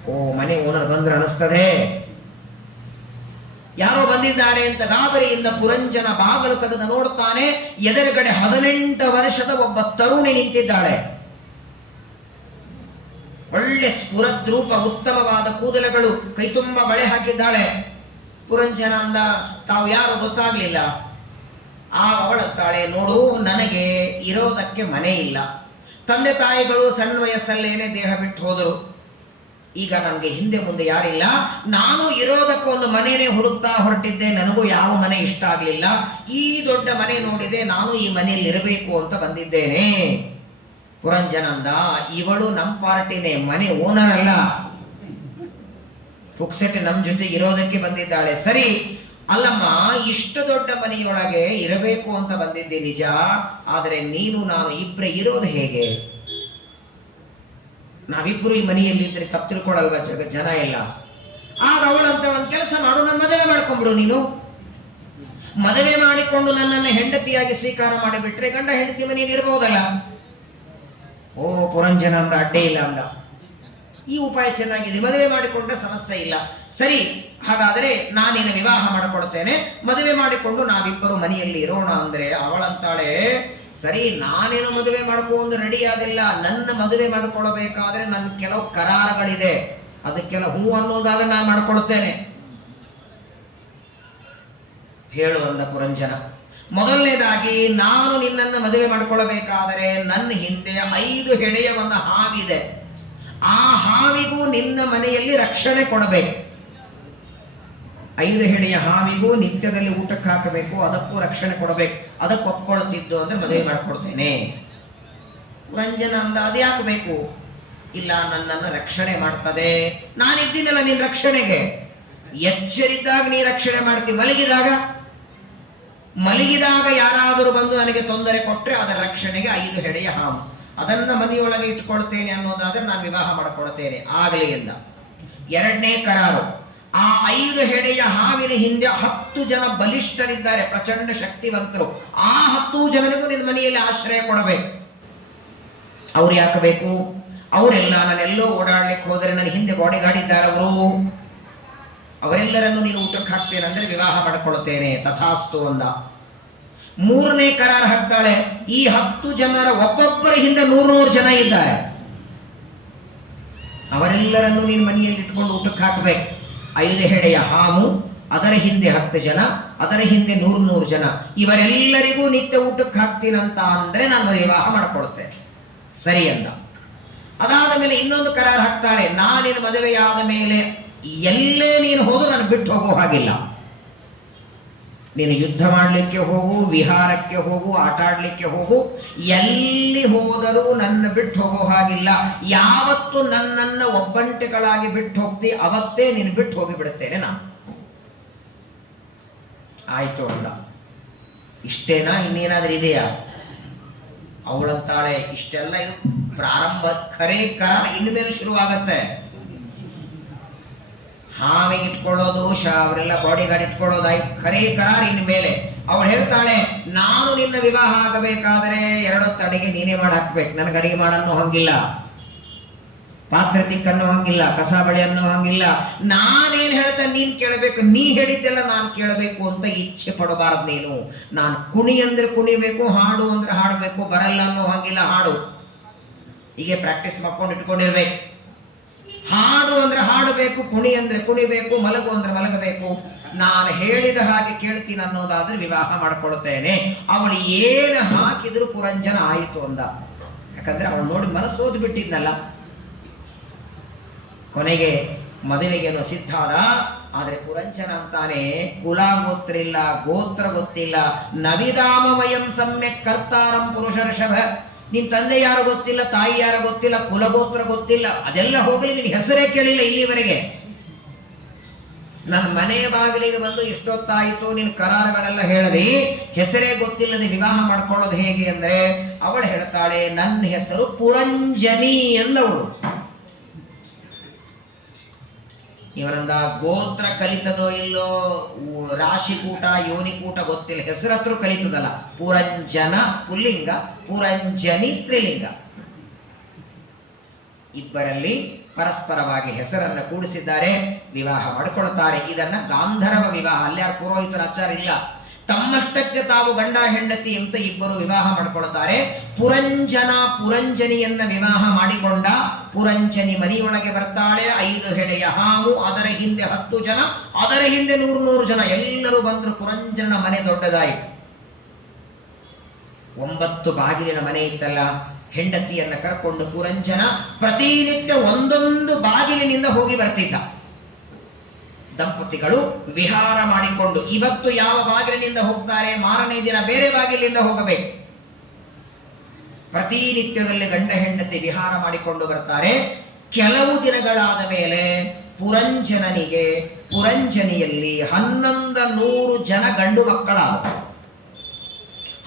ಓ, ಮನೆ ಓನರ್ ಬಂದ್ರೆ ಅನಿಸ್ತದೆ, ಯಾರೋ ಬಂದಿದ್ದಾರೆ ಅಂತ ಗಾಬರಿಯಿಂದ ಪುರಂಜನ ಬಾಗಿಲು ತೆಗೆದು ನೋಡ್ತಾನೆ. ಎದುರುಗಡೆ 18 ವರ್ಷದ ಒಬ್ಬ ತರುಣಿ ನಿಂತಿದ್ದಾಳೆ. ಒಳ್ಳೆ ಸ್ಫುರದ್ರೂಪ, ಉತ್ತಮವಾದ ಕೂದಲುಗಳು, ಕೈತುಂಬ ಬಳೆ ಹಾಕಿದ್ದಾಳೆ. ಪುರಂಜನ ಅಂದ, ತಾವು ಯಾರು ಗೊತ್ತಾಗ್ಲಿಲ್ಲ. ಅವಳಂತಾಳೆ, ನೋಡು, ನನಗೆ ಇರೋದಕ್ಕೆ ಮನೆ ಇಲ್ಲ. ತಂದೆ ತಾಯಿಗಳು ಸಣ್ಣ ವಯಸ್ಸಲ್ಲೇನೆ ದೇಹ ಬಿಟ್ಟು ಹೋದರು. ಈಗ ನನಗೆ ಹಿಂದೆ ಮುಂದೆ ಯಾರಿಲ್ಲ. ನಾನು ಇರೋದಕ್ಕೊಂದು ಮನೆಯೇ ಹುಡುಕ್ತಾ ಹೊರಟಿದ್ದೆ, ನನಗೂ ಯಾವ ಮನೆ ಇಷ್ಟ ಆಗ್ಲಿಲ್ಲ. ಈ ದೊಡ್ಡ ಮನೆ ನೋಡಿದೆ, ನಾನು ಈ ಮನೆಯಲ್ಲಿ ಇರಬೇಕು ಅಂತ ಬಂದಿದ್ದೇನೆ. ಪುರಂಜನಂದ, ಇವಳು ನಮ್ಮ ಪಾರ್ಟಿನೇ, ಮನೆ ಓನರ್ ಅಲ್ಲ, ಪುಕ್ಸೆಟ್ಟೆ ನಮ್ಮ ಜೊತೆಗೆ ಇರೋದಕ್ಕೆ ಬಂದಿದ್ದಾಳೆ. ಸರಿ, ಅಲ್ಲಮ್ಮ, ಇಷ್ಟು ದೊಡ್ಡ ಮನೆಯೊಳಗೆ ಇರಬೇಕು ಅಂತ ಬಂದಿದ್ದೆ ನಿಜ, ಆದರೆ ನೀನು ನಾನು ಇಬ್ಬರೇ ಇರೋದು ಹೇಗೆ? ನಾವಿಬ್ಬರು ಈ ಮನೆಯಲ್ಲಿ ಇದ್ರೆ ತಪ್ಪು ತಿಳ್ಕೊಳಲ್ವ ಜನ ಎಲ್ಲ? ಆಗ ಅವಳಂತ ಒಂದು ಕೆಲಸ ಮಾಡು, ನನ್ನ ಮದುವೆ ಮಾಡ್ಕೊಂಡ್ಬಿಡು. ನೀನು ಮದುವೆ ಮಾಡಿಕೊಂಡು ನನ್ನನ್ನು ಹೆಂಡತಿಯಾಗಿ ಸ್ವೀಕಾರ ಮಾಡಿಬಿಟ್ರೆ ಗಂಡ ಹೆಂಡತಿ ಮನೆಯಲ್ಲಿ ಇರಬಹುದಲ್ಲ. ಓ, ಪುರಂಜನ ಅಂತ ಅಡ್ಡೇ ಇಲ್ಲ ಅಂದ. ಈ ಉಪಾಯ ಚೆನ್ನಾಗಿದೆ, ಮದುವೆ ಮಾಡಿಕೊಂಡ್ರೆ ಸಮಸ್ಯೆ ಇಲ್ಲ. ಸರಿ, ಹಾಗಾದರೆ ನಾನೇನು ವಿವಾಹ ಮಾಡಿಕೊಡ್ತೇನೆ, ಮದುವೆ ಮಾಡಿಕೊಂಡು ನಾವಿಬ್ಬರು ಮನೆಯಲ್ಲಿ ಇರೋಣ ಅಂದ್ರೆ ಅವಳಂತಾಳೆ, ಸರಿ, ನಾನೇನು ಮದುವೆ ಮಾಡ್ಕೊಂಡು ರೆಡಿ ಆಗಿಲ್ಲ. ನನ್ನ ಮದುವೆ ಮಾಡಿಕೊಳ್ಬೇಕಾದ್ರೆ ನನ್ನ ಕೆಲವು ಕರಾರಗಳಿದೆ, ಅದಕ್ಕೆಲ್ಲ ಹೂ ಅನ್ನೋದಾದ್ರೆ ನಾನು ಮಾಡಿಕೊಡ್ತೇನೆ. ಹೇಳು ಅಂದ ಪುರಂಜನ. ಮೊದಲನೇದಾಗಿ, ನಾನು ನಿನ್ನನ್ನು ಮದುವೆ ಮಾಡಿಕೊಳ್ಳಬೇಕಾದರೆ ನನ್ನ ಹಿಂದೆ 5 ಹೆಡೆಯ ಒಂದು ಹಾವಿದೆ. ಆ ಹಾವಿಗೂ ನಿನ್ನ ಮನೆಯಲ್ಲಿ ರಕ್ಷಣೆ ಕೊಡಬೇಕು. 5 ಹೆಡೆಯ ಹಾವಿಗೂ ನಿತ್ಯದಲ್ಲಿ ಊಟಕ್ಕೆ ಹಾಕಬೇಕು, ಅದಕ್ಕೂ ರಕ್ಷಣೆ ಕೊಡಬೇಕು. ಅದಕ್ಕೆ ಒಪ್ಕೊಳ್ತಿದ್ದು ಅಂದ್ರೆ ಮದುವೆ ಮಾಡಿಕೊಡ್ತೇನೆ. ಪುರಂಜನ ಅಂದ, ಅದ್ಯಾಕೆ ಬೇಕು? ಇಲ್ಲ, ನನ್ನನ್ನು ರಕ್ಷಣೆ ಮಾಡ್ತದೆ. ನಾನಿದ್ದೀನಲ್ಲ ನಿನ್ನ ರಕ್ಷಣೆಗೆ. ಎಚ್ಚರಿದ್ದಾಗ ನೀ ರಕ್ಷಣೆ ಮಾಡ್ತೀವಿ, ಮಲಗಿದಾಗ ಯಾರಾದರೂ ಬಂದು ನನಗೆ ತೊಂದರೆ ಕೊಟ್ಟರೆ ಅದರ ರಕ್ಷಣೆಗೆ 5 ಹೆಡೆಯ ಹಾವು, ಅದನ್ನ ಮನೆಯೊಳಗೆ ಇಟ್ಕೊಳ್ತೇನೆ ಅನ್ನೋದಾದ್ರೆ ನಾನು ವಿವಾಹ ಮಾಡಿಕೊಳ್ತೇನೆ. ಆಗಲಿ ಎಂದ. 2ನೇ ಕರಾರು, ಆ 5 ಹೆಡೆಯ ಹಾವಿನ ಹಿಂದೆ 10 ಜನ ಬಲಿಷ್ಠರಿದ್ದಾರೆ, ಪ್ರಚಂಡ ಶಕ್ತಿವಂತರು. ಆ 10 ಜನರಿಗೂ ನಿನ್ನ ಮನೆಯಲ್ಲಿ ಆಶ್ರಯ ಕೊಡಬೇಕು. ಅವ್ರು ಯಾಕೆ ಬೇಕು? ಅವರೆಲ್ಲ ನಾನೆಲ್ಲೋ ಓಡಾಡ್ಲಿಕ್ಕೆ ಹೋದರೆ ನನ್ನ ಹಿಂದೆ ಬಾಡಿಗಾರ್ಡ್ ಇದ್ದಾರೆ, ಅವರೆಲ್ಲರನ್ನು ನೀನು ಊಟಕ್ಕೆ ಹಾಕ್ತೇನೆ ಅಂದ್ರೆ ವಿವಾಹ ಮಾಡಿಕೊಳ್ಳುತ್ತೇನೆ. ತಥಾಸ್ತು ಅಂದ. 3ನೇ ಕರಾರ್ ಹಾಕ್ತಾಳೆ, ಈ 10 ಜನರ ಒಬ್ಬೊಬ್ಬರ ಹಿಂದೆ 100 ಜನ ಇದ್ದಾರೆ, ಅವರೆಲ್ಲರನ್ನು ನೀನು ಮನೆಯಲ್ಲಿ ಇಟ್ಕೊಂಡು ಊಟಕ್ಕೆ ಹಾಕಬೇಕು. 5 ಹೆಡೆಯ ಹಾವು, ಅದರ ಹಿಂದೆ 10 ಜನ, ಅದರ ಹಿಂದೆ 100 ಜನ, ಇವರೆಲ್ಲರಿಗೂ ನಿತ್ಯ ಊಟಕ್ಕೆ ಹಾಕ್ತೀನಂತ ಅಂದ್ರೆ ನಾನು ವಿವಾಹ ಮಾಡಿಕೊಡುತ್ತೇನೆ. ಸರಿ ಅಂದ. ಅದಾದ ಮೇಲೆ ಇನ್ನೊಂದು ಕರಾರ್ ಹಾಕ್ತಾಳೆ, ನಾನಿನ ಮದುವೆಯಾದ ಮೇಲೆ ಎಲ್ಲೇ ನೀನು ಹೋದ್ರು ನಾನು ಬಿಟ್ಟು ಹೋಗೋ ಹಾಗಿಲ್ಲ. ನೀನು ಯುದ್ಧ ಮಾಡಲಿಕ್ಕೆ ಹೋಗು, ವಿಹಾರಕ್ಕೆ ಹೋಗು, ಆಟ ಆಡ್ಲಿಕ್ಕೆ ಹೋಗು, ಎಲ್ಲಿ ಹೋದರೂ ನನ್ನ ಬಿಟ್ಟು ಹೋಗೋ ಹಾಗಿಲ್ಲ. ಯಾವತ್ತು ನನ್ನನ್ನು ಒಬ್ಬಂಟಿಗಳಾಗಿ ಬಿಟ್ಟು ಹೋಗ್ತಿ ಅವತ್ತೇ ನೀನು ಬಿಟ್ಟು ಹೋಗಿ ಬಿಡುತ್ತೇನೆ ನಾನು. ಆಯ್ತು ಅಂದ. ಇಷ್ಟೇನಾ, ಇನ್ನೇನಾದ್ರೂ ಇದೆಯಾ? ಅವಳಂತಾಳೆ, ಇಷ್ಟೆಲ್ಲ ಪ್ರಾರಂಭ ಖರೆ ಕರ ಇನ್ಮೇಲೆ ಶುರುವಾಗತ್ತೆ. ಹಾವಿಗೆ ಇಟ್ಕೊಳ್ಳೋದು, ಅವರೆಲ್ಲ ಬಾಡಿಗಾರ್ಡ್ ಇಟ್ಕೊಳ್ಳೋದಾಯ್ತು, ಖರೆ ಕರಾರ್ ಇನ್ಮೇಲೆ. ಅವಳು ಹೇಳ್ತಾಳೆ, ನಾನು ನಿನ್ನ ವಿವಾಹ ಆಗಬೇಕಾದರೆ 2 ಹೊತ್ತು ಅಡಿಗೆ ನೀನೇ ಮಾಡಿ ಹಾಕ್ಬೇಕು. ನನಗೆ ಅಡಿಗೆ ಮಾಡನ್ನೋ ಹಂಗಿಲ್ಲ, ಪಾತ್ರೆ ತಿಕ್ಕನ್ನೋ ಹಂಗಿಲ್ಲ, ಕಸ ಬಳಿ ಅನ್ನೋ ಹಂಗಿಲ್ಲ. ನಾನೇನು ಹೇಳ್ತಾ ನೀನ್ ಕೇಳಬೇಕು, ನೀ ಹೇಳಿದ್ದೆಲ್ಲ ನಾನು ಕೇಳಬೇಕು ಅಂತ ಇಚ್ಛೆ ಪಡಬಾರದು ನೀನು. ನಾನು ಕುಣಿ ಅಂದ್ರೆ ಕುಣಿಬೇಕು, ಹಾಡು ಅಂದ್ರೆ ಹಾಡಬೇಕು, ಬರಲ್ಲ ಅನ್ನೋ ಹಂಗಿಲ್ಲ. ಹಾಡು ಹೀಗೆ ಪ್ರಾಕ್ಟೀಸ್ ಮಾಡ್ಕೊಂಡು ಇಟ್ಕೊಂಡಿರ್ಬೇಕು. ಹಾಡು ಅಂದ್ರೆ ಹಾಡಬೇಕು, ಕುಣಿ ಅಂದ್ರೆ ಕುಣಿಬೇಕು, ಮಲಗು ಅಂದ್ರೆ ಮಲಗಬೇಕು. ನಾನು ಹೇಳಿದ ಹಾಗೆ ಕೇಳ್ತೀನಿ ಅನ್ನೋದಾದ್ರೆ ವಿವಾಹ ಮಾಡಿಕೊಳ್ತೇನೆ. ಅವಳು ಏನು ಹಾಕಿದ್ರು ಪುರಂಜನ ಆಯಿತು ಅಂದ. ಯಾಕಂದ್ರೆ ಅವಳು ನೋಡಿ ಮನಸ್ಸೋದು ಬಿಟ್ಟಿದ್ನಲ್ಲ. ಕೊನೆಗೆ ಮದುವೆಗೇನೋ ಸಿದ್ಧ ಆದ. ಆದ್ರೆ ಪುರಂಜನ ಅಂತಾನೆ, ಕುಲ ಗೋತ್ರ ಇಲ್ಲ, ಗೋತ್ರ ಗೊತ್ತಿಲ್ಲ. ನವಿದಾಮಮಯಂ ಸಮ್ಯಕ್ ಕರ್ತಾರಂ ಪುರುಷರ್ಷಭ. ನಿನ್ ತಂದೆ ಯಾರು ಗೊತ್ತಿಲ್ಲ, ತಾಯಿ ಯಾರು ಗೊತ್ತಿಲ್ಲ, ಕುಲಗೋತ್ರ ಗೊತ್ತಿಲ್ಲ, ಅದೆಲ್ಲ ಹೋಗಲಿ, ನಿನ್ ಹೆಸರೇ ಕೇಳಿಲ್ಲ ಇಲ್ಲಿವರೆಗೆ. ನನ್ನ ಮನೆ ಬಾಗಿಲಿಗೆ ಬಂದು ಎಷ್ಟೊತ್ತಾಯಿತು, ನಿನ್ ಕರಾರುಗಳೆಲ್ಲ ಹೇಳದಿ, ಹೆಸರೇ ಗೊತ್ತಿಲ್ಲದೆ ವಿವಾಹ ಮಾಡ್ಕೊಳ್ಳೋದು ಹೇಗೆ ಅಂದ್ರೆ, ಅವಳು ಹೇಳ್ತಾಳೆ, ನನ್ನ ಹೆಸರು ಪುರಂಜನಿ ಎಂದವಳು. ಇವರಂದ ಗೋತ್ರ ಕಲಿತದೋ ಇಲ್ಲೋ, ರಾಶಿಕೂಟ ಯೋನಿಕೂಟ ಗೊತ್ತಿಲ್ಲ, ಹೆಸರು ಹತ್ರ ಕಲಿತದಲ್ಲ. ಪುರಂಜನ ಪುಲ್ಲಿಂಗ, ಪುರಂಜನಿ ಸ್ತ್ರೀಲಿಂಗ. ಇಬ್ಬರಲ್ಲಿ ಪರಸ್ಪರವಾಗಿ ಹೆಸರನ್ನು ಕೂಡಿಸಿದ್ದಾರೆ, ವಿವಾಹ ಮಾಡಿಕೊಳ್ಳುತ್ತಾರೆ. ಇದನ್ನ ಗಾಂಧರ್ವ ವಿವಾಹ. ಅಲ್ಲಿ ಯಾರು ಪುರೋಹಿತರ ಆಚಾರ ಇಲ್ಲ, ತಮ್ಮಷ್ಟಕ್ಕೆ ತಾವು ಗಂಡ ಹೆಂಡತಿ ಅಂತ ಇಬ್ಬರು ವಿವಾಹ ಮಾಡಿಕೊಳ್ಳುತ್ತಾರೆ. ಪುರಂಜನ ಪುರಂಜನಿಯನ್ನ ವಿವಾಹ ಮಾಡಿಕೊಂಡ. ಪುರಂಜನಿ ಮನೆಯೊಳಗೆ ಬರ್ತಾಳೆ. 5 ಹೆಡೆಯ ಹಾವು, ಅದರ ಹಿಂದೆ 10 ಜನ, ಅದರ ಹಿಂದೆ 100 ಜನ, ಎಲ್ಲರೂ ಬಂದ್ರು. ಪುರಂಜನ ಮನೆ ದೊಡ್ಡದಾಯಿತು. 9 ಬಾಗಿಲಿನ ಮನೆ ಇತ್ತಲ್ಲ. ಹೆಂಡತಿಯನ್ನ ಕರ್ಕೊಂಡು ಪುರಂಜನ ಪ್ರತಿನಿತ್ಯ ಒಂದೊಂದು ಬಾಗಿಲಿನಿಂದ ಹೋಗಿ ಬರ್ತಿದ್ದ. ದಂಪತಿಗಳು ವಿಹಾರ ಮಾಡಿಕೊಂಡು ಇವತ್ತು ಯಾವ ಬಾಗಿಲಿನಿಂದ ಹೋಗ್ತಾರೆ, ಮಾರನೇ ದಿನ ಬೇರೆ ಬಾಗಿಲಿನಿಂದ ಹೋಗಬೇಕು. ಪ್ರತಿನಿತ್ಯದಲ್ಲಿ ಗಂಡ ಹೆಂಡತಿ ವಿಹಾರ ಮಾಡಿಕೊಂಡು ಬರ್ತಾರೆ. ಕೆಲವು ದಿನಗಳಾದ ಮೇಲೆ ಪುರಂಜನನಿಗೆ ಪುರಂಜನಿಯಲ್ಲಿ 1100 ಜನ ಗಂಡು ಮಕ್ಕಳಾದರು.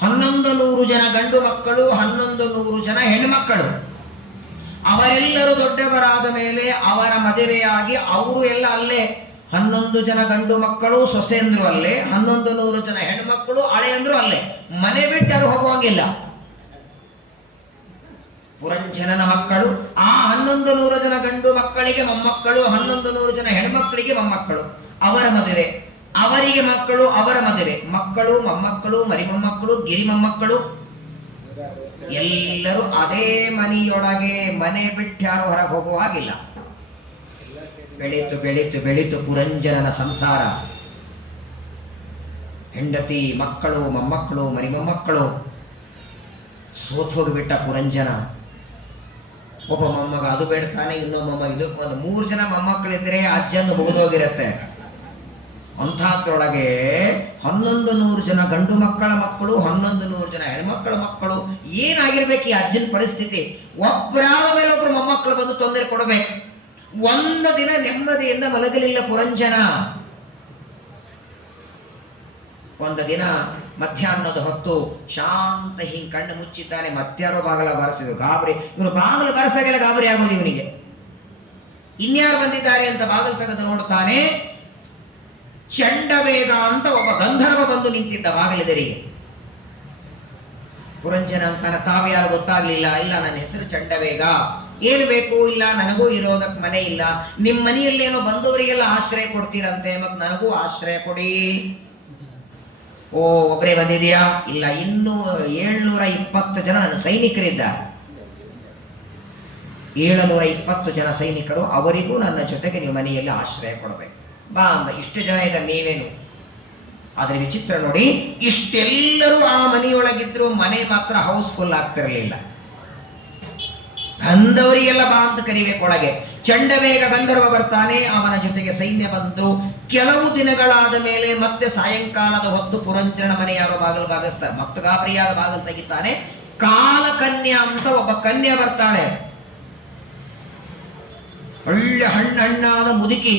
1100 ಜನ ಗಂಡು ಮಕ್ಕಳು, 1100 ಜನ ಹೆಣ್ಣುಮಕ್ಕಳು. ಅವರೆಲ್ಲರೂ ದೊಡ್ಡವರಾದ ಮೇಲೆ ಅವರ ಮದುವೆಯಾಗಿ ಅವರು ಎಲ್ಲ ಅಲ್ಲೇ. 11 ಜನ ಗಂಡು ಮಕ್ಕಳು, ಸೊಸೆಂದ್ರು ಅಲ್ಲೇ, 1100 ಜನ ಹೆಣ್ಮಕ್ಕಳು, ಹಳೆಯಂದ್ರು ಅಲ್ಲೇ. ಮನೆ ಬಿಟ್ಟು ಯಾರು ಹೋಗುವಂಗಿಲ್ಲ. ಪುರಂಜನನ ಮಕ್ಕಳು, ಆ 1100 ಜನ ಗಂಡು ಮಕ್ಕಳಿಗೆ ಮೊಮ್ಮಕ್ಕಳು, 1100 ಜನ ಹೆಣ್ಮಕ್ಕಳಿಗೆ ಮೊಮ್ಮಕ್ಕಳು. ಅವರ ಮದುವೆ, ಅವರಿಗೆ ಮಕ್ಕಳು, ಅವರ ಮದುವೆ, ಮಕ್ಕಳು, ಮೊಮ್ಮಕ್ಕಳು, ಮರಿಮೊಮ್ಮಕ್ಕಳು, ಗಿರಿ ಮೊಮ್ಮಕ್ಕಳು, ಎಲ್ಲರೂ ಅದೇ ಮನೆಯೊಳಗೆ. ಮನೆ ಬಿಟ್ಟು ಯಾರು ಹೊರಗೆ ಹೋಗುವ ಹಾಗಿಲ್ಲ. ಬೆಳೀತು ಬೆಳೀತು ಬೆಳೀತು ಪುರಂಜನನ ಸಂಸಾರ. ಹೆಂಡತಿ, ಮಕ್ಕಳು, ಮೊಮ್ಮಕ್ಕಳು, ಮರಿಮೊಮ್ಮಕ್ಕಳು. ಸೋತ್ ಹೋಗಿಬಿಟ್ಟ ಪುರಂಜನ. ಒಬ್ಬ ಮೊಮ್ಮಗ ಅದು ಬೇಡ್ತಾನೆ, ಇನ್ನೊಬ್ಬ ಮೊಮ್ಮ ಇದು. 3 ಜನ ಮೊಮ್ಮಕ್ಕಳಿದ್ರೆ ಅಜ್ಜನ್ನು ಮುಗಿದೋಗಿರತ್ತೆ. ಅಂಥದ್ರೊಳಗೆ 1100 ಜನ ಗಂಡು ಮಕ್ಕಳ ಮಕ್ಕಳು, 1100 ಜನ ಹೆಣ್ಮಕ್ಕಳ ಮಕ್ಕಳು. ಏನಾಗಿರ್ಬೇಕು ಈ ಅಜ್ಜನ ಪರಿಸ್ಥಿತಿ? ಒಬ್ಬರಾದ ಮೇಲೆ ಒಬ್ರು ಮೊಮ್ಮಕ್ಕಳು ಬಂದು ತೊಂದರೆ ಕೊಡಬೇಕು. ಒಂದು ದಿನ ನೆಮ್ಮದಿಯಿಂದ ಮಲಗಲಿಲ್ಲ ಪುರಂಜನ. ಒಂದು ದಿನ ಮಧ್ಯಾಹ್ನದ ಹೊತ್ತು ಶಾಂತ ಹಿಂಗ್ ಕಣ್ಣು ಮುಚ್ಚಿದ್ದಾನೆ. ಮತ್ಯಾರೋ ಬಾಗಲ ಬಾರಿಸಿದ್ರು. ಗಾಬರಿ. ಇವನು ಬಾಗಿಲು ಬಾರಿಸಾಗೆಲ್ಲ ಗಾಬರಿ ಆಗೋದು ಇವನಿಗೆ. ಇನ್ಯಾರು ಬಂದಿದ್ದಾರೆ ಅಂತ ಬಾಗಿಲು ತೆಗೆದು ನೋಡ್ತಾನೆ. ಚಂಡವೇಗ ಅಂತ ಒಬ್ಬ ಗಂಧರ್ವ ಬಂದು ನಿಂತಿದ್ದ ಬಾಗಿಲಿದರಿಗೆ. ಪುರಂಜನ ಅಂತಾನೆ, ತಾವ್ಯಾರು ಗೊತ್ತಾಗ್ಲಿಲ್ಲ. ಇಲ್ಲ, ನನ್ನ ಹೆಸರು ಚಂಡವೇಗ. ಏನು ಬೇಕು? ಇಲ್ಲ, ನನಗೂ ಇರೋದಕ್ಕೆ ಮನೆ ಇಲ್ಲ. ನಿಮ್ಮ ಮನೆಯಲ್ಲೇನೋ ಬಂದವರಿಗೆಲ್ಲ ಆಶ್ರಯ ಕೊಡ್ತೀರಂತೆ, ಮತ್ತು ನನಗೂ ಆಶ್ರಯ ಕೊಡಿ. ಓ, ಒಬ್ಬರೇ ಬಂದಿದೆಯಾ? ಇಲ್ಲ, ಇನ್ನೂ 720 ಜನ ನನ್ನ ಸೈನಿಕರಿದ್ದಾರೆ. 720 ಜನ ಸೈನಿಕರು, ಅವರಿಗೂ ನನ್ನ ಜೊತೆಗೆ ನೀವು ಮನೆಯಲ್ಲಿ ಆಶ್ರಯ ಕೊಡಬೇಕು. ಬಾ ಅಂದ. ಇಷ್ಟು ಜನ ಇದ್ದಾರೆ, ನೀವೇನು? ಆದರೆ ವಿಚಿತ್ರ ನೋಡಿ, ಇಷ್ಟೆಲ್ಲರೂ ಆ ಮನೆಯೊಳಗಿದ್ರು, ಮನೆ ಮಾತ್ರ ಹೌಸ್ಫುಲ್ ಆಗ್ತಿರಲಿಲ್ಲ. ಅಂದವರಿಗೆಲ್ಲ ಬಾ ಅಂತ ಕರಿಬೇಕು ಒಳಗೆ. ಚಂಡವೇಗ ಗಂಧರ್ವ ಬರ್ತಾನೆ, ಅವನ ಜೊತೆಗೆ ಸೈನ್ಯ ಬಂದು ಕೆಲವು ದಿನಗಳಾದ ಮೇಲೆ ಮತ್ತೆ ಸಾಯಂಕಾಲದ ಹೊತ್ತು ಪುರಂಜನ ಮನೆ ಯಾರೋ ಬಾಗಿಲು ಬಾಗಿಸ್ತಾರೆ. ಮತ್ತು ಗಾಬರಿಯಾದ ಬಾಗಿಲು ತೆಗಿತಾನೆ. ಕಾಲಕನ್ಯಾ ಅಂತ ಒಬ್ಬ ಕನ್ಯಾ ಬರ್ತಾಳೆ. ಒಳ್ಳೆ ಹಣ್ಣಾದ ಮುದುಕಿ.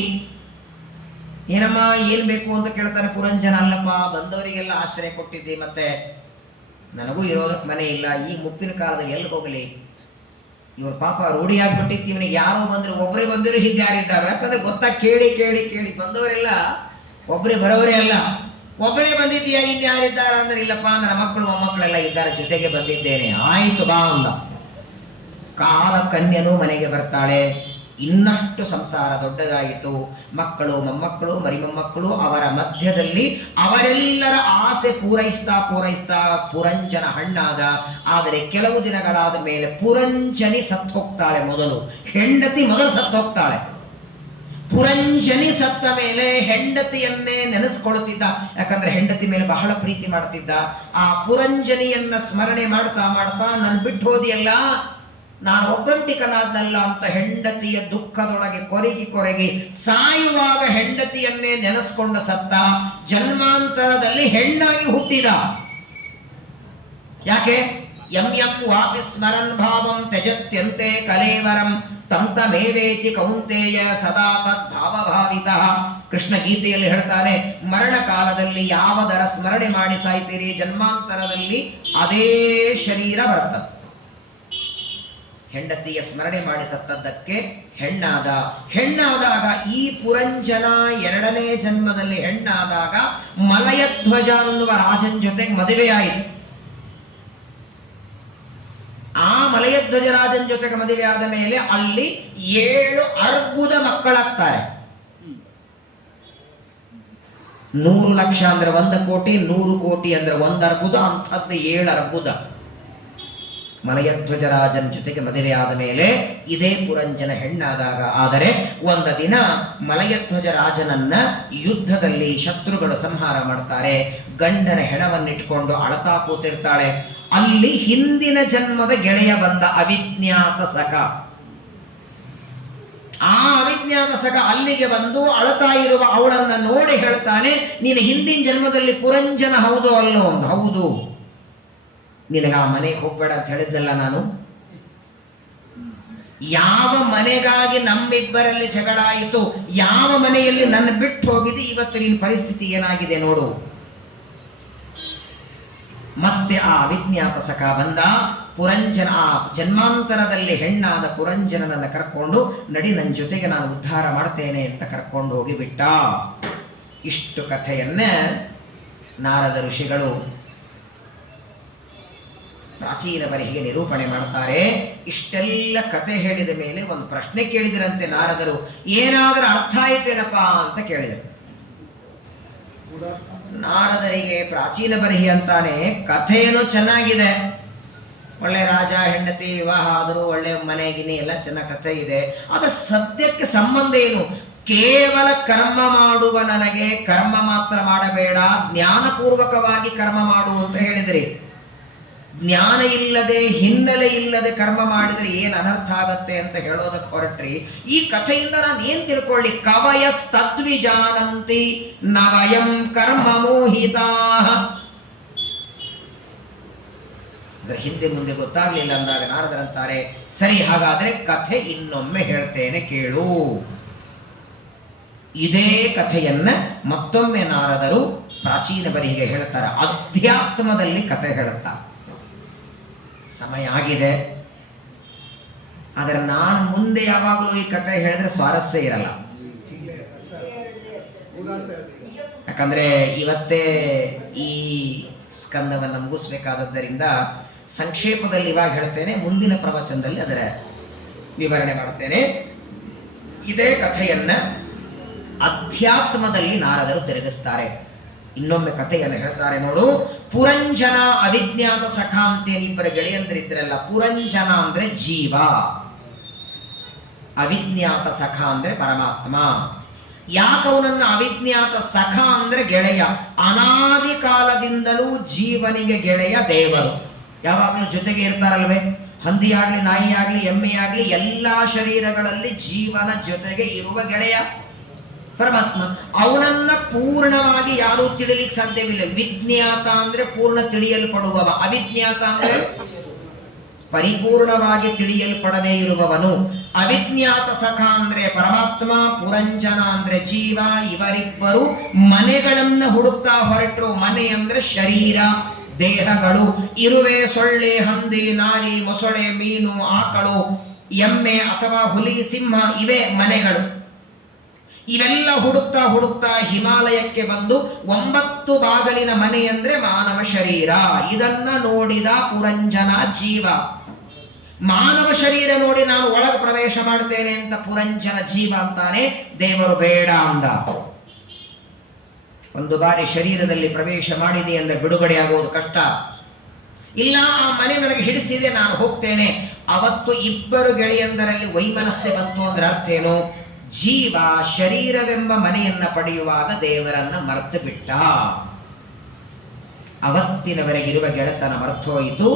ಏನಮ್ಮ, ಏನ್ ಬೇಕು ಅಂತ ಕೇಳ್ತಾನೆ ಪುರಂಜನ. ಅಲ್ಲಪ್ಪ, ಬಂದವರಿಗೆಲ್ಲ ಆಶ್ರಯ ಕೊಟ್ಟಿದ್ದೆ, ಮತ್ತೆ ನನಗೂ ಇರೋದಕ್ಕೆ ಮನೆ ಇಲ್ಲ. ಈ ಮುಪ್ಪಿನ ಕಾಲದಲ್ಲಿ ಎಲ್ಲಿ ಹೋಗಲಿ? ಇವ್ರ ಪಾಪ ರೂಢಿಯಾಗ್ಬಿಟ್ಟಿತ್ತು. ಇವನಿಗೆ ಯಾರೋ ಬಂದ್ರು, ಒಬ್ಬರೇ ಬಂದರು, ಹಿಂದೆ ಯಾರಿದ್ದಾರೆ? ಯಾಕಂದ್ರೆ ಗೊತ್ತಾ, ಕೇಳಿ ಕೇಳಿ ಕೇಳಿ ಬಂದವರೆಲ್ಲ ಒಬ್ಬರೇ ಬರೋರೇ ಅಲ್ಲ. ಒಬ್ಬರೇ ಬಂದಿದ್ದೀಯಾ, ಇನ್ನು ಯಾರಿದ್ದಾರೆ ಅಂದ್ರೆ, ಇಲ್ಲಪ್ಪ ನನ್ನ ಮಕ್ಕಳು ಮೊಮ್ಮಕ್ಕಳೆಲ್ಲ ಇದ್ದಾರೆ, ಜೊತೆಗೆ ಬಂದಿದ್ದೇನೆ. ಆಯ್ತು ಬಾ ಅಂದ. ಕಾಲಕನ್ಯನು ಮನೆಗೆ ಬರ್ತಾಳೆ. ಇನ್ನಷ್ಟು ಸಂಸಾರ ದೊಡ್ಡದಾಯಿತು. ಮಕ್ಕಳು, ಮೊಮ್ಮಕ್ಕಳು, ಮರಿಮೊಮ್ಮಕ್ಕಳು, ಅವರ ಮಧ್ಯದಲ್ಲಿ ಅವರೆಲ್ಲರ ಆಸೆ ಪೂರೈಸ್ತಾ ಪುರಂಜನ ಹಣ್ಣಾದ. ಆದರೆ ಕೆಲವು ದಿನಗಳಾದ ಮೇಲೆ ಪುರಂಜನಿ ಸತ್ತು ಹೋಗ್ತಾಳೆ. ಮೊದಲು ಹೆಂಡತಿ ಸತ್ತು ಹೋಗ್ತಾಳೆ. ಪುರಂಜನಿ ಸತ್ತ ಮೇಲೆ ಹೆಂಡತಿಯನ್ನೇ ನೆನೆಸ್ಕೊಳ್ತಿದ್ದ. ಯಾಕಂದ್ರೆ ಹೆಂಡತಿ ಮೇಲೆ ಬಹಳ ಪ್ರೀತಿ ಮಾಡ್ತಿದ್ದ. ಆ ಪುರಂಜನಿಯನ್ನ ಸ್ಮರಣೆ ಮಾಡ್ತಾ ಮಾಡ್ತಾ, ನನ್ ಬಿಟ್ಟು ಹೋದಿಯಲ್ಲ, ನಾನು ಒಬ್ಬಂಟಿಕನಾದ್ನಲ್ಲ ಅಂತ ಹೆಂಡತಿಯ ದುಃಖದೊಳಗೆ ಕೊರಗಿ ಸಾಯುವಾಗ ಹೆಂಡತಿಯನ್ನೇ ನೆನೆಸ್ಕೊಂಡ ಸತ್ತ. ಜನ್ಮಾಂತರದಲ್ಲಿ ಹೆಣ್ಣಾಗಿ ಹುಟ್ಟಿದ. ಯಾಕೆ? ಯಂ ವಾಪಿ ಸ್ಮರನ್ ಭಾವಂ ತ್ಯಜತ್ಯಂತೆ ಕಲೇವರಂ ತಂತಮೇವೇತಿ ಕೌಂತೆಯ ಸದಾ ತದ್ಭಾವಭಾವಿತ. ಕೃಷ್ಣ ಗೀತೆಯಲ್ಲಿ ಹೇಳ್ತಾನೆ, ಮರಣ ಕಾಲದಲ್ಲಿ ಯಾವುದರ ಸ್ಮರಣೆ ಮಾಡಿ ಸಾಯ್ತೀರಿ, ಜನ್ಮಾಂತರದಲ್ಲಿ ಅದೇ ಶರೀರ ಬರ್ತದೆ. ಹೆಂಡತಿಯ ಸ್ಮರಣೆ ಮಾಡಿ ಸತ್ತದ್ದಕ್ಕೆ ಹೆಣ್ಣಾದಾಗ ಈ ಪುರಂಜನ 2ನೇ ಜನ್ಮದಲ್ಲಿ ಹೆಣ್ಣಾದಾಗ ಮಲಯಧ್ವಜ ಅನ್ನುವ ರಾಜನ ಜೊತೆಗೆ ಮದುವೆಯಾಯಿತು. ಆ ಮಲಯಧ್ವಜ ರಾಜನ ಜೊತೆಗೆ ಮದುವೆ ಆದ ಮೇಲೆ ಅಲ್ಲಿ 7 ಅರ್ಬುದ ಮಕ್ಕಳಾಗ್ತಾರೆ. 100 ಲಕ್ಷ ಅಂದ್ರೆ 1 ಕೋಟಿ, 100 ಕೋಟಿ ಅಂದ್ರೆ 1 ಅರ್ಬುದ, ಅಂಥದ್ದು 7 ಅರ್ಬುದ. ಮಲಯಧ್ವಜ ರಾಜನ ಜೊತೆಗೆ ಮದುವೆ ಆದ ಮೇಲೆ ಇದೇ ಪುರಂಜನ ಹೆಣ್ಣಾದಾಗ. ಆದರೆ ಒಂದು ದಿನ ಮಲಯಧ್ವಜ ರಾಜನನ್ನ ಯುದ್ಧದಲ್ಲಿ ಶತ್ರುಗಳು ಸಂಹಾರ ಮಾಡ್ತಾರೆ. ಗಂಡನ ಹೆಣವನ್ನಿಟ್ಟುಕೊಂಡು ಅಳತಾ ಕೂತಿರ್ತಾಳೆ. ಅಲ್ಲಿ ಹಿಂದಿನ ಜನ್ಮದ ಗೆಳೆಯ ಬಂದ, ಅವಿಜ್ಞಾತ ಸಖ. ಆ ಅವಿಜ್ಞಾತ ಸಖ ಅಲ್ಲಿಗೆ ಬಂದು ಅಳತಾ ಇರುವ ಅವಳನ್ನ ನೋಡಿ ಹೇಳ್ತಾನೆ, ನೀನು ಹಿಂದಿನ ಜನ್ಮದಲ್ಲಿ ಪುರಂಜನ ಹೌದು ಅಲ್ಲೋ? ಹೌದು. ನಿನಗೆ ಆ ಮನೆಗೆ ಹೋಗ್ಬೇಡ ಅಂತ ಹೇಳಿದ್ದಲ್ಲ ನಾನು. ಯಾವ ಮನೆಗಾಗಿ ನಮ್ಮಿಬ್ಬರಲ್ಲಿ ಜಗಳ ಆಯಿತು, ಯಾವ ಮನೆಯಲ್ಲಿ ನನ್ನ ಬಿಟ್ಟು ಹೋಗಿದ್ದು, ಇವತ್ತು ನಿನ್ನ ಪರಿಸ್ಥಿತಿ ಏನಾಗಿದೆ ನೋಡು. ಮತ್ತೆ ಆ ಅವಿಜ್ಞಾಪಸಕ ಬಂದ. ಪುರಂಜನ, ಆ ಜನ್ಮಾಂತರದಲ್ಲಿ ಹೆಣ್ಣಾದ ಪುರಂಜನನನ್ನು ಕರ್ಕೊಂಡು, ನಡಿ ನನ್ನ ಜೊತೆಗೆ ನಾನು ಉದ್ಧಾರ ಮಾಡ್ತೇನೆ ಅಂತ ಕರ್ಕೊಂಡು ಹೋಗಿ ಬಿಟ್ಟ. ಇಷ್ಟು ಕಥೆಯನ್ನ ನಾರದ ಋಷಿಗಳು ಪ್ರಾಚೀನ ಬರೆಹಿಗೆ ನಿರೂಪಣೆ ಮಾಡ್ತಾರೆ. ಇಷ್ಟೆಲ್ಲ ಕತೆ ಹೇಳಿದ ಮೇಲೆ ಒಂದು ಪ್ರಶ್ನೆ ಕೇಳಿದ್ರಂತೆ ನಾರದರು. ಏನಾದರೂ ಅರ್ಥ ಆಯ್ತೇನಪ್ಪ ಅಂತ ಕೇಳಿದರು. ನಾರದರಿಗೆ ಪ್ರಾಚೀನ ಬರೆಹಿ ಅಂತಾನೆ, ಕಥೆಯೇನೋ ಚೆನ್ನಾಗಿದೆ, ಒಳ್ಳೆ ರಾಜ ಹೆಂಡತಿ ವಿವಾಹ ಆದರೂ ಒಳ್ಳೆ ಮನೆಗಿನಿ ಎಲ್ಲ ಚೆನ್ನಾಗಿ ಕಥೆ ಇದೆ. ಆದರೆ ಸದ್ಯಕ್ಕೆ ಸಂಬಂಧ ಏನು? ಕೇವಲ ಕರ್ಮ ಮಾಡುವ ನನಗೆ ಕರ್ಮ ಮಾತ್ರ ಮಾಡಬೇಡ, ಜ್ಞಾನಪೂರ್ವಕವಾಗಿ ಕರ್ಮ ಮಾಡು ಅಂತ ಹೇಳಿದ್ರಿ. ಜ್ಞಾನ ಇಲ್ಲದೆ, ಹಿನ್ನೆಲೆ ಇಲ್ಲದೆ ಕರ್ಮ ಮಾಡಿದರೆ ಏನು ಅನರ್ಥ ಆಗತ್ತೆ ಅಂತ ಹೇಳೋದಕ್ಕೆ ಹೊರಟ್ರಿ. ಈ ಕಥೆಯಿಂದ ನಾನು ಏನ್ ತಿಳ್ಕೊಳ್ಳಿ? ಕವಯಸ್ತದ್ವಿಜಾನಂತಿ ನವಯಂ ಕರ್ಮ ಮೋಹಿತಾ. ಹಿಂದೆ ಮುಂದೆ ಗೊತ್ತಾಗ್ಲಿಲ್ಲ ಅಂದಾಗ ನಾರದರಂತಾರೆ, ಸರಿ, ಹಾಗಾದ್ರೆ ಕಥೆ ಇನ್ನೊಮ್ಮೆ ಹೇಳ್ತೇನೆ ಕೇಳು. ಇದೇ ಕಥೆಯನ್ನ ಮತ್ತೊಮ್ಮೆ ನಾರದರು ಪ್ರಾಚೀನ ಬರಿಹಿಗೆ ಹೇಳ್ತಾರೆ. ಅಧ್ಯಾತ್ಮದಲ್ಲಿ ಕಥೆ ಹೇಳುತ್ತಾರೆ. ಸಮಯ ಆಗಿದೆ, ಆದರೆ ನಾನು ಮುಂದೆ ಯಾವಾಗಲೂ ಈ ಕಥೆ ಹೇಳಿದ್ರೆ ಸ್ವಾರಸ್ಯ ಇರಲ್ಲ. ಯಾಕಂದ್ರೆ ಇವತ್ತೇ ಈ ಸ್ಕಂದವನ್ನು ಮುಗಿಸ್ಬೇಕಾದದ್ದರಿಂದ ಸಂಕ್ಷೇಪದಲ್ಲಿ ಇವಾಗ ಹೇಳ್ತೇನೆ, ಮುಂದಿನ ಪ್ರವಚನದಲ್ಲಿ ಅದರ ವಿವರಣೆ ಮಾಡುತ್ತೇನೆ. ಇದೇ ಕಥೆಯನ್ನ ಅಧ್ಯಾತ್ಮದಲ್ಲಿ ನಾರದರು ತಿರುಗಿಸ್ತಾರೆ. ಇನ್ನೊಮ್ಮೆ ಕಥೆಯನ್ನು ಹೇಳ್ತಾರೆ ನೋಡು. ಪುರಂಜನ ಅವಿಜ್ಞಾತ ಸಖ ಅಂತೇಳಿ ಇಬ್ಬರ ಗೆಳೆಯಂದರಿದ್ರಲ್ಲ. ಪುರಂಜನ ಅಂದ್ರೆ ಜೀವ, ಅವಿಜ್ಞಾತ ಸಖ ಅಂದ್ರೆ ಪರಮಾತ್ಮ. ಯಾಕವನನ್ನ ಅವಿಜ್ಞಾತ ಸಖ ಅಂದ್ರೆ ಗೆಳೆಯ? ಅನಾದಿ ಕಾಲದಿಂದಲೂ ಜೀವನಿಗೆ ಗೆಳೆಯ ದೇವರು. ಯಾವಾಗಲೂ ಜೊತೆಗೆ ಇರ್ತಾರಲ್ವೇ? ಹಂದಿ ಆಗ್ಲಿ, ನಾಯಿ ಆಗ್ಲಿ, ಎಮ್ಮೆ ಆಗ್ಲಿ, ಎಲ್ಲಾ ಶರೀರಗಳಲ್ಲಿ ಜೀವನ ಜೊತೆಗೆ ಇರುವ ಗೆಳೆಯ ಪರಮಾತ್ಮ. ಅವನನ್ನ ಪೂರ್ಣವಾಗಿ ಯಾರೂ ತಿಳಿಲಿಕ್ಕೆ ಸಾಧ್ಯವಿಲ್ಲ. ವಿಜ್ಞಾತ ಅಂದ್ರೆ ಪೂರ್ಣ ತಿಳಿಯಲ್ಪಡುವವ, ಅವಿಜ್ಞಾತ ಅಂದ್ರೆ ಪರಿಪೂರ್ಣವಾಗಿ ತಿಳಿಯಲ್ಪಡದೇ ಇರುವವನು. ಅವಿಜ್ಞಾತ ಸಖ ಅಂದ್ರೆ ಪರಮಾತ್ಮ, ಪುರಂಜನ ಅಂದ್ರೆ ಜೀವ. ಇವರಿಬ್ಬರು ಮನೆಗಳನ್ನ ಹುಡುಕ್ತಾ ಹೊರಟರು. ಮನೆ ಅಂದ್ರೆ ಶರೀರ, ದೇಹಗಳು. ಇರುವೆ, ಸೊಳ್ಳೆ, ಹಂದಿ, ನಾರಿ, ಮೊಸಳೆ, ಮೀನು, ಆಕಳು, ಎಮ್ಮೆ ಅಥವಾ ಹುಲಿ, ಸಿಂಹ, ಇವೇ ಮನೆಗಳು. ಇವೆಲ್ಲ ಹುಡುಕ್ತಾ ಹುಡುಕ್ತಾ ಹಿಮಾಲಯಕ್ಕೆ ಬಂದು 9 ಬಾಗಿಲಿನ ಮನೆ ಅಂದ್ರೆ ಮಾನವ ಶರೀರ. ಇದನ್ನ ನೋಡಿದ ಪುರಂಜನ ಜೀವ. ಮಾನವ ಶರೀರ ನೋಡಿ ನಾನು ಒಳಗೆ ಪ್ರವೇಶ ಮಾಡ್ತೇನೆ ಅಂತ ಪುರಂಜನ ಜೀವ ಅಂತಾನೆ. ದೇವರು ಬೇಡ ಅಂದ. ಒಂದು ಬಾರಿ ಶರೀರದಲ್ಲಿ ಪ್ರವೇಶ ಮಾಡಿದೆ ಅಂದ್ರೆ ಬಿಡುಗಡೆ ಆಗೋದು ಕಷ್ಟ. ಇಲ್ಲ, ಆ ಮನೆ ನನಗೆ ಹಿಡಿಸಿದೆ, ನಾನು ಹೋಗ್ತೇನೆ. ಅವತ್ತು ಇಬ್ಬರು ಗೆಳೆಯಂದರಲ್ಲಿ ವೈಮನಸ್ಸೆ ಬಂತು ಅಂದ್ರೆ ಅರ್ಥ ಏನು? ಜೀವ ಶರೀರವೆಂಬ ಮನೆಯನ್ನ ಪಡೆಯುವಾಗ ದೇವರನ್ನ ಮರೆತು ಬಿಟ್ಟ. ಅವತ್ತಿನವರೆಗಿರುವ ಗೆಳೆತನ ಮರ್ತೋಯಿತು.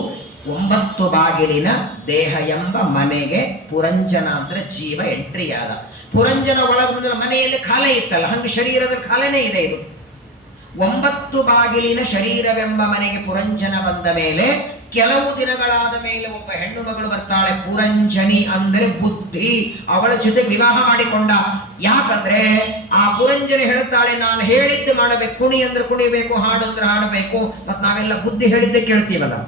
9 ಬಾಗಿಲಿನ ದೇಹ ಎಂಬ ಮನೆಗೆ ಪುರಂಜನ ಅಂದ್ರೆ ಜೀವ ಎಂಟ್ರಿ ಆದ. ಪುರಂಜನ ಒಳಗ ಮನೆಯಲ್ಲಿ ಖಾಲೆ ಇತ್ತಲ್ಲ, ಹಂಗೆ ಶರೀರದ ಖಾಲೆನೇ ಇದೆ. ಇದು 9 ಬಾಗಿಲಿನ ಶರೀರವೆಂಬ ಮನೆಗೆ ಪುರಂಜನ ಬಂದ ಮೇಲೆ ಕೆಲವು ದಿನಗಳಾದ ಮೇಲೆ ಒಬ್ಬ ಹೆಣ್ಣು ಮಗಳು ಬರ್ತಾಳೆ. ಪುರಂಜನಿ ಅಂದ್ರೆ ಬುದ್ಧಿ. ಅವಳ ಜೊತೆ ವಿವಾಹ ಮಾಡಿಕೊಂಡ. ಯಾಕಂದ್ರೆ ಆ ಪುರಂಜನಿ ಹೇಳ್ತಾಳೆ, ನಾನು ಹೇಳಿದ್ದು ಮಾಡಬೇಕು. ಕುಣಿ ಅಂದ್ರೆ ಕುಣಿಬೇಕು, ಹಾಡು ಅಂದ್ರೆ ಹಾಡಬೇಕು. ಮತ್ ನಾವೆಲ್ಲ ಬುದ್ಧಿ ಹೇಳಿದ್ದೆ ಕೇಳ್ತೀವಲ್ಲ.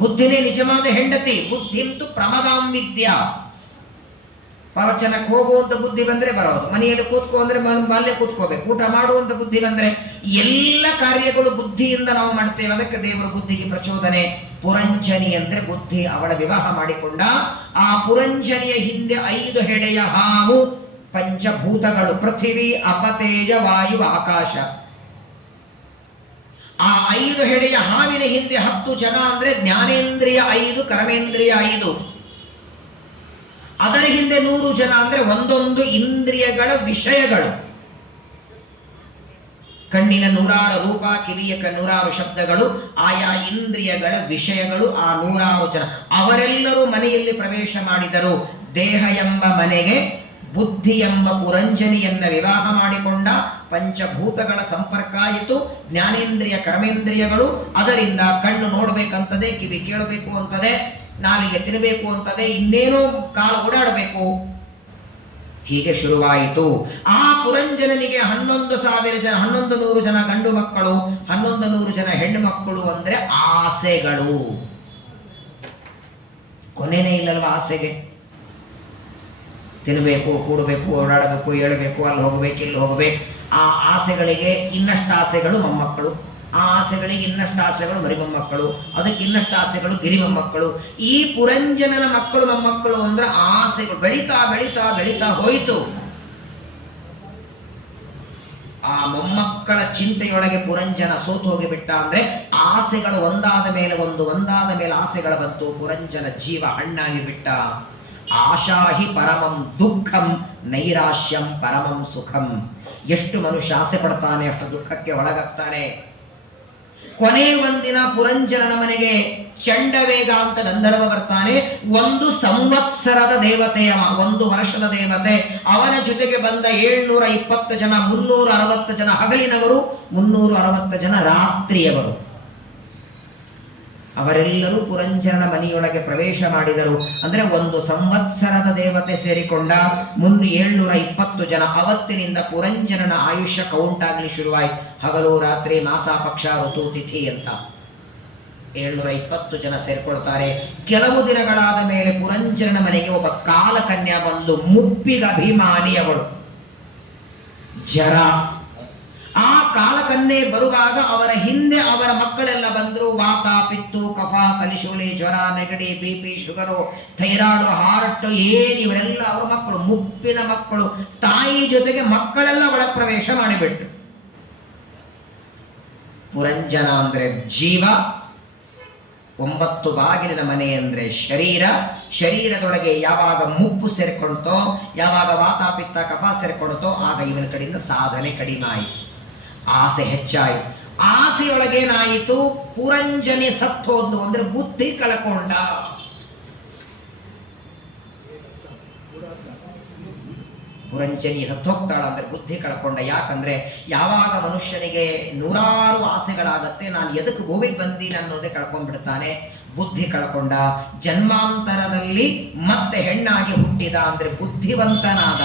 ಬುದ್ಧಿನೇ ನಿಜವಾದ ಹೆಂಡತಿ. ಬುದ್ಧಿಂತು ಪ್ರಮದಾಂ ವಿದ್ಯಾ. ಪ್ರವಚನಕ್ಕೆ ಹೋಗುವಂತ ಬುದ್ಧಿ ಬಂದ್ರೆ ಬರೋದು, ಮನೆಯಲ್ಲಿ ಕೂತ್ಕೋ ಅಂದ್ರೆ ಅಲ್ಲೇ ಕೂತ್ಕೋಬೇಕು, ಊಟ ಮಾಡುವಂತ ಬುದ್ಧಿ ಬಂದ್ರೆ ಎಲ್ಲ ಕಾರ್ಯಗಳು ಬುದ್ಧಿಯಿಂದ ನಾವು ಮಾಡ್ತೇವೆ. ಅದಕ್ಕೆ ದೇವರು ಬುದ್ಧಿಗೆ ಪ್ರಚೋದನೆ. ಪುರಂಜನಿ ಅಂದ್ರೆ ಬುದ್ಧಿ. ಅವಳ ವಿವಾಹ ಮಾಡಿಕೊಂಡ. ಆ ಪುರಂಜನಿಯ ಹಿಂದೆ 5 ಹೆಡೆಯ ಹಾವು, ಪಂಚಭೂತಗಳು, ಪೃಥಿವಿ, ಅಪತೇಜ, ವಾಯು, ಆಕಾಶ. ಆ 5 ಹೆಡೆಯ ಹಾವಿನ ಹಿಂದೆ 10 ಜನ ಅಂದ್ರೆ ಜ್ಞಾನೇಂದ್ರಿಯ 5, ಕರ್ಮೇಂದ್ರಿಯ 5. ಅದರ ಹಿಂದೆ 100 ಜನ ಅಂದ್ರೆ ಒಂದೊಂದು ಇಂದ್ರಿಯಗಳ ವಿಷಯಗಳು. ಕಣ್ಣಿನ 106 ರೂಪ, ಕಿವಿಯ 106 ಶಬ್ದಗಳು, ಆಯಾ ಇಂದ್ರಿಯಗಳ ವಿಷಯಗಳು. ಆ 106 ಜನ ಅವರೆಲ್ಲರೂ ಮನೆಯಲ್ಲಿ ಪ್ರವೇಶ ಮಾಡಿದರು. ದೇಹ ಎಂಬ ಮನೆಗೆ ಬುದ್ಧಿ ಎಂಬ ಪುರಂಜನಿಯನ್ನ ವಿವಾಹ ಮಾಡಿಕೊಂಡ. ಪಂಚಭೂತಗಳ ಸಂಪರ್ಕ ಆಯಿತು. ಜ್ಞಾನೇಂದ್ರಿಯ, ಕರ್ಮೇಂದ್ರಿಯಗಳು. ಅದರಿಂದ ಕಣ್ಣು ನೋಡಬೇಕಂತದೆ, ಕಿವಿ ಕೇಳಬೇಕು ಅಂತದೆ, ನಾಲಿಗೆ ತಿನ್ನಬೇಕು ಅಂತದೆ, ಇನ್ನೇನೋ ಕಾಲು ಓಡಾಡಬೇಕು. ಹೀಗೆ ಶುರುವಾಯಿತು. ಆ ಪುರಂಜನನಿಗೆ 11,000 ಜನ, 11,100 ಜನ ಗಂಡು ಮಕ್ಕಳು, 11,100 ಜನ ಹೆಣ್ಣು ಮಕ್ಕಳು. ಅಂದ್ರೆ ಆಸೆಗಳು. ಕೊನೆನೇ ಇಲ್ಲಲ್ವ ಆಸೆಗೆ? ತಿನ್ನಬೇಕು, ಕೂಡಬೇಕು, ಓಡಾಡಬೇಕು, ಏಳಬೇಕು, ಅಲ್ಲಿ ಹೋಗ್ಬೇಕು, ಇಲ್ಲಿ ಹೋಗ್ಬೇಕು. ಆ ಆಸೆಗಳಿಗೆ ಇನ್ನಷ್ಟು ಆಸೆಗಳು ಮೊಮ್ಮಕ್ಕಳು, ಆ ಆಸೆಗಳಿಗೆ ಇನ್ನಷ್ಟು ಆಸೆಗಳು ಮರಿ ಮೊಮ್ಮಕ್ಕಳು, ಅದಕ್ಕೆ ಇನ್ನಷ್ಟು ಆಸೆಗಳು ಗಿರಿ ಮೊಮ್ಮಕ್ಕಳು. ಈ ಪುರಂಜನನ ಮಕ್ಕಳು ಮೊಮ್ಮಕ್ಕಳು ಅಂದ್ರೆ ಆಸೆಗಳು ಬೆಳೀತಾ ಬೆಳೀತಾ ಬೆಳೀತಾ ಹೋಯಿತು. ಆ ಮೊಮ್ಮಕ್ಕಳ ಚಿಂತೆಯೊಳಗೆ ಪುರಂಜನ ಸೋತು ಹೋಗಿಬಿಟ್ಟ. ಅಂದ್ರೆ ಆಸೆಗಳು ಒಂದಾದ ಮೇಲೆ ಒಂದು, ಒಂದಾದ ಮೇಲೆ ಆಸೆಗಳು ಬಂತು. ಪುರಂಜನ ಜೀವ ಹಣ್ಣಾಗಿ ಬಿಟ್ಟ. ಆಶಾಹಿ ಪರಮಂ ದುಃಖಂ, ನೈರಾಶ್ಯಂ ಪರಮಂ ಸುಖಂ. ಎಷ್ಟು ಮನುಷ್ಯ ಆಸೆ ಪಡ್ತಾನೆ ಅಷ್ಟು ದುಃಖಕ್ಕೆ ಒಳಗಾಗ್ತಾನೆ. ಕೊನೆ ಒಂದಿನ ಪುರಂಜನನ ಮನೆಗೆ ಚಂಡವೇಗ ಅಂತ ಗಂಧರ್ವ ಬರ್ತಾನೆ. 1 ಸಂವತ್ಸರದ ದೇವತೆ ಅವ, 1 ವರ್ಷದ ದೇವತೆ. ಅವನ ಜೊತೆಗೆ ಬಂದ 720 ಜನ, 360 ಜನ ಹಗಲಿನವರು, 360 ಜನ ರಾತ್ರಿಯವರು. ಅವರೆಲ್ಲರೂ ಪುರಂಜನನ ಮನೆಯೊಳಗೆ ಪ್ರವೇಶ ಮಾಡಿದರು. ಅಂದ್ರೆ 1 ಸಂವತ್ಸರದ ದೇವತೆ ಸೇರಿಕೊಂಡ 720 ಜನ. ಅವತ್ತಿನಿಂದ ಪುರಂಜನನ ಆಯುಷ್ಯ ಕೌಂಟ್ ಆಗಲಿ ಶುರುವಾಯಿತು. ಹಗಲು ರಾತ್ರಿ, ಮಾಸ ಪಕ್ಷ, ಋತು ತಿಥಿ ಅಂತ 720 ಜನ ಸೇರ್ಕೊಳ್ತಾರೆ. ಕೆಲವು ದಿನಗಳಾದ ಮೇಲೆ ಪುರಂಜನನ ಮನೆಗೆ ಒಬ್ಬ ಕಾಲಕನ್ಯಾ ಬಂದು, ಮುಪ್ಪಿಗೆ ಅಭಿಮಾನಿ ಅವಳು. ಜರ ಕಾಲಕನ್ನೆ ಬರುವಾಗ ಅವರ ಹಿಂದೆ ಅವರ ಮಕ್ಕಳೆಲ್ಲ ಬಂದರು. ವಾತ, ಪಿತ್ತು, ಕಫ, ತಲೆಶೂಲಿ, ಜ್ವರ, ನೆಗಡಿ, BP, ಶುಗರು, ಥೈರಾಯ್ಡ್, ಹಾರ್ಟ್, ಇವರೆಲ್ಲ ಅವರ ಮಕ್ಕಳು, ಮುಪ್ಪಿನ ಮಕ್ಕಳು. ತಾಯಿ ಜೊತೆಗೆ ಮಕ್ಕಳೆಲ್ಲ ಒಳ ಪ್ರವೇಶ ಮಾಡಿಬಿಟ್ರು. ಪುರಂಜನ ಅಂದ್ರೆ ಜೀವ, 9 ಬಾಗಿಲಿನ ಮನೆ ಅಂದ್ರೆ ಶರೀರ. ಶರೀರದೊಳಗೆ ಯಾವಾಗ ಮುಪ್ಪು ಸೇರ್ಕೊಳ್ತೋ, ಯಾವಾಗ ವಾತ, ಪಿತ್ತ, ಕಫ ಸೇರ್ಕೊಳ್ತೋ, ಆಗ ಇವನ ಕಡೆಯಿಂದ ಸಾಧನೆ ಕಡಿಮೆ ಆಯಿತು, ಆಸೆ ಹೆಚ್ಚಾಯಿತು. ಆಸೆಯೊಳಗೇನಾಯಿತು, ಪುರಂಜನೆ ಸತ್ತೋದ್ಲು ಅಂದ್ರೆ ಬುದ್ಧಿ ಕಳ್ಕೊಂಡ. ಪುರಂಜನಿ ಸತ್ತೋಗ್ತಾಳ ಅಂದ್ರೆ ಬುದ್ಧಿ ಕಳ್ಕೊಂಡ. ಯಾಕಂದ್ರೆ ಯಾವಾಗ ಮನುಷ್ಯನಿಗೆ ನೂರಾರು ಆಸೆಗಳಾಗತ್ತೆ, ನಾನು ಎದಕ್ಕೆ ಭೂಮಿಗೆ ಬಂದೀನಿ ಅನ್ನೋದೇ ಕಳ್ಕೊಂಡ್ಬಿಡ್ತಾನೆ, ಬುದ್ಧಿ ಕಳ್ಕೊಂಡ. ಜನ್ಮಾಂತರದಲ್ಲಿ ಮತ್ತೆ ಹೆಣ್ಣಾಗಿ ಹುಟ್ಟಿದ ಅಂದ್ರೆ ಬುದ್ಧಿವಂತನಾದ.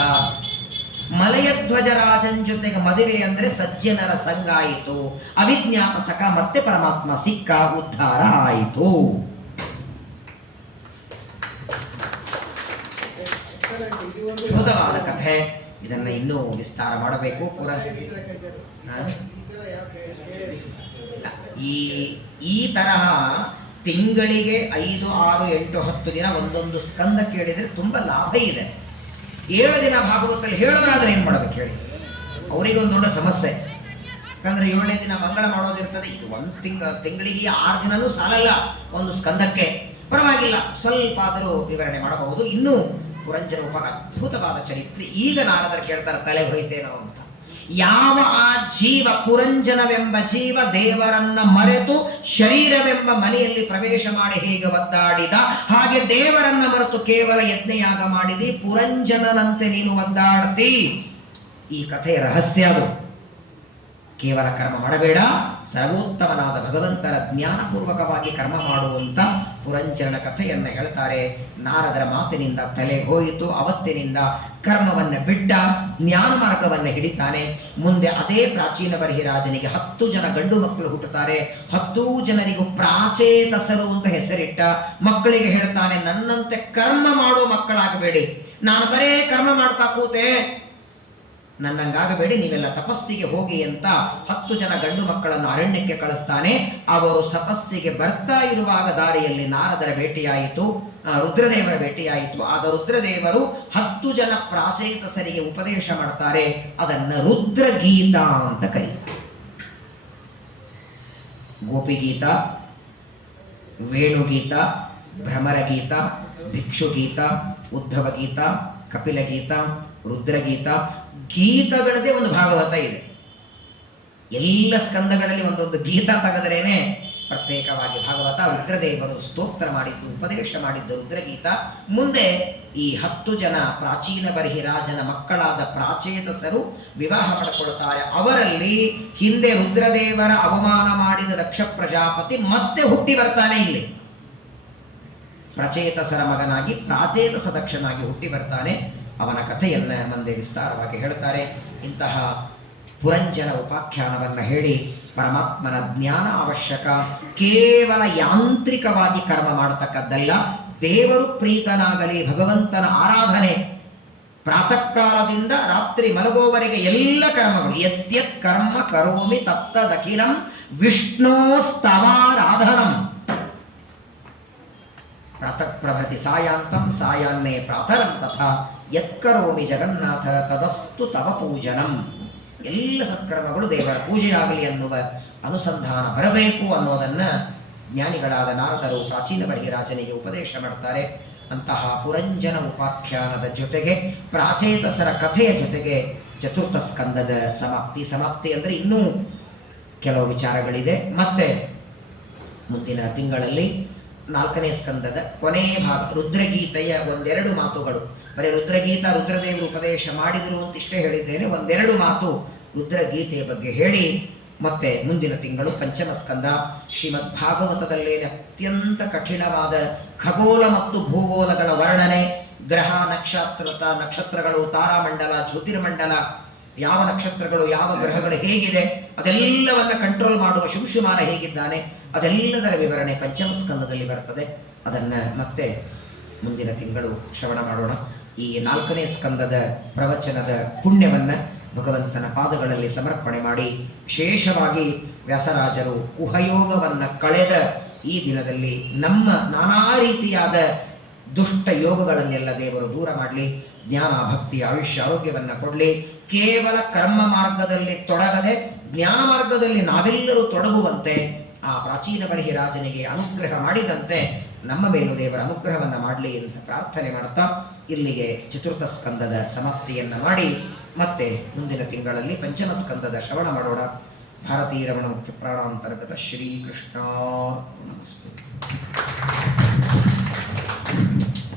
ಮಲಯಧ್ವಜರಾಜನ್ ಜೊತೆಗೆ ಮದುವೆ ಅಂದ್ರೆ ಸಜ್ಜನರ ಸಂಘ ಆಯಿತು. ಅವಿಜ್ಞಾತ ಸಖ ಮತ್ತೆ ಪರಮಾತ್ಮ ಸಿಕ್ಕ, ಉದ್ಧಾರ ಆಯಿತು. ಅದ್ಭುತವಾದ ಕಥೆ. ಇದನ್ನ ಇನ್ನೂ ವಿಸ್ತಾರ ಮಾಡಬೇಕು. ಈ ತರಹ ತಿಂಗಳಿಗೆ 5, 6, 8, 10 ದಿನ ಒಂದೊಂದು ಸ್ಕಂದ ಕೇಳಿದ್ರೆ ತುಂಬಾ ಲಾಭ ಇದೆ. 7 ದಿನ ಭಾಗವತಲ್ಲಿ ಹೇಳೋರಾದ್ರೆ ಏನ್ ಮಾಡ್ಬೇಕು ಹೇಳಿ, ಅವರಿಗೊಂದು ದೊಡ್ಡ ಸಮಸ್ಯೆ. ಯಾಕಂದ್ರೆ 7ನೇ ದಿನ ಮಂಗಳ ಮಾಡೋದಿರ್ತದೆ. ಇದು ತಿಂಗಳಿಗೆ 6 ದಿನನೂ ಸಾಲಲ್ಲ ಒಂದು ಸ್ಕಂದಕ್ಕೆ. ಪರವಾಗಿಲ್ಲ, ಸ್ವಲ್ಪ ಆದರೂ ವಿವರಣೆ ಮಾಡಬಹುದು. ಇನ್ನೂ ಪುರಂಜನ ಉಪಕಾರ ಅದ್ಭುತವಾದ ಚರಿತ್ರೆ. ಈಗ ನಾರದರು ಕೇಳ್ತಾರೆ, ತಲೆ ಹೋಯ್ತೇನೋ ಅಂತ. ಯಾವ ಆ ಜೀವ, ಪುರಂಜನವೆಂಬ ಜೀವ ದೇವರನ್ನ ಮರೆತು ಶರೀರವೆಂಬ ಮನೆಯಲ್ಲಿ ಪ್ರವೇಶ ಮಾಡಿ ಹೇಗೆ ಒದ್ದಾಡಿದ, ಹಾಗೆ ದೇವರನ್ನ ಮರೆತು ಕೇವಲ ಯಜ್ಞಯಾಗ ಮಾಡಿದಿ, ಪುರಂಜನನಂತೆ ನೀನು ಒದ್ದಾಡ್ತಿ. ಈ ಕಥೆಯ ರಹಸ್ಯ ಅದು. ಕೇವಲ ಕರ್ಮ ಮಾಡಬೇಡ, ಸರ್ವೋತ್ತಮನಾದ ಭಗವಂತರ ಜ್ಞಾನಪೂರ್ವಕವಾಗಿ ಕರ್ಮ ಮಾಡುವಂತ ಪುರಂಜನ ಕಥೆಯನ್ನ ಹೇಳ್ತಾರೆ. ನಾರದರ ಮಾತಿನಿಂದ ತಲೆ ಹೋಯಿತು. ಅವತ್ತಿನಿಂದ ಕರ್ಮವನ್ನ ಬಿಟ್ಟ, ಜ್ಞಾನ ಮಾರ್ಗವನ್ನ ಹಿಡಿತಾನೆ. ಮುಂದೆ ಅದೇ ಪ್ರಾಚೀನ ಬರ್ಹಿರಾಜನಿಗೆ 10 ಜನ ಗಂಡು ಮಕ್ಕಳು ಹುಟ್ಟುತ್ತಾರೆ. 10 ಜನರಿಗೂ ಪ್ರಾಚೇತಸರು ಅಂತ ಹೆಸರಿಟ್ಟ. ಮಕ್ಕಳಿಗೆ ಹೇಳ್ತಾನೆ, ನನ್ನಂತೆ ಕರ್ಮ ಮಾಡೋ ಮಕ್ಕಳಾಗಬೇಡಿ, ನಾನು ಬರೇ ಕರ್ಮ ಮಾಡ್ತಾ ಕೂತೆ, ನನ್ನಂಗಾಗಬೇಡಿ, ನೀವೆಲ್ಲ ತಪಸ್ಸಿಗೆ ಹೋಗಿ ಅಂತ 10 ಜನ ಗಂಡು ಮಕ್ಕಳನ್ನು ಅರಣ್ಯಕ್ಕೆ ಕಳಿಸ್ತಾನೆ. ಅವರು ತಪಸ್ಸಿಗೆ ಬರ್ತಾ ಇರುವಾಗ ದಾರಿಯಲ್ಲಿ ನಾರದರ ಭೇಟಿಯಾಯಿತು, ರುದ್ರದೇವರ ಭೇಟಿಯಾಯಿತು. ಆಗ ರುದ್ರದೇವರು 10 ಜನ ಪ್ರಾಚೇತಸರಿಗೆ ಉಪದೇಶ ಮಾಡ್ತಾರೆ. ಅದನ್ನ ರುದ್ರಗೀತ ಅಂತ ಕರೀತಾರೆ. ಗೋಪಿಗೀತ, ವೇಣುಗೀತ, ಭ್ರಮರಗೀತ, ಭಿಕ್ಷುಗೀತ, ಉದ್ಧವಗೀತ, ಕಪಿಲಗೀತ, ರುದ್ರಗೀತ, ಗೀತಗಳದೇ ಒಂದು ಭಾಗವತ ಇದೆ. ಎಲ್ಲ ಸ್ಕಂದಗಳಲ್ಲಿ ಒಂದೊಂದು ಗೀತ ತೆಗೆದರೇನೆ ಪ್ರತ್ಯೇಕವಾಗಿ ಭಾಗವತ. ರುದ್ರದೇವರು ಸ್ತೋತ್ರ ಮಾಡಿದ್ದು, ಉಪದೇಶ ಮಾಡಿದ್ದು ರುದ್ರಗೀತ. ಮುಂದೆ ಈ 10 ಜನ ಪ್ರಾಚೀನ ಬರ್ಹಿರಾಜನ ಮಕ್ಕಳಾದ ಪ್ರಾಚೇತಸರು ವಿವಾಹ ಮಾಡಿಕೊಳ್ತಾರೆ. ಅವರಲ್ಲಿ ಹಿಂದೆ ರುದ್ರದೇವರ ಅವಮಾನ ಮಾಡಿದ ದಕ್ಷ ಪ್ರಜಾಪತಿ ಮತ್ತೆ ಹುಟ್ಟಿ ಬರ್ತಾನೆ. ಇಲ್ಲಿ ಪ್ರಚೇತಸರ ಮಗನಾಗಿ ಪ್ರಾಚೇತಸ ದಕ್ಷನಾಗಿ ಹುಟ್ಟಿ ಬರ್ತಾನೆ. ಅವನ ಕಥೆಯನ್ನ ಮುಂದೆ ವಿಸ್ತಾರವಾಗಿ ಹೇಳ್ತಾರೆ. ಇಂತಹ ಪುರಂಜನ ಉಪಾಖ್ಯಾನವನ್ನು ಹೇಳಿ ಪರಮಾತ್ಮನ ಜ್ಞಾನ ಅವಶ್ಯಕ. ಕೇವಲ ಯಾಂತ್ರಿಕವಾಗಿ ಕರ್ಮ ಮಾಡತಕ್ಕದ್ದಲ್ಲ, ದೇವರು ಪ್ರೀತನಾಗಲಿ, ಭಗವಂತನ ಆರಾಧನೆ ಪ್ರಾತಃ ಕಾಲದಿಂದ ರಾತ್ರಿ ಮಲಗುವವರೆಗೆ ಎಲ್ಲ ಕರ್ಮಗಳು. ಯದ್ಯತ್ ಕರ್ಮ ಕರೋಮಿ ತತ್ತದಖಿಲಂ ವಿಷ್ಣೋಸ್ತವಾರಾಧನಂ. ಪ್ರಾತಃ ಪ್ರಭೃತಿ ಸಾಯಾಂತಂ ಸಾಯಾನ್ನೇ ಪ್ರಾತರಂ ತಥಾ ಯತ್ಕರೋಮಿ ಜಗನ್ನಾಥ ತದಸ್ತು ತವ ಪೂಜನಂ. ಎಲ್ಲ ಸತ್ಕರ್ಮಗಳು ದೇವರ ಪೂಜೆಯಾಗಲಿ ಅನ್ನುವ ಅನುಸಂಧಾನ ಬರಬೇಕು ಅನ್ನೋದನ್ನ ಜ್ಞಾನಿಗಳಾದ ನಾರದರು ಪ್ರಾಚೀನ ಬರ್ಹಿರಾಜನಿಗೆ ಉಪದೇಶ ಮಾಡ್ತಾರೆ. ಅಂತಹ ಪುರಂಜನ ಉಪಾಖ್ಯಾನದ ಜೊತೆಗೆ ಪ್ರಾಚೇತಸರ ಕಥೆಯ ಜೊತೆಗೆ ಚತುರ್ಥ ಸ್ಕಂದದ ಸಮಾಪ್ತಿ ಅಂದರೆ ಇನ್ನೂ ಕೆಲವು ವಿಚಾರಗಳಿದೆ. ಮತ್ತೆ ಮುಂದಿನ ತಿಂಗಳಲ್ಲಿ 4ನೇ ಸ್ಕಂದದ ಕೊನೆಯ ಭಾಗ ರುದ್ರಗೀತೆಯ 1-2 ಮಾತುಗಳು. ಬರೀ ರುದ್ರಗೀತ ರುದ್ರದೇವರು ಉಪದೇಶ ಮಾಡಿದರು ಅಂತ ಇಷ್ಟೇ ಹೇಳಿದ್ದೇನೆ. 1-2 ಮಾತು ರುದ್ರಗೀತೆಯ ಬಗ್ಗೆ ಹೇಳಿ ಮತ್ತೆ ಮುಂದಿನ ತಿಂಗಳು ಪಂಚಮ ಸ್ಕಂದ. ಶ್ರೀಮದ್ ಭಾಗವತದಲ್ಲಿ ಅತ್ಯಂತ ಕಠಿಣವಾದ ಖಗೋಳ ಮತ್ತು ಭೂಗೋಳಗಳ ವರ್ಣನೆ, ಗ್ರಹ ನಕ್ಷತ್ರಗಳು, ತಾರಾಮಂಡಲ, ಜ್ಯೋತಿರ್ಮಂಡಲ, ಯಾವ ನಕ್ಷತ್ರಗಳು ಯಾವ ಗ್ರಹಗಳು ಹೇಗಿದೆ ಅದೆಲ್ಲವನ್ನ ಕಂಟ್ರೋಲ್ ಮಾಡುವ ಶುಂಶುಮಾನ ಹೇಗಿದ್ದಾನೆ ಅದೆಲ್ಲದರ ವಿವರಣೆ ಪಂಚಮ ಸ್ಕಂದದಲ್ಲಿ ಬರ್ತದೆ. ಅದನ್ನ ಮತ್ತೆ ಮುಂದಿನ ತಿಂಗಳು ಶ್ರವಣ ಮಾಡೋಣ. ಈ 4ನೇ ಸ್ಕಂದದ ಪ್ರವಚನದ ಪುಣ್ಯವನ್ನ ಭಗವಂತನ ಪಾದಗಳಲ್ಲಿ ಸಮರ್ಪಣೆ ಮಾಡಿ, ವಿಶೇಷವಾಗಿ ವ್ಯಾಸರಾಜರು ಕುಹಯೋಗವನ್ನು ಕಳೆದ ಈ ದಿನದಲ್ಲಿ ನಮ್ಮ ನಾನಾ ರೀತಿಯಾದ ದುಷ್ಟ ಯೋಗಗಳನ್ನೆಲ್ಲ ದೇವರು ದೂರ ಮಾಡಲಿ, ಜ್ಞಾನ ಭಕ್ತಿ ಆಯುಷ್ಯ ಆರೋಗ್ಯವನ್ನು ಕೊಡಲಿ. ಕೇವಲ ಕರ್ಮ ಮಾರ್ಗದಲ್ಲಿ ತೊಡಗದೆ ಜ್ಞಾನ ಮಾರ್ಗದಲ್ಲಿ ನಾವೆಲ್ಲರೂ ತೊಡಗುವಂತೆ ಆ ಪ್ರಾಚೀನ ಬಲಿರಾಜನಿಗೆ ಅನುಗ್ರಹ ಮಾಡಿದಂತೆ ನಮ್ಮ ಮೇಲೂ ದೇವರ ಅನುಗ್ರಹವನ್ನು ಮಾಡಲಿ ಅಂತ ಪ್ರಾರ್ಥನೆ ಮಾಡುತ್ತಾ ಇಲ್ಲಿಗೆ ಚತುರ್ಥ ಸ್ಕಂದದ ಸಮಾಪ್ತಿಯನ್ನು ಮಾಡಿ ಮತ್ತೆ ಮುಂದಿನ ತಿಂಗಳಲ್ಲಿ ಪಂಚಮ ಸ್ಕಂದದ ಶ್ರವಣ ಮಾಡೋಣ. ಭಾರತೀಯ ರಮಣ ಮುಖ್ಯ ಪ್ರಾಣಾಂತರ್ಗತ ಶ್ರೀಕೃಷ್ಣ.